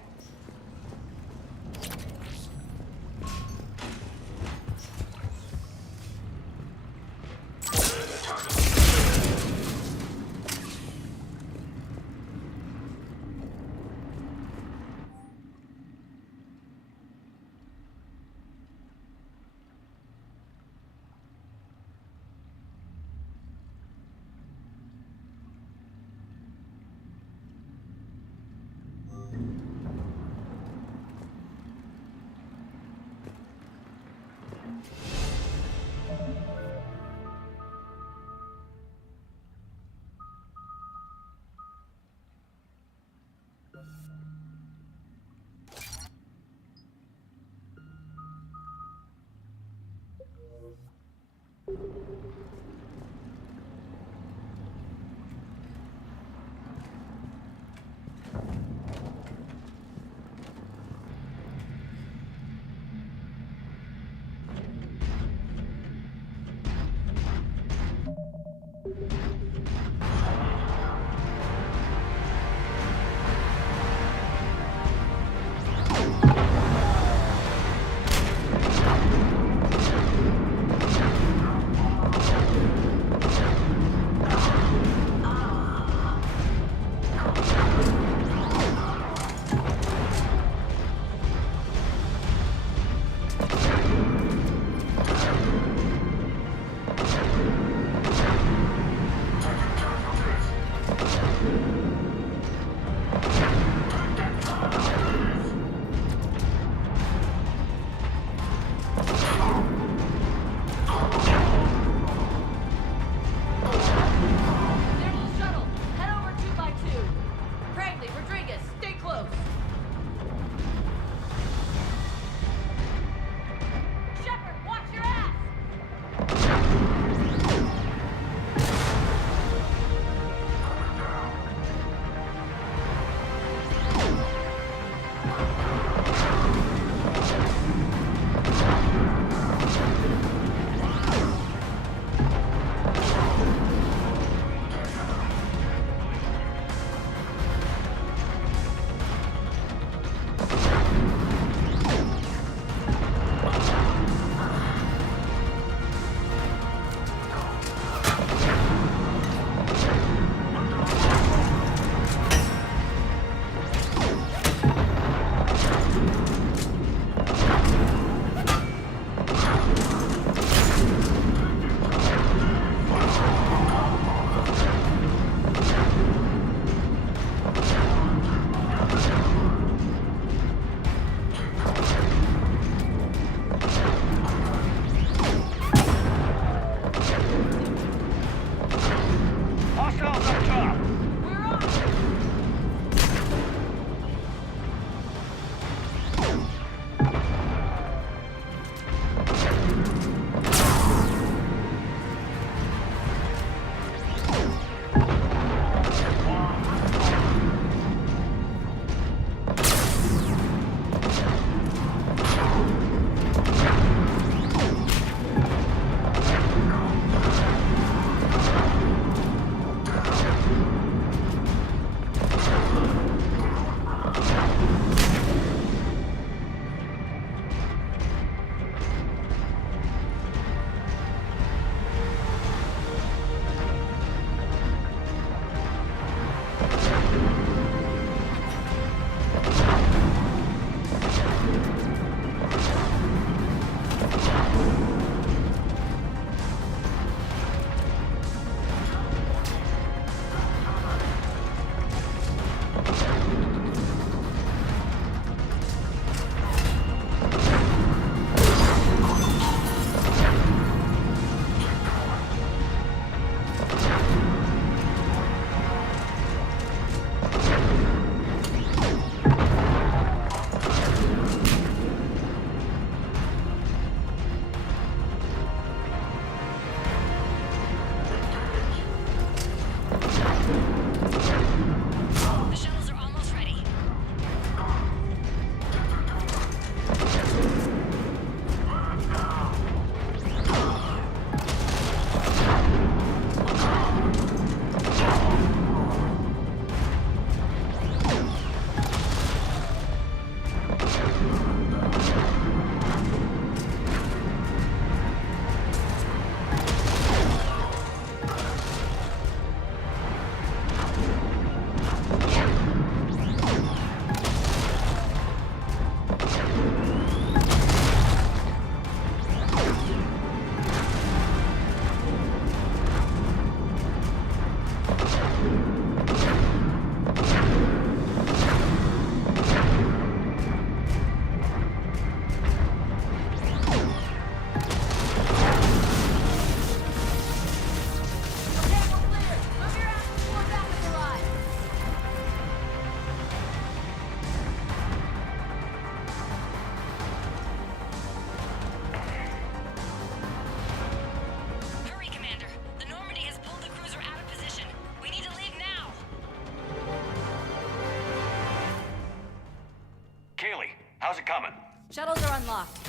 Shuttles are unlocked.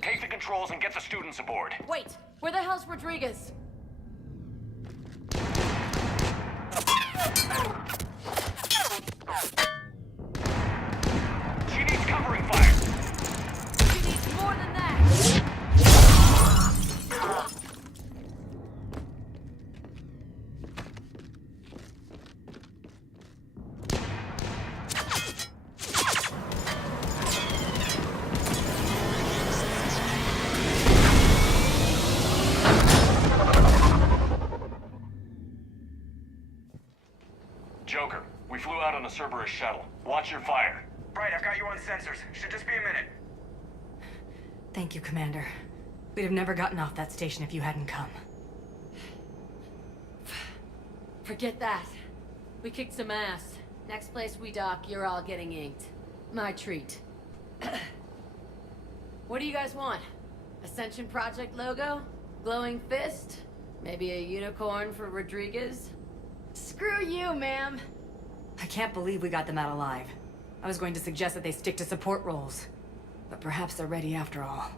Take the controls and get the students aboard. Wait, where the hell's Rodriguez? She needs covering fire. She needs more than that. Joker, we flew out on a Cerberus shuttle. Watch your fire. Right, I've got you on sensors. Should just be a minute. Thank you, Commander. We'd have never gotten off that station if you hadn't come. Forget that. We kicked some ass. Next place we dock, you're all getting inked. My treat. What do you guys want? Ascension Project logo? Glowing fist? Maybe a unicorn for Rodriguez? Screw you, ma'am! I can't believe we got them out alive. I was going to suggest that they stick to support roles. But perhaps they're ready after all.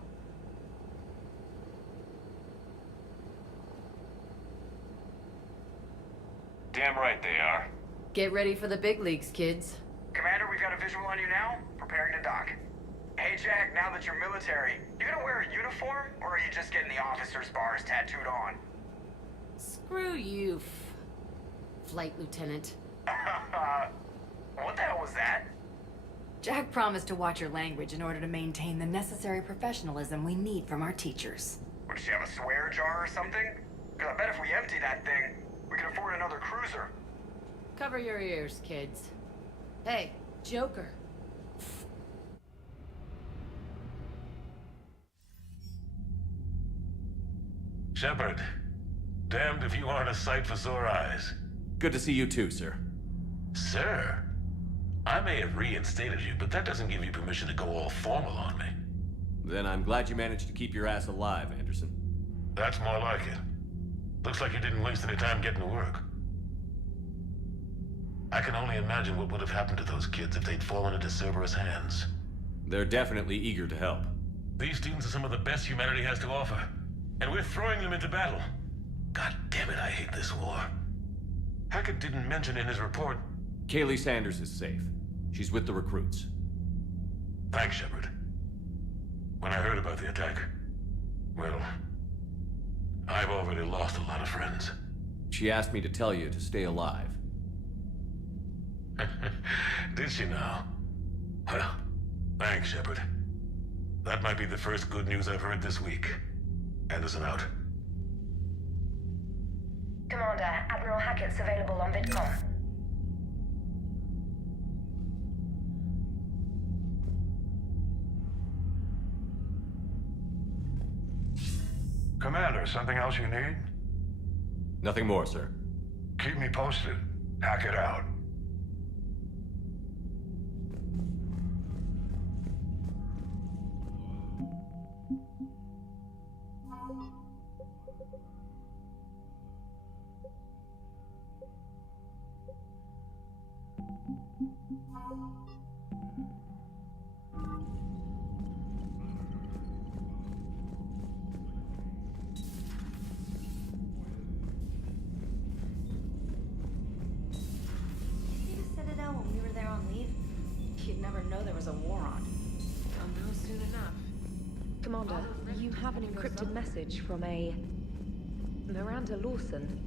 Damn right they are. Get ready for the big leagues, kids. Commander, we've got a visual on you now. Preparing to dock. Hey, Jack, now that you're military, you gonna wear a uniform, or are you just getting the officer's bars tattooed on? Screw you, Flight Lieutenant. What the hell was that? Jack promised to watch your language in order to maintain the necessary professionalism we need from our teachers. Would she have a swear jar or something? Because I bet if we empty that thing, we can afford another cruiser. Cover your ears, kids. Hey, Joker. Shepard, damned if you aren't a sight for sore eyes. Good to see you too, sir. Sir? I may have reinstated you, but that doesn't give you permission to go all formal on me. Then I'm glad you managed to keep your ass alive, Anderson. That's more like it. Looks like you didn't waste any time getting to work. I can only imagine what would have happened to those kids if they'd fallen into Cerberus' hands. They're definitely eager to help. These students are some of the best humanity has to offer, and we're throwing them into battle. God damn it, I hate this war. Hackett didn't mention in his report... Kaylee Sanders is safe. She's with the recruits. Thanks, Shepard. When I heard about the attack, well, I've already lost a lot of friends. She asked me to tell you to stay alive. Did she now? Well, thanks, Shepard. That might be the first good news I've heard this week. Anderson out. Commander, Admiral Hackett's available on VidCom. Commander, something else you need? Nothing more, sir. Keep me posted. Hackett out. Citadel when we were there on leave? You'd never know there was a war on. I'll know soon enough. Commander, you have an encrypted message from a... Miranda Lawson.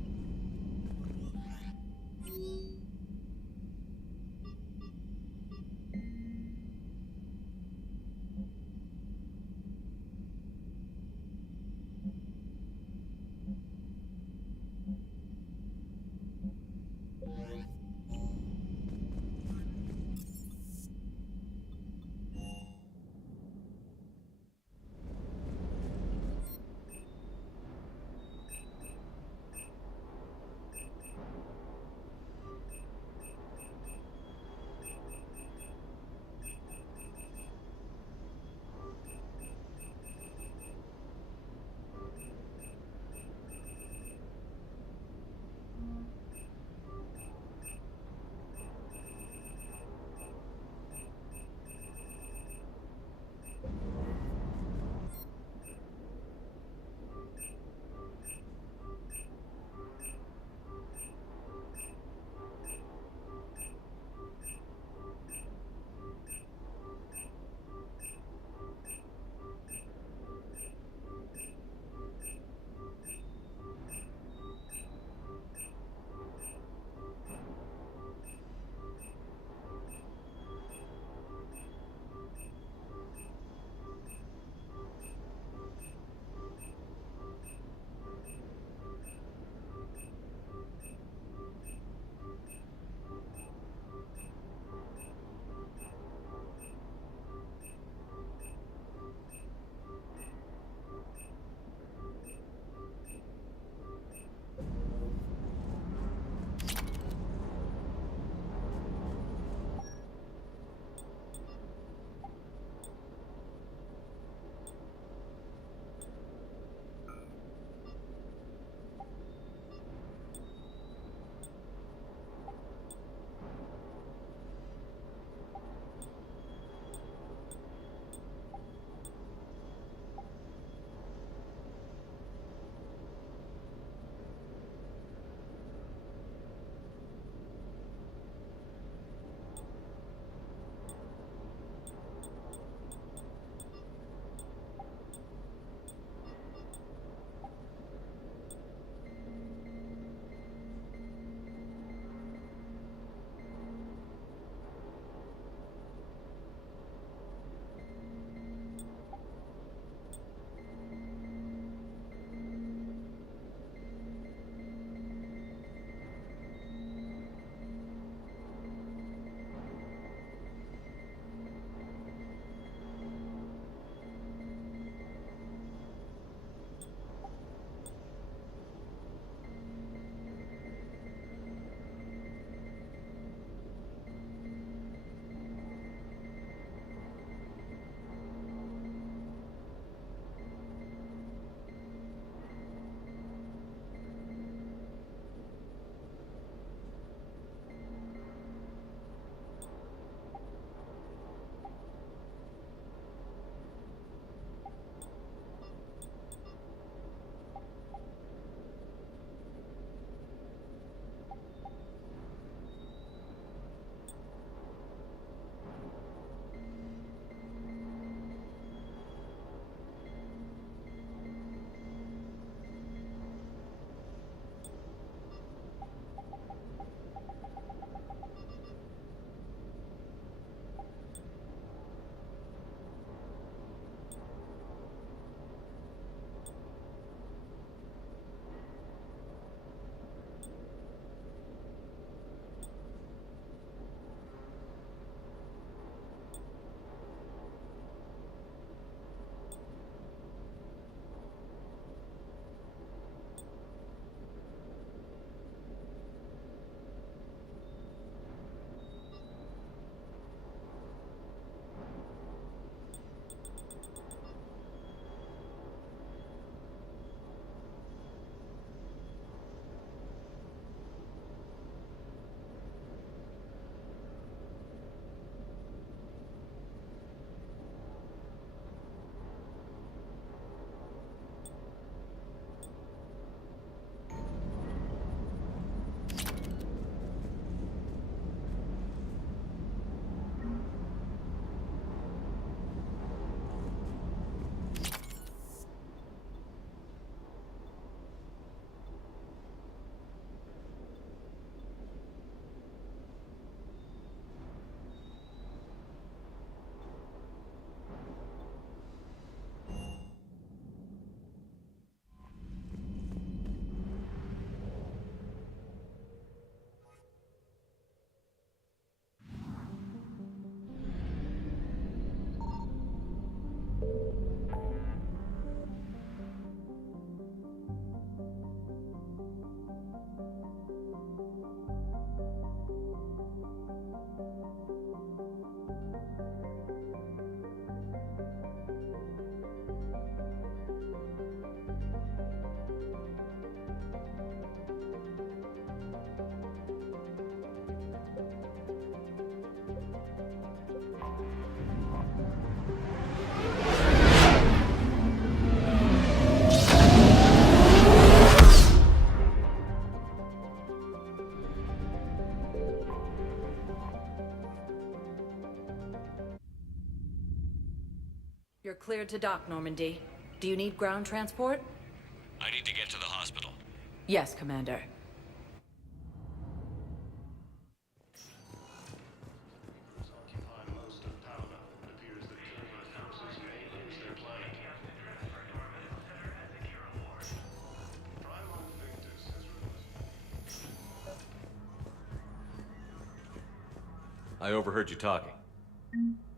You're cleared to dock, Normandy. Do you need ground transport? I need to get to the hospital. Yes, Commander. I overheard you talking.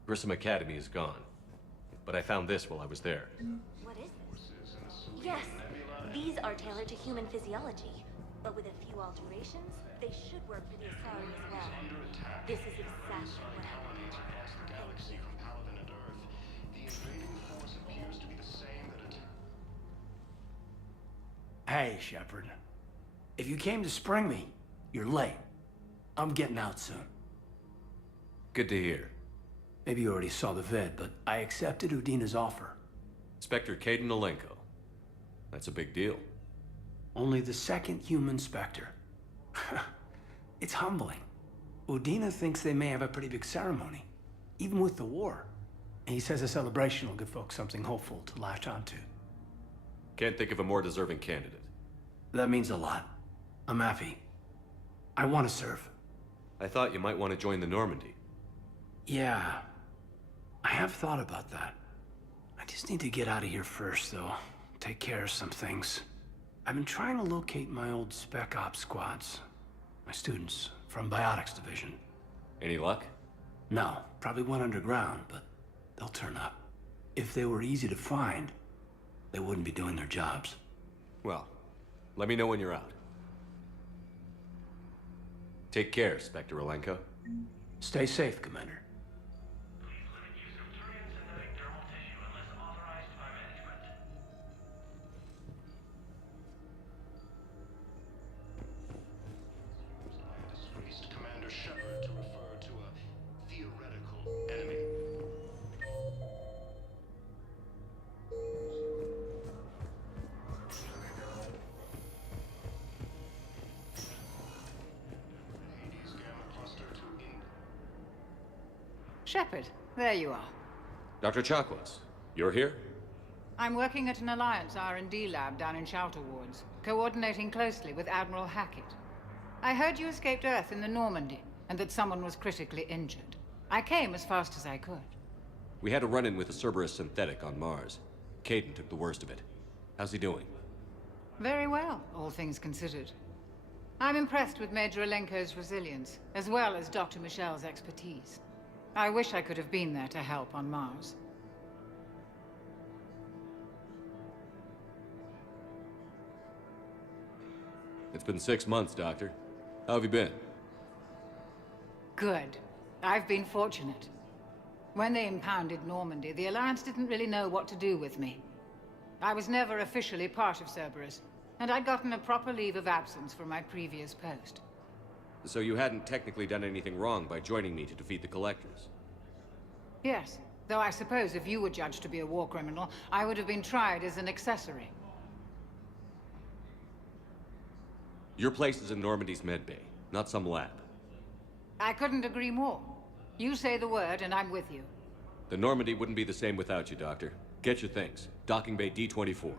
Grissom Academy is gone. But I found this while I was there. What is this? Yes, these are tailored to human physiology, but with a few alterations, they should work for the Asari as well. This is exactly what happened. Thank you. Hey, Shepard. If you came to spring me, you're late. I'm getting out soon. Good to hear. Maybe you already saw the vid, but I accepted Udina's offer. Spectre Kaidan Alenko. That's a big deal. Only the second human Spectre. It's humbling. Udina thinks they may have a pretty big ceremony, even with the war. And he says a celebration will give folks something hopeful to latch onto. Can't think of a more deserving candidate. That means a lot. I'm happy. I want to serve. I thought you might want to join the Normandy. Yeah, I have thought about that. I just need to get out of here first, though. Take care of some things. I've been trying to locate my old Spec Ops squads. My students from Biotics Division. Any luck? No, probably went underground, but they'll turn up. If they were easy to find, they wouldn't be doing their jobs. Well, let me know when you're out. Take care, Spectre Alenko. Stay safe, Commander. Commander Shepard to refer to a theoretical enemy. Hades Gamma Cluster to in. Shepard, there you are. Dr. Chakwas, you're here? I'm working at an Alliance R&D lab down in Shelter Wards, coordinating closely with Admiral Hackett. I heard you escaped Earth in the Normandy, and that someone was critically injured. I came as fast as I could. We had a run-in with a Cerberus synthetic on Mars. Kaidan took the worst of it. How's he doing? Very well, all things considered. I'm impressed with Major Alenko's resilience, as well as Dr. Michel's expertise. I wish I could have been there to help on Mars. It's been 6 months, Doctor. How have you been? Good. I've been fortunate. When they impounded Normandy, the Alliance didn't really know what to do with me. I was never officially part of Cerberus, and I'd gotten a proper leave of absence from my previous post. So you hadn't technically done anything wrong by joining me to defeat the Collectors? Yes, though I suppose if you were judged to be a war criminal, I would have been tried as an accessory. Your place is in Normandy's medbay, not some lab. I couldn't agree more. You say the word, and I'm with you. The Normandy wouldn't be the same without you, Doctor. Get your things. Docking Bay D-24.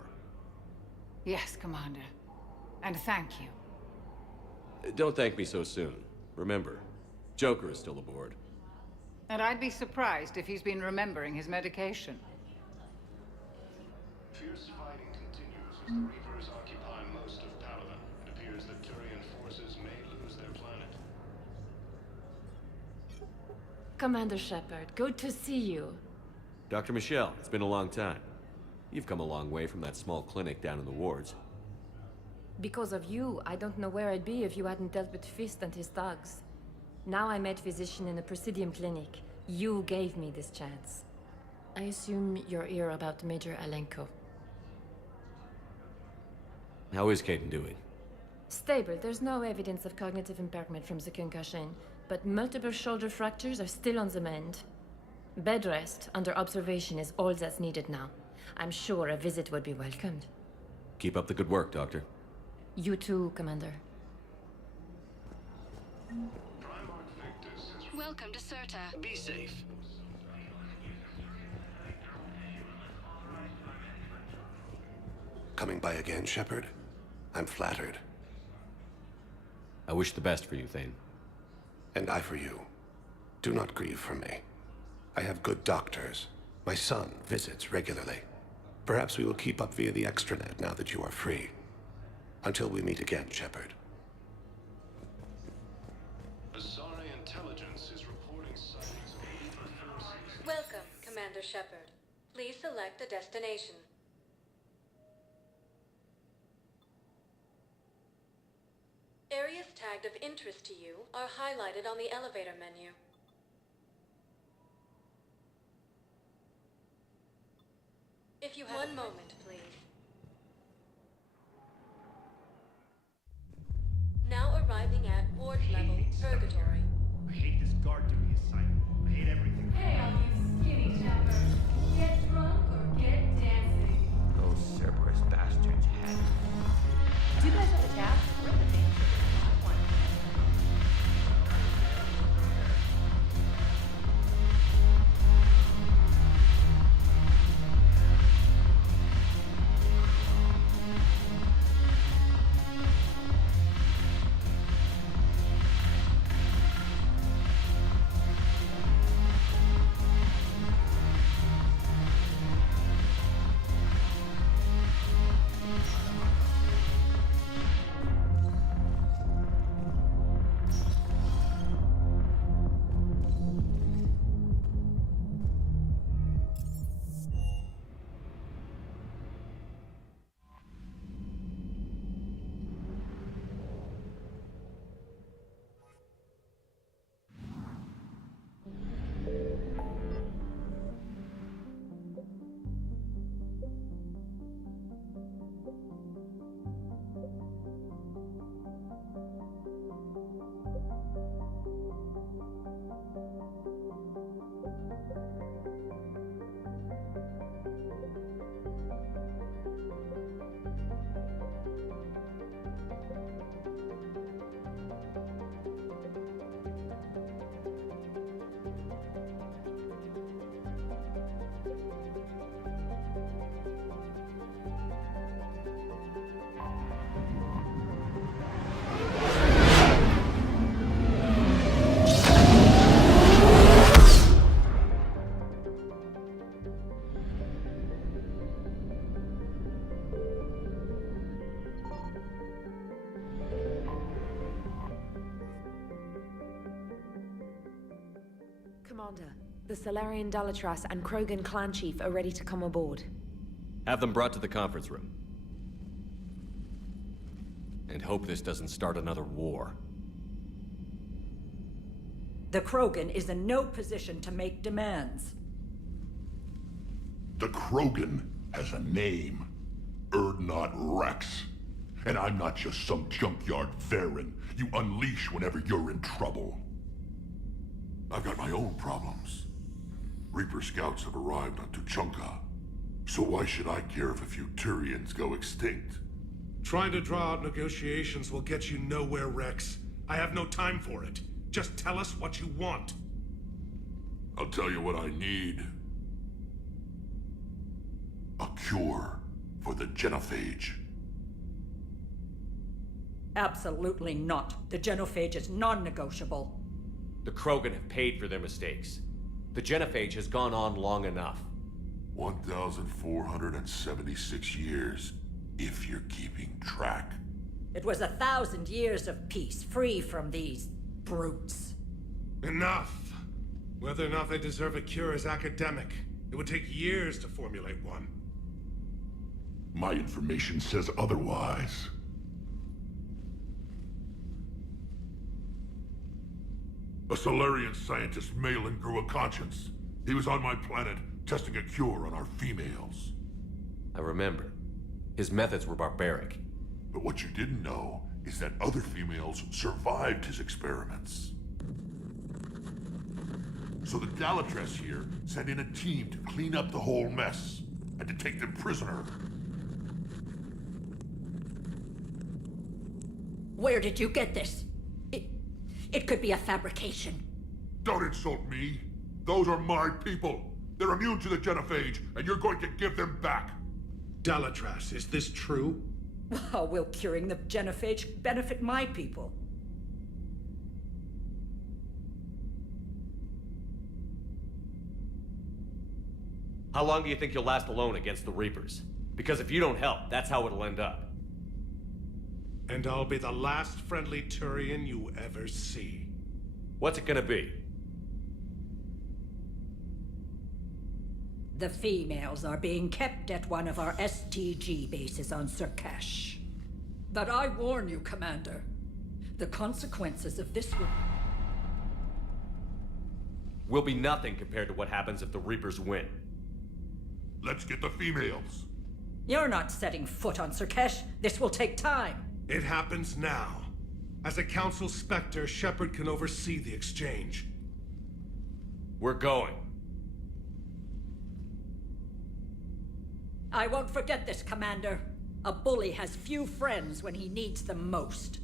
Yes, Commander. And thank you. Don't thank me so soon. Remember, Joker is still aboard. And I'd be surprised if he's been remembering his medication. Fierce fighting continues as the Reapers occupy most of Palaven. It appears that Turian forces may lose their planet. Commander Shepard, good to see you. Dr. Michel, it's been a long time. You've come a long way from that small clinic down in the wards. Because of you, I don't know where I'd be if you hadn't dealt with Fist and his thugs. Now I'm head physician in a Presidium clinic. You gave me this chance. I assume you're here about Major Alenko. How is Kaidan doing? Stable. There's no evidence of cognitive impairment from the concussion, but multiple shoulder fractures are still on the mend. Bed rest under observation is all that's needed now. I'm sure a visit would be welcomed. Keep up the good work, Doctor. You too, Commander. Welcome to Serta. Be safe. coming by again, Shepard. I'm flattered. I wish the best for you, Thane. And I for you. Do not grieve for me. I have good doctors. My son visits regularly. Perhaps we will keep up via the extranet now that you are free. Until we meet again, Shepard. Azari intelligence is reporting sightings of Reaper forces. Welcome, Commander Shepard. Please select a destination. Areas tagged of interest to you are highlighted on the elevator menu. If you have one moment, please. Now arriving at ward level Purgatory. I hate this guard duty assignment. I hate everything. Hey, all you skinny choppers. Get drunk or get dancing. Those Cerberus bastards had it. Do you guys have a tab? We're in the danger. I want Commander, the Salarian Dalatras and Krogan clan chief are ready to come aboard. Have them brought to the conference room. And hope this doesn't start another war. The Krogan is in no position to make demands. The Krogan has a name. Urdnot Rex. And I'm not just some junkyard Varen you unleash whenever you're in trouble. I've got my own problems. Reaper scouts have arrived on Tuchanka. So why should I care if a few Turians go extinct? Trying to draw out negotiations will get you nowhere, Rex. I have no time for it. Just tell us what you want. I'll tell you what I need. A cure for the genophage. Absolutely not. The genophage is non-negotiable. The Krogan have paid for their mistakes. The genophage has gone on long enough. 1,476 years, if you're keeping track. It was 1,000 years of peace, free from these brutes. Enough! Whether or not they deserve a cure is academic. It would take years to formulate one. My information says otherwise. A Salarian scientist, Malin, grew a conscience. He was on my planet, testing a cure on our females. I remember. His methods were barbaric. But what you didn't know is that other females survived his experiments. So the Dalatras here sent in a team to clean up the whole mess, and to take them prisoner. Where did you get this? It could be a fabrication. Don't insult me. Those are my people. They're immune to the genophage, and you're going to give them back. Delatras, is this true? How will curing the genophage benefit my people? How long do you think you'll last alone against the Reapers? Because if you don't help, that's how it'll end up. And I'll be the last friendly Turian you ever see. What's it gonna be? The females are being kept at one of our STG bases on Surkash. But I warn you, Commander, the consequences of this Will be nothing compared to what happens if the Reapers win. Let's get the females. You're not setting foot on Surkash. This will take time. It happens now. As a Council Spectre, Shepard can oversee the exchange. We're going. I won't forget this, Commander. A bully has few friends when he needs them most.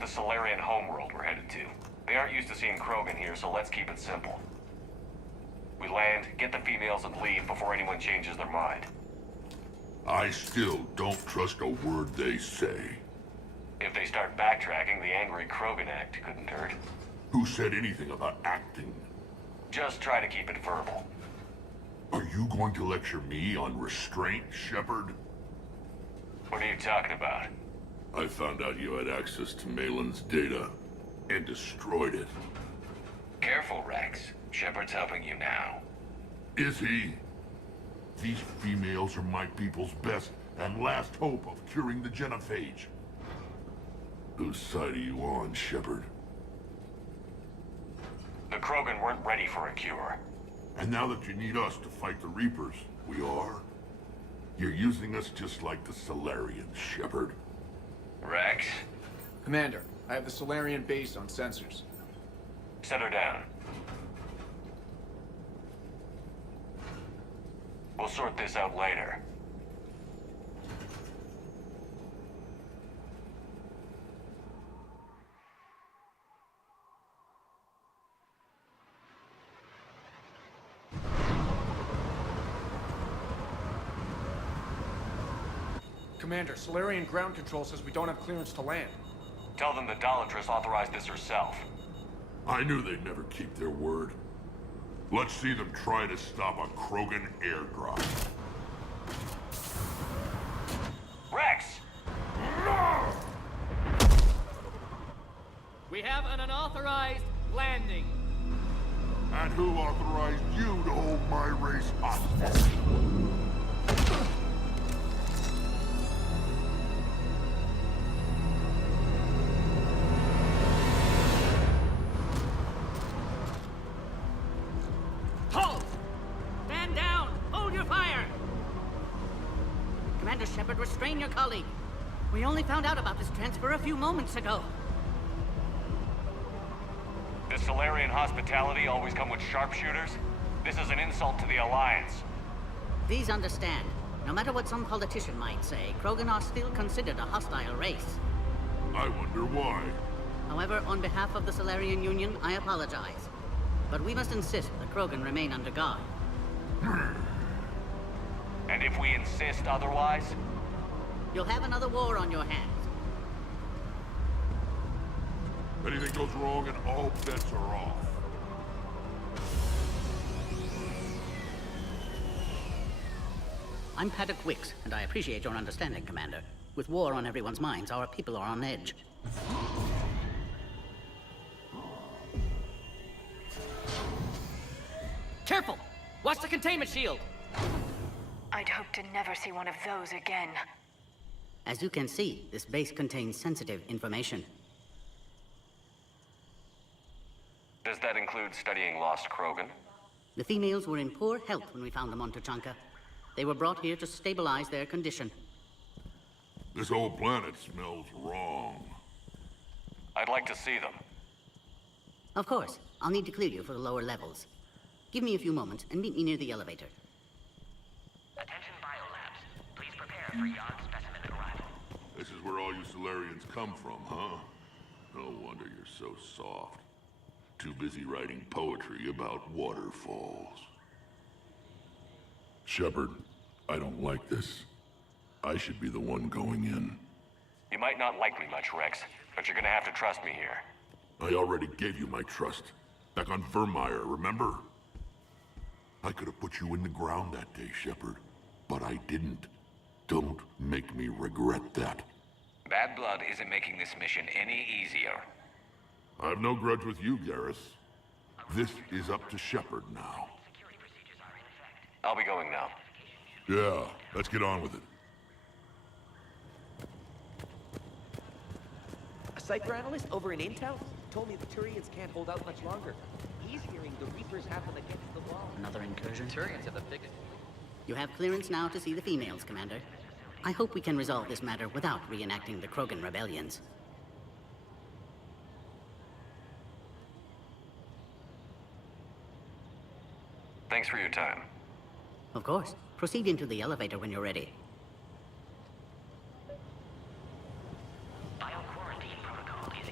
the Solarian homeworld we're headed to. They aren't used to seeing Krogan here, so let's keep it simple. We land, get the females, and leave before anyone changes their mind. I still don't trust a word they say. If they start backtracking, the angry Krogan act couldn't hurt. Who said anything about acting? Just try to keep it verbal. Are you going to lecture me on restraint, Shepard? What are you talking about? I found out you had access to Malin's data and destroyed it. Careful, Rex. Shepard's helping you now. Is he? These females are my people's best and last hope of curing the genophage. Whose side are you on, Shepard? The Krogan weren't ready for a cure. And now that you need us to fight the Reapers, we are? You're using us just like the Solarians, Shepard. Rex? Commander, I have the Solarian base on sensors. Set her down. We'll sort this out later. Commander, Solarian ground control says we don't have clearance to land. Tell them the Dolatress authorized this herself. I knew they'd never keep their word. Let's see them try to stop a Krogan airdrop. Rex! We have an unauthorized landing. And who authorized you to hold my race hostage? Halt! Stand down! Hold your fire! Commander Shepard, restrain your colleague. We only found out about this transfer a few moments ago. Does Solarian hospitality always come with sharpshooters? This is an insult to the Alliance. Please understand, no matter what some politician might say, Krogan are still considered a hostile race. I wonder why. However, on behalf of the Solarian Union, I apologize. But we must insist the Krogan remain under guard. And if we insist otherwise? You'll have another war on your hands. If anything goes wrong and all bets are off. I'm Paddock Wicks, and I appreciate your understanding, Commander. With war on everyone's minds, our people are on edge. Careful! Watch the containment shield! I'd hope to never see one of those again. As you can see, this base contains sensitive information. Does that include studying lost Krogan? The females were in poor health when we found them on Tuchanka. They were brought here to stabilize their condition. This whole planet smells wrong. I'd like to see them. Of course. I'll need to clear you for the lower levels. Give me a few moments and meet me near the elevator. Attention biolabs. Please prepare for Yon specimen arrival. This is where all you Solarians come from, huh? No wonder you're so soft. Too busy writing poetry about waterfalls. Shepard, I don't like this. I should be the one going in. You might not like me much, Rex, but you're gonna have to trust me here. I already gave you my trust. Back on Vermeer, remember? I could have put you in the ground that day, Shepard, but I didn't. Don't make me regret that. Bad blood isn't making this mission any easier. I have no grudge with you, Garrus. This is up to Shepard now. I'll be going now. Yeah, let's get on with it. A Cypher analyst over in Intel told me the Turians can't hold out much longer. He's hearing the Reapers have them against the wall. Another incursion? Turians are the biggest. You have clearance now to see the females, Commander. I hope we can resolve this matter without reenacting the Krogan rebellions. Thanks for your time. Of course. Proceed into the elevator when you're ready. Bio-quarantine protocol is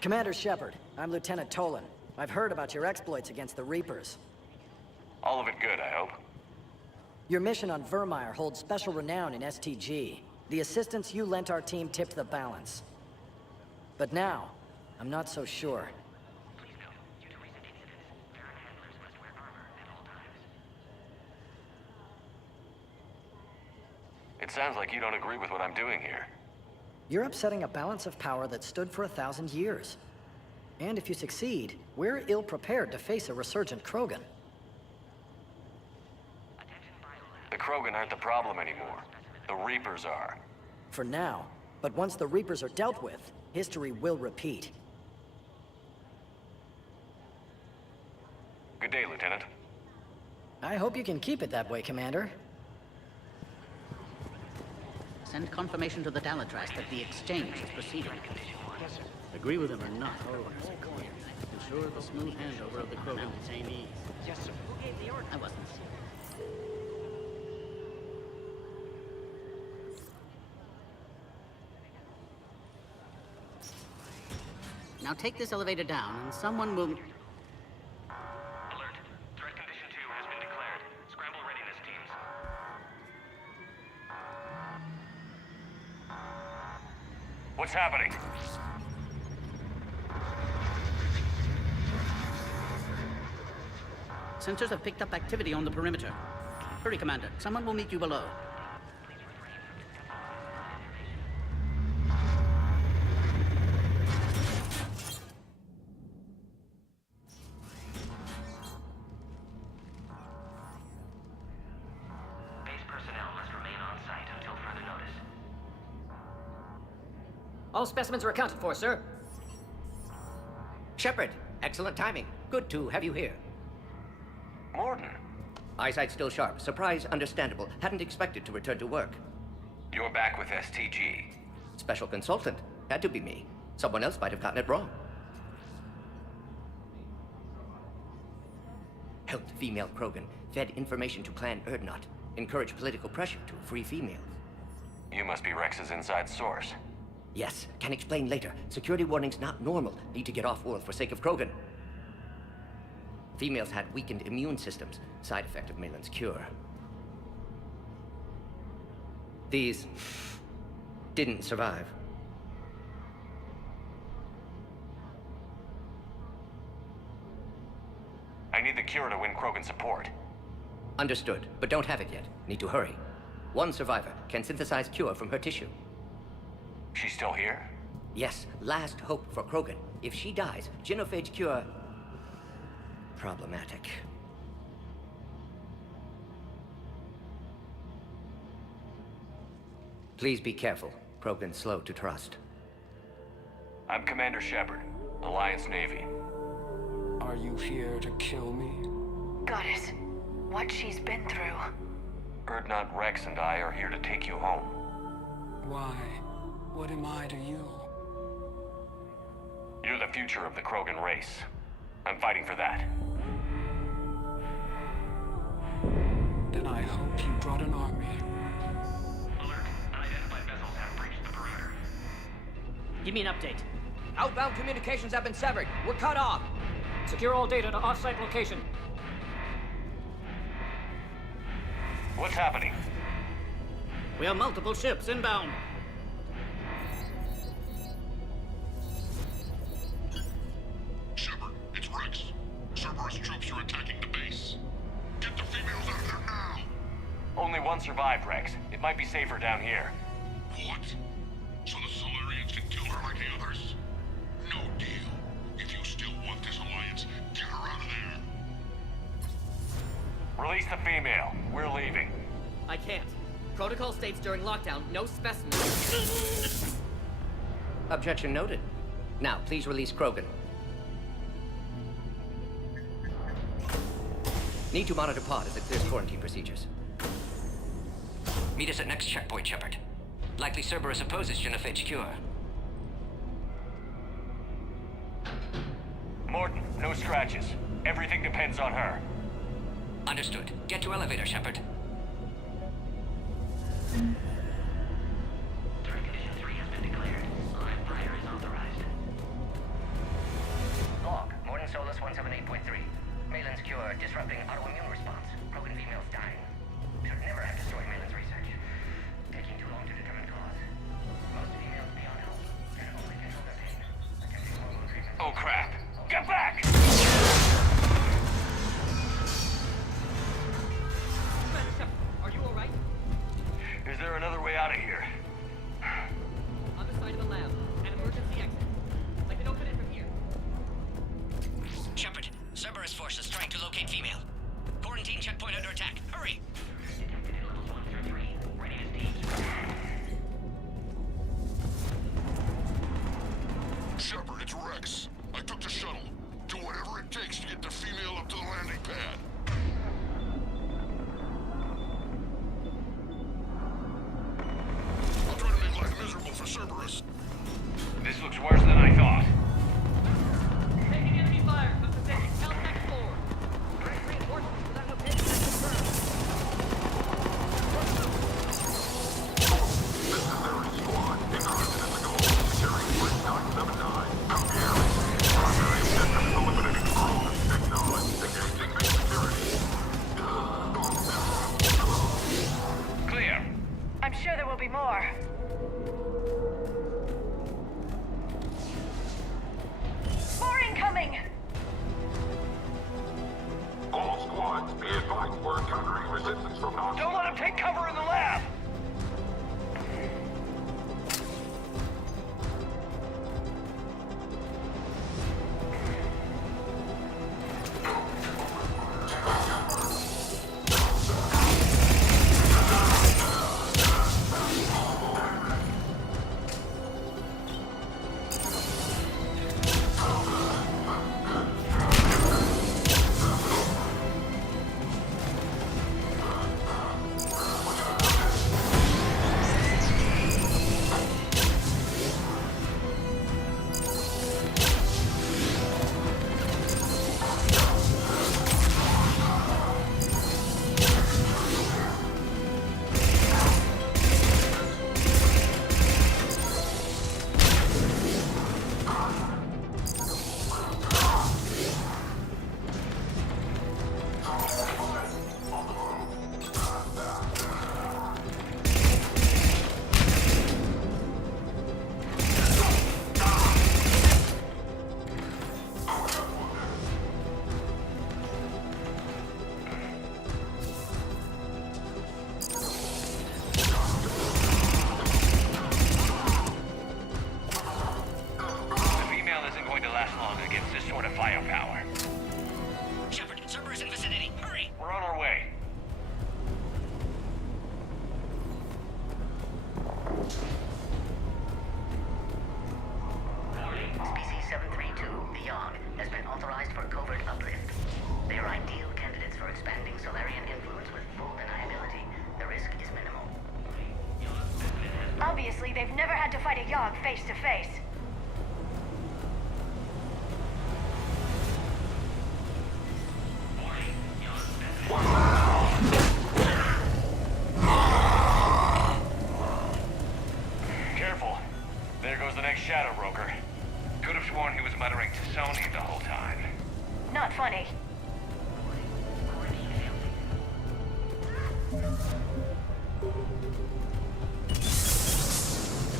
Commander Shepard, I'm Lieutenant Tolan. I've heard about your exploits against the Reapers. All of it good, I hope. Your mission on Vermeer holds special renown in STG. The assistance you lent our team tipped the balance. But now, I'm not so sure. It sounds like you don't agree with what I'm doing here. You're upsetting a balance of power that stood for 1,000 years. And if you succeed, we're ill-prepared to face a resurgent Krogan. The Krogan aren't the problem anymore. The Reapers are. For now. But once the Reapers are dealt with, history will repeat. Good day, Lieutenant. I hope you can keep it that way, Commander. Send confirmation to the Dalatras that the exchange is proceeding. Agree with them or not, ensure the smooth handover of the Krogan detainees. Yes, sir. Who gave the order? I wasn't. Now take this elevator down, and someone will... Alert. Threat condition 2 has been declared. Scramble readiness teams. What's happening? Sensors have picked up activity on the perimeter. Hurry, Commander. Someone will meet you below. Base personnel must remain on site until further notice. All specimens are accounted for, sir. Shepard, excellent timing. Good to have you here. Mordin. Eyesight still sharp. Surprise understandable. Hadn't expected to return to work. You're back with STG. Special consultant. Had to be me. Someone else might have gotten it wrong. Helped female Krogan. Fed information to Clan Urdnot. Encouraged political pressure to free females. You must be Rex's inside source. Yes, can explain later. Security warnings not normal. Need to get off-world for sake of Krogan. Females had weakened immune systems. Side effect of Malin's cure. These didn't survive. I need the cure to win Krogan support. Understood, but don't have it yet. Need to hurry. One survivor can synthesize cure from her tissue. She's still here? Yes, last hope for Krogan. If she dies, genophage cure... problematic. Please be careful. Krogan's slow to trust. I'm Commander Shepard, Alliance Navy. Are you here to kill me? Goddess, what she's been through. Urdnot Rex and I are here to take you home. Why? What am I to you? You're the future of the Krogan race. I'm fighting for that. Then I hope you brought an army. Alert. Unidentified vessels have breached the perimeter. Give me an update. Outbound communications have been severed. We're cut off. Secure all data to off-site location. What's happening? We have multiple ships inbound. Shepard, it's Rex. Cerberus troops are attacking the base. Get the females out of there now! Only one survived, Rex. It might be safer down here. What? So the Solarians can kill her like the others? No deal. If you still want this alliance, get her out of there. Release the female. We're leaving. I can't. Protocol states during lockdown, no specimens. Objection noted. Now, please release Krogan. Need to monitor pod as it clears quarantine procedures. Meet us at next checkpoint, Shepard. Likely Cerberus opposes genophage cure. Mordin, no scratches. Everything depends on her. Understood. Get to elevator, Shepard. Threat condition 3 has been declared. Live fire is authorized. Malen's cure disrupting autoimmune response. Krogan females dying. Should never have destroyed Malen's research. Taking too long to determine cause. Most females beyond help can only control their pain. Attempting hormone treatment. Oh crap! Get back! Are you alright? Is there another way out of here? On the side of the lab. An emergency exit. Like they don't fit in from here. Shepard, Cerberus forces trying to locate female. Quarantine checkpoint under attack. Hurry! Shepard, it's Rex. I took the shuttle. Do whatever it takes to get the female up to the landing pad. I'll try to make life miserable for Cerberus. This looks worse than I thought. Taking enemy fire from position. Caltech 4. Direct reinforcements without location has confirmed. Necessary squad. Included in the goal. Securing 979. Copy area. Primary objective is eliminating crew. Acknowledge. Engaging main security. Clear. I'm sure there will be more. More incoming! All squads, be advised we're encountering resistance from non- Don't let him take cover in the lab! Firepower. Shepard, Cerberus in vicinity. Hurry! We're on our way. Species 732, Beyond, has been authorized for covert uplift. They are ideal candidates for expanding Solarian influence with full deniability. The risk is minimal. Obviously, they've never had to fight a Yogg face to face. Careful. There goes the next Shadow Broker. Could have sworn he was muttering to Sony the whole time. Not funny.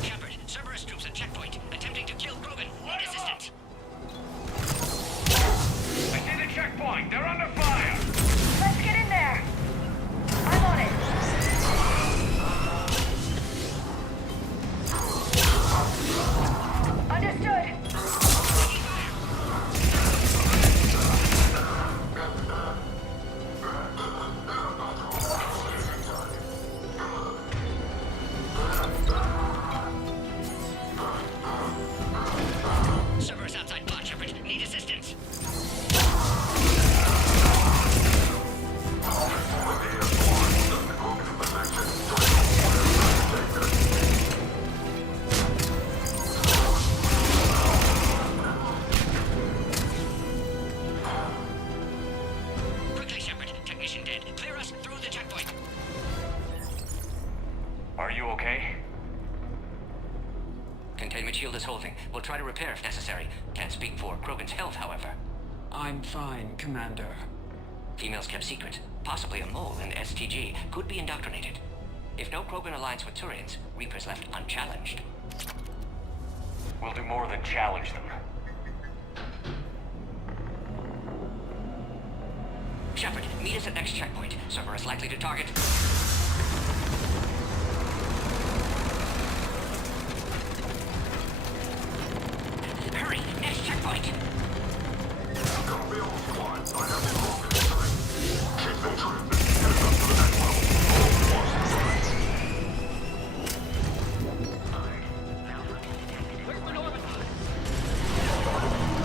Shepard, Cerberus troops at checkpoint, attempting to kill Krogan. Need assistance. I see the checkpoint. They're under fire. Let's get in there. I'm on it. Understood. Cerberus outside pod, Shepard. Need assistance. Quickly, Shepard. Technician dead. Clear us through the checkpoint. Are you okay? Containment shield is holding. We'll try to repair if necessary. Can't speak for Krogan's health, however. I'm fine, Commander. Females kept secret. Possibly a mole in STG could be indoctrinated. If no Krogan alliance with Turians, Reapers left unchallenged. We'll do more than challenge them. Shepard, meet us at next checkpoint. Cerberus likely to target. Hurry! Next checkpoint!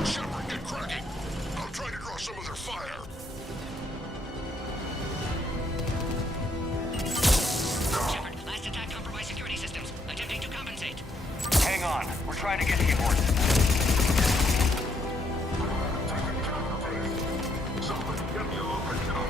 Shepard, get cracking! I'll try to draw some of their fire. Shepard, last attack compromised security systems. Attempting to compensate. Hang on. We're trying to get Seaboard. Somebody get me a location on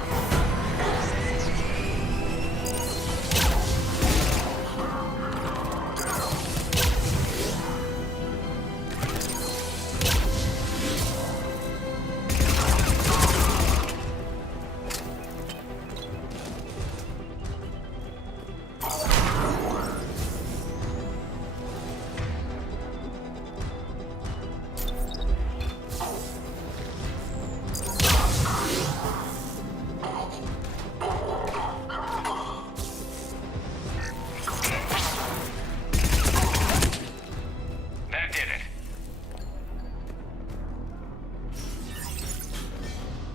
That did it.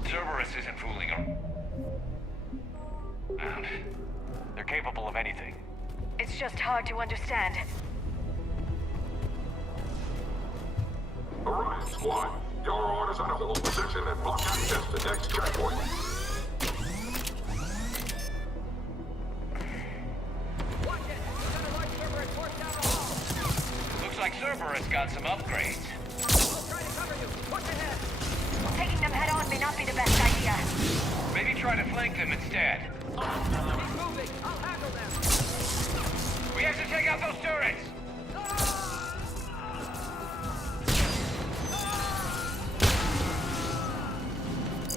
Cerberus isn't fooling around. They're capable of anything. It's just hard to understand. Orion Squad. Your orders are to hold position and block access to next checkpoint. Looks like Cerberus got some upgrades. Taking them head on may not be the best idea. Maybe try to flank them instead. We have to take out those turrets!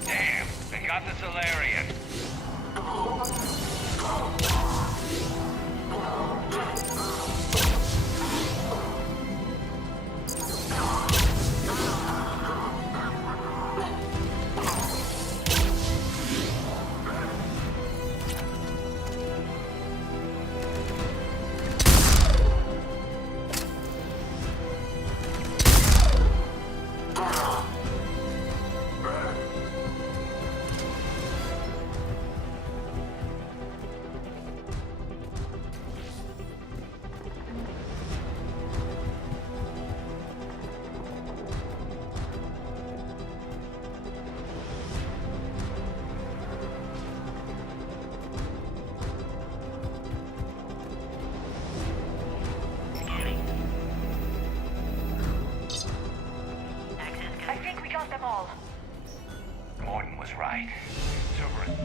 Damn, they got the Solarian. I think we got them all. Morton was right. Cerberus.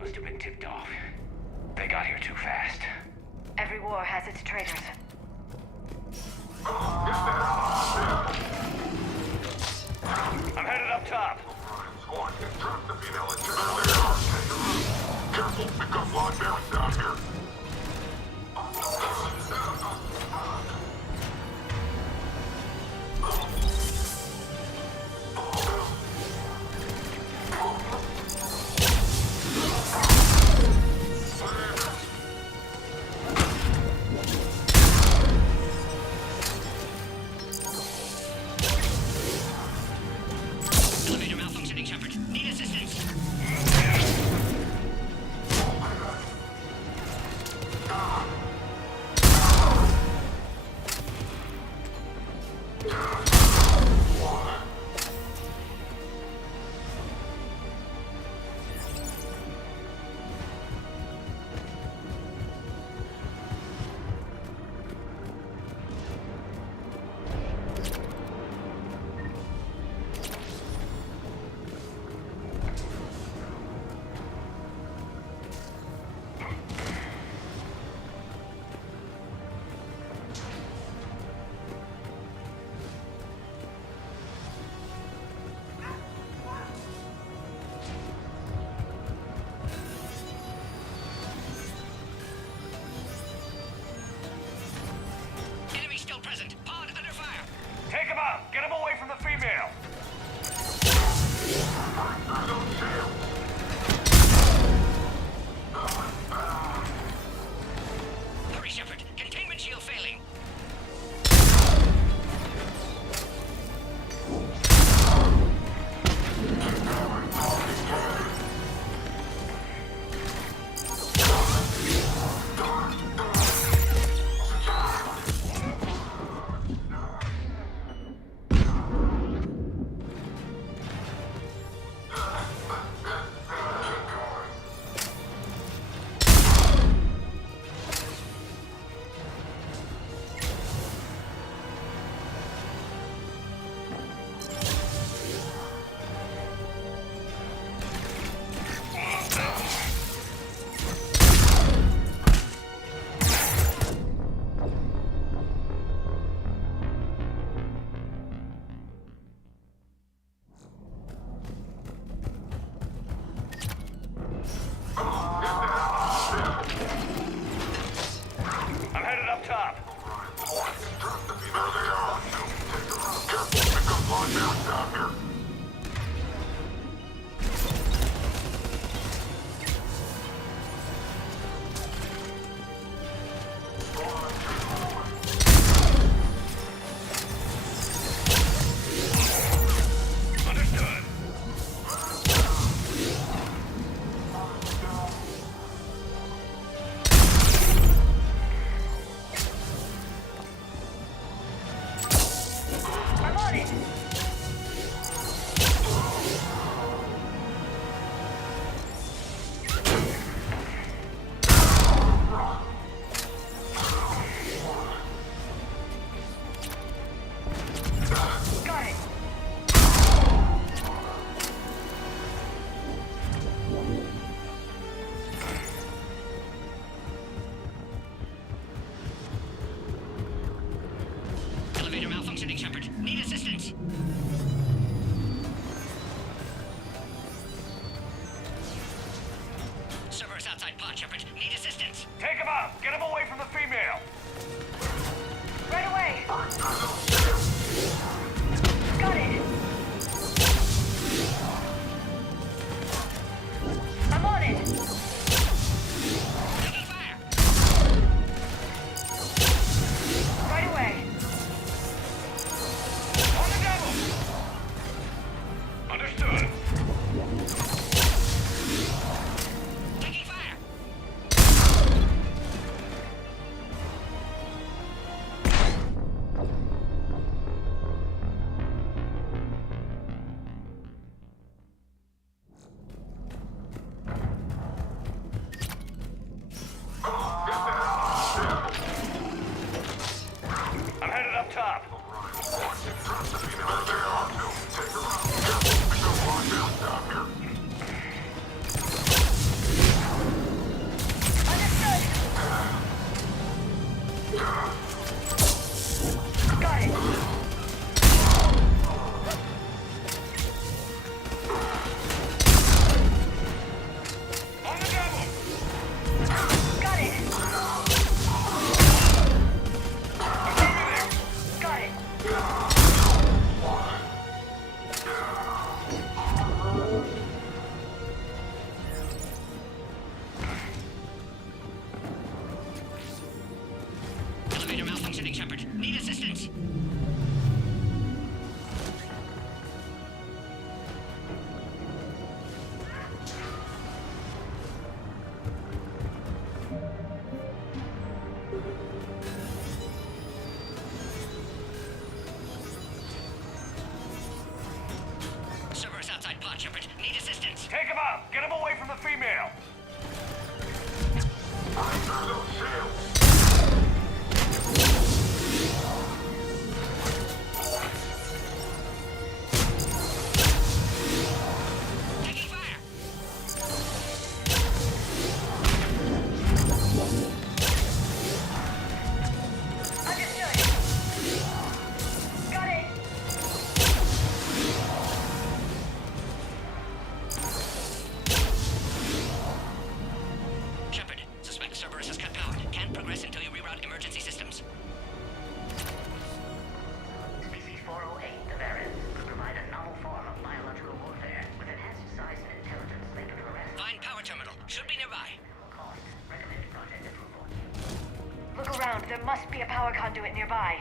Must have been tipped off. They got here too fast. Every war has its traitors. I'm headed up top. Squad, get trapped the female engine earlier. Careful, we've got blind bearings down here. Elevator malfunctioning, Shepard. Need assistance. There must be a power conduit nearby.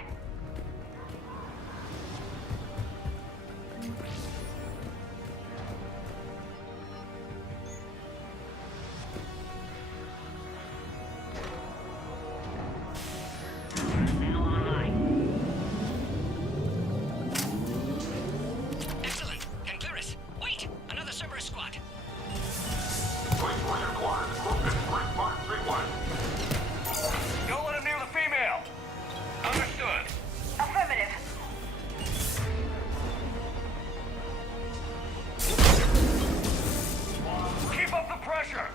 Excellent. Can clear us. Wait! Another Cerberus squad. Don't let him near the female. Understood. Affirmative. Keep up the pressure.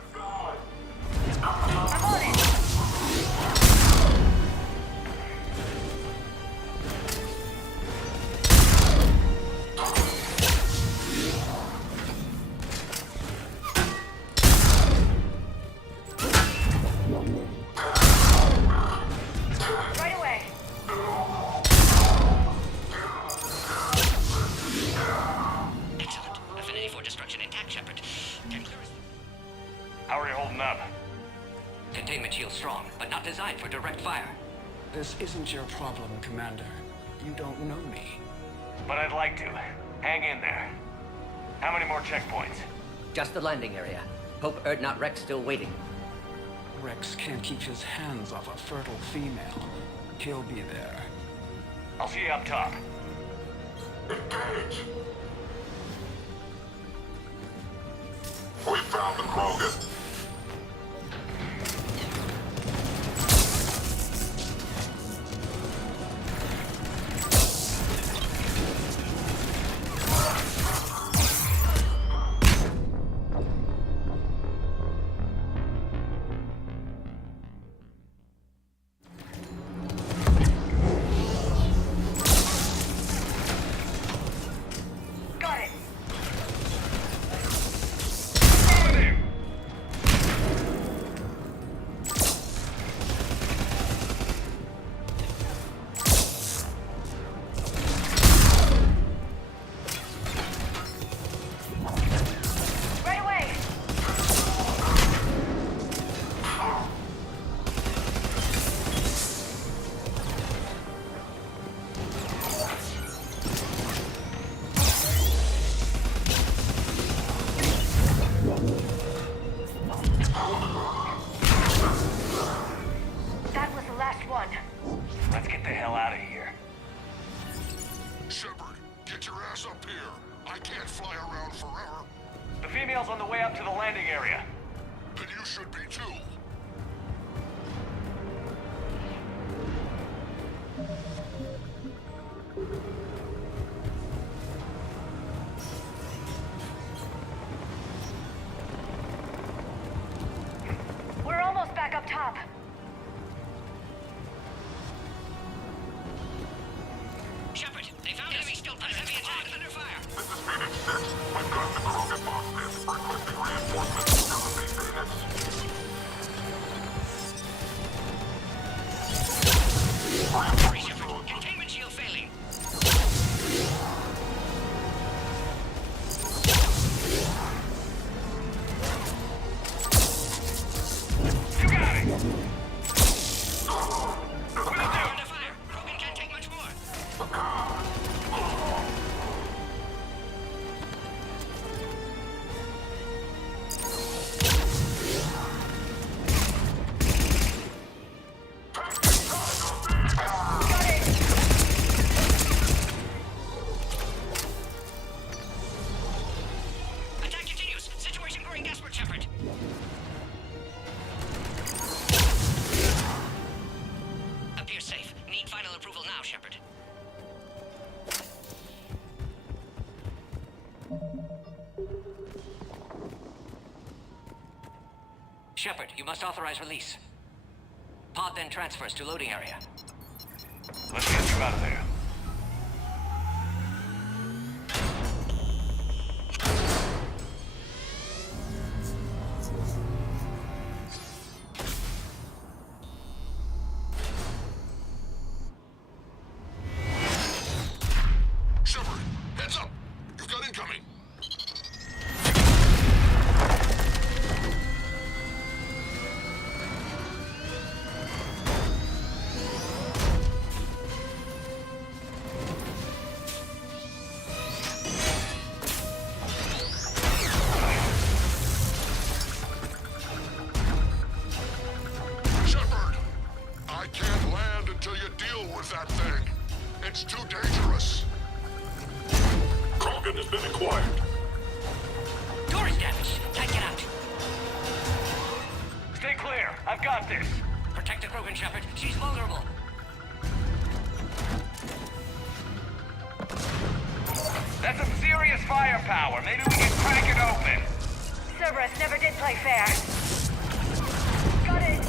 I'm on it. Right away. Excellent. Affinity for destruction intact, Shepard. Can clear us. How are you holding up? Containment shield strong, but not designed for direct fire. This isn't your problem, Commander. You don't know me. But I'd like to. Hang in there. How many more checkpoints? Just the landing area. Hope Erdnot Rex still waiting. Rex can't keep his hands off a fertile female. He'll be there. I'll see you up top. Engage! We found the Krogan! Got it. Right away. That was the last one. Let's get the hell out of here. Shepard, get your ass up here. I can't fly around forever. The female's on the way up to the landing area. Then you should be too. We're almost back up top. Shepard, they found enemy still under heavy attack. Under fire. This is Phoenix 6. We've got the Krogan boss in. Requesting reinforcements. Copy, Phoenix. Shepard, you must authorize release. Pod then transfers to loading area. Let's get you out of there. Shepard, heads up! You've got incoming! Shepard! I can't land until you deal with that thing. It's too dangerous. Krogan has been acquired. Door is damaged. Can't get out. Stay clear. I've got this. Protect the Krogan, Shepard. She's vulnerable. That's some serious firepower. Maybe we can crack it open. Cerberus never did play fair. Got it.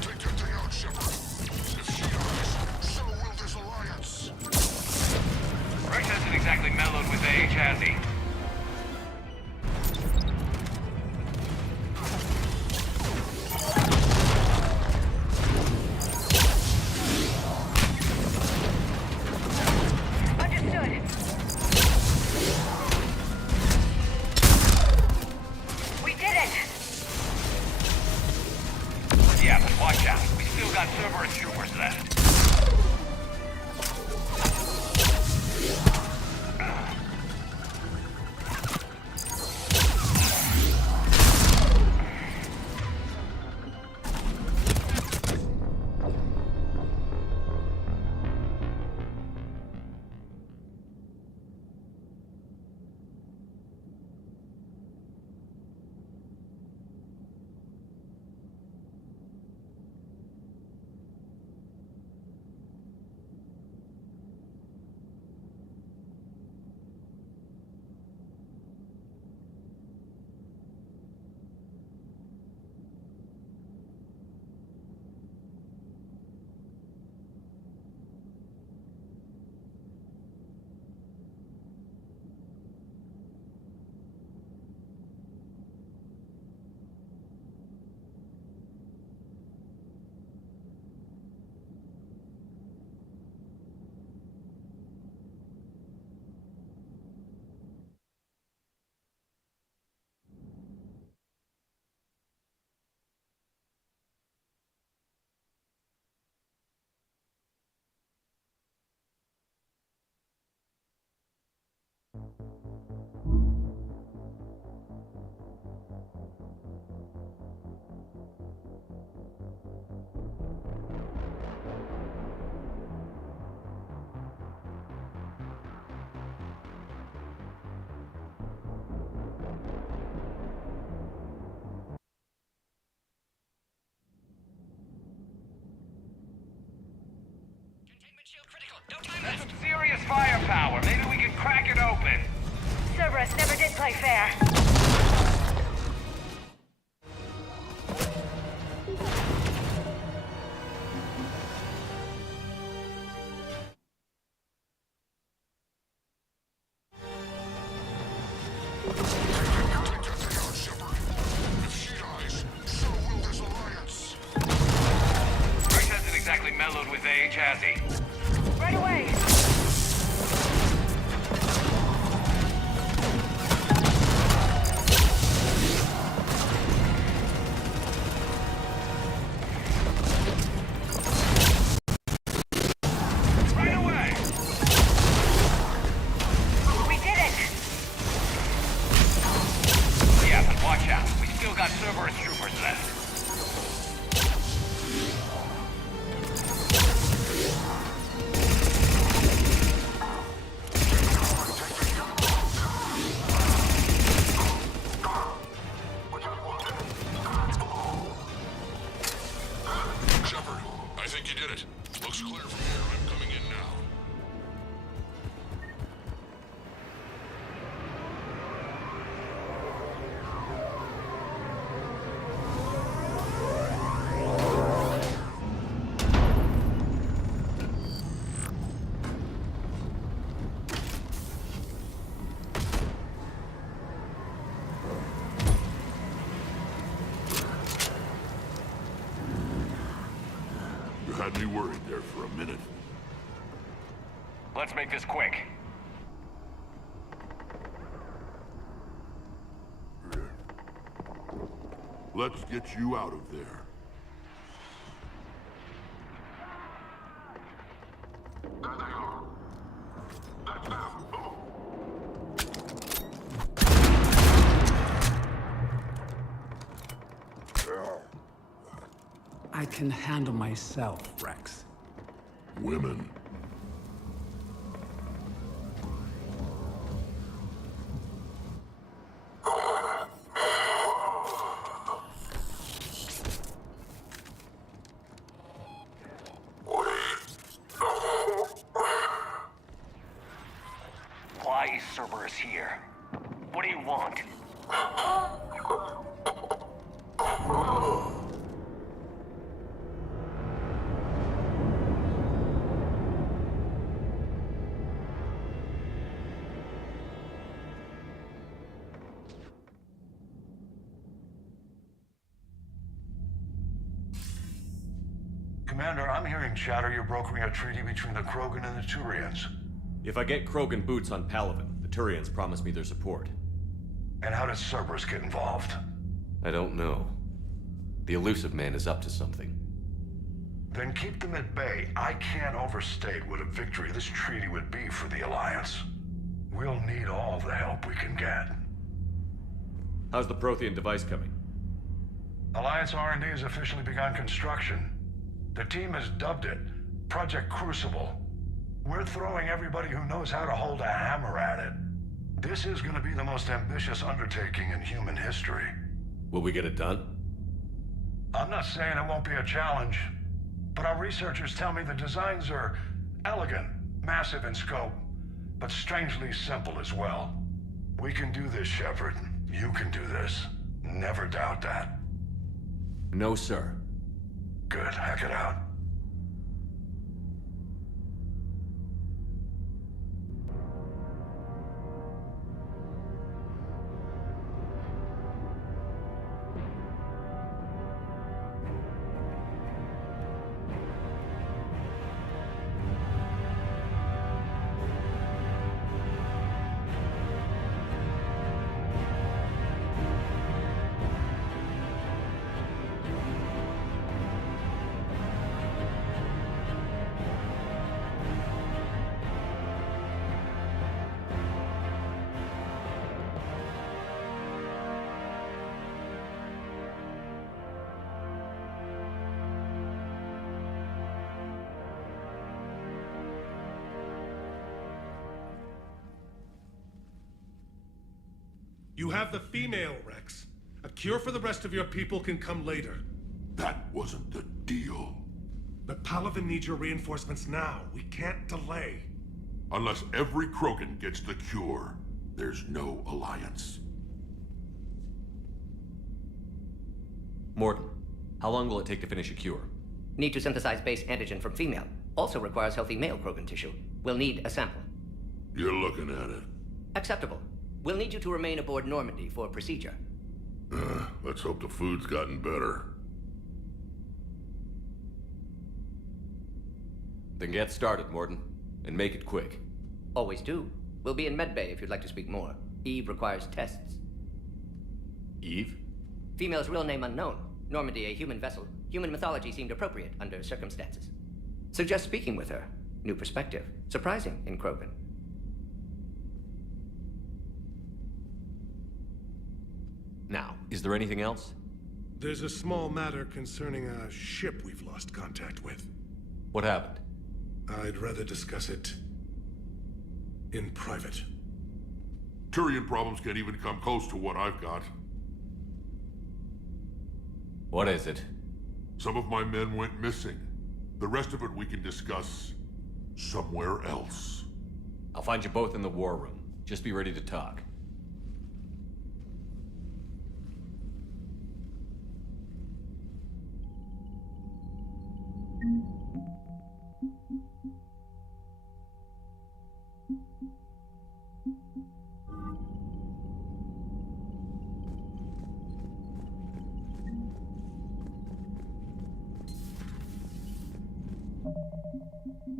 Take that thing out, Shepard. If she dies, so will this alliance. Rex hasn't exactly mellowed with age, has he? Understood. We did it. Yeah, but watch out. We still got Cerberus troopers left. That's some serious firepower. Maybe we can crack it open. Cerberus never did play fair. Rex hasn't exactly mellowed with age, has he? Right away. Had me worried there for a minute. Let's make this quick. Let's get you out of there. I can handle myself, Rex. Women. Why is Cerberus here? What do you want? Commander, I'm hearing chatter you're brokering a treaty between the Krogan and the Turians. If I get Krogan boots on Palaven, the Turians promise me their support. And how does Cerberus get involved? I don't know. The Elusive Man is up to something. Then keep them at bay. I can't overstate what a victory this treaty would be for the Alliance. We'll need all the help we can get. How's the Prothean device coming? Alliance R&D has officially begun construction. The team has dubbed it Project Crucible. We're throwing everybody who knows how to hold a hammer at it. This is going to be the most ambitious undertaking in human history. Will we get it done? I'm not saying it won't be a challenge, but our researchers tell me the designs are elegant, massive in scope, but strangely simple as well. We can do this, Shepard. You can do this. Never doubt that. No, sir. Good. Hack it out. You have the female, Rex. A cure for the rest of your people can come later. That wasn't the deal. But Palaven needs your reinforcements now. We can't delay. Unless every Krogan gets the cure, there's no alliance. Mordin, how long will it take to finish a cure? Need to synthesize base antigen from female. Also requires healthy male Krogan tissue. We'll need a sample. You're looking at it. Acceptable. We'll need you to remain aboard Normandy for procedure. Let's hope the food's gotten better. Then get started, Mordin. And make it quick. Always do. We'll be in medbay if you'd like to speak more. Eve requires tests. Eve? Female's real name unknown. Normandy, a human vessel. Human mythology seemed appropriate under circumstances. Suggest speaking with her. New perspective. Surprising in Krogan. Now, is there anything else? There's a small matter concerning a ship we've lost contact with. What happened? I'd rather discuss it in private. Turian problems can't even come close to what I've got. What is it? Some of my men went missing. The rest of it we can discuss somewhere else. I'll find you both in the war room. Just be ready to talk. You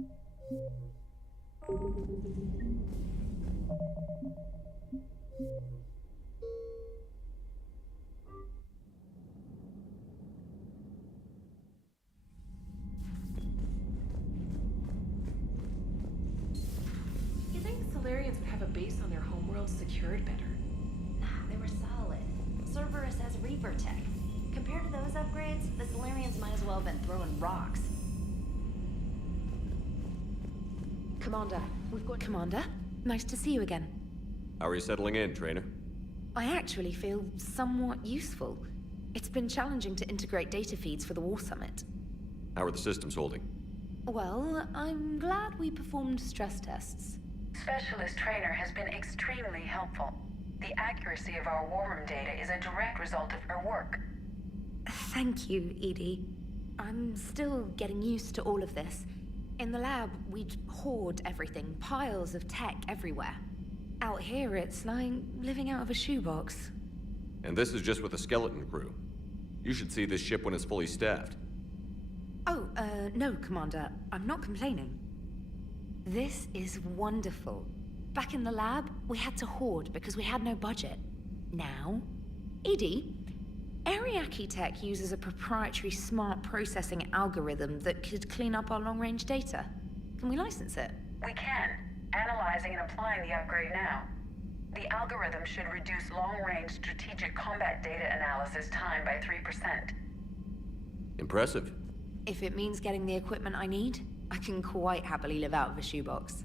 think Solarians would have a base on their homeworld secured better? Nah, they were solid. Cerberus has Reaper tech. Compared to those upgrades, the Solarians might as well have been throwing rocks. Commander, we've got... Commander, nice to see you again. How are you settling in, Trainer? I actually feel somewhat useful. It's been challenging to integrate data feeds for the War Summit. How are the systems holding? Well, I'm glad we performed stress tests. Specialist Trainer has been extremely helpful. The accuracy of our war room data is a direct result of her work. Thank you, Edie. I'm still getting used to all of this. In the lab, we'd hoard everything, piles of tech everywhere. Out here, it's like living out of a shoebox. And this is just with a skeleton crew. You should see this ship when it's fully staffed. Oh, no, Commander. I'm not complaining. This is wonderful. Back in the lab, we had to hoard because we had no budget. Now, Edie, Ariake Tech uses a proprietary smart processing algorithm that could clean up our long-range data. Can we license it? We can. Analyzing and applying the upgrade now. The algorithm should reduce long-range strategic combat data analysis time by 3%. Impressive. If it means getting the equipment I need, I can quite happily live out of a shoebox.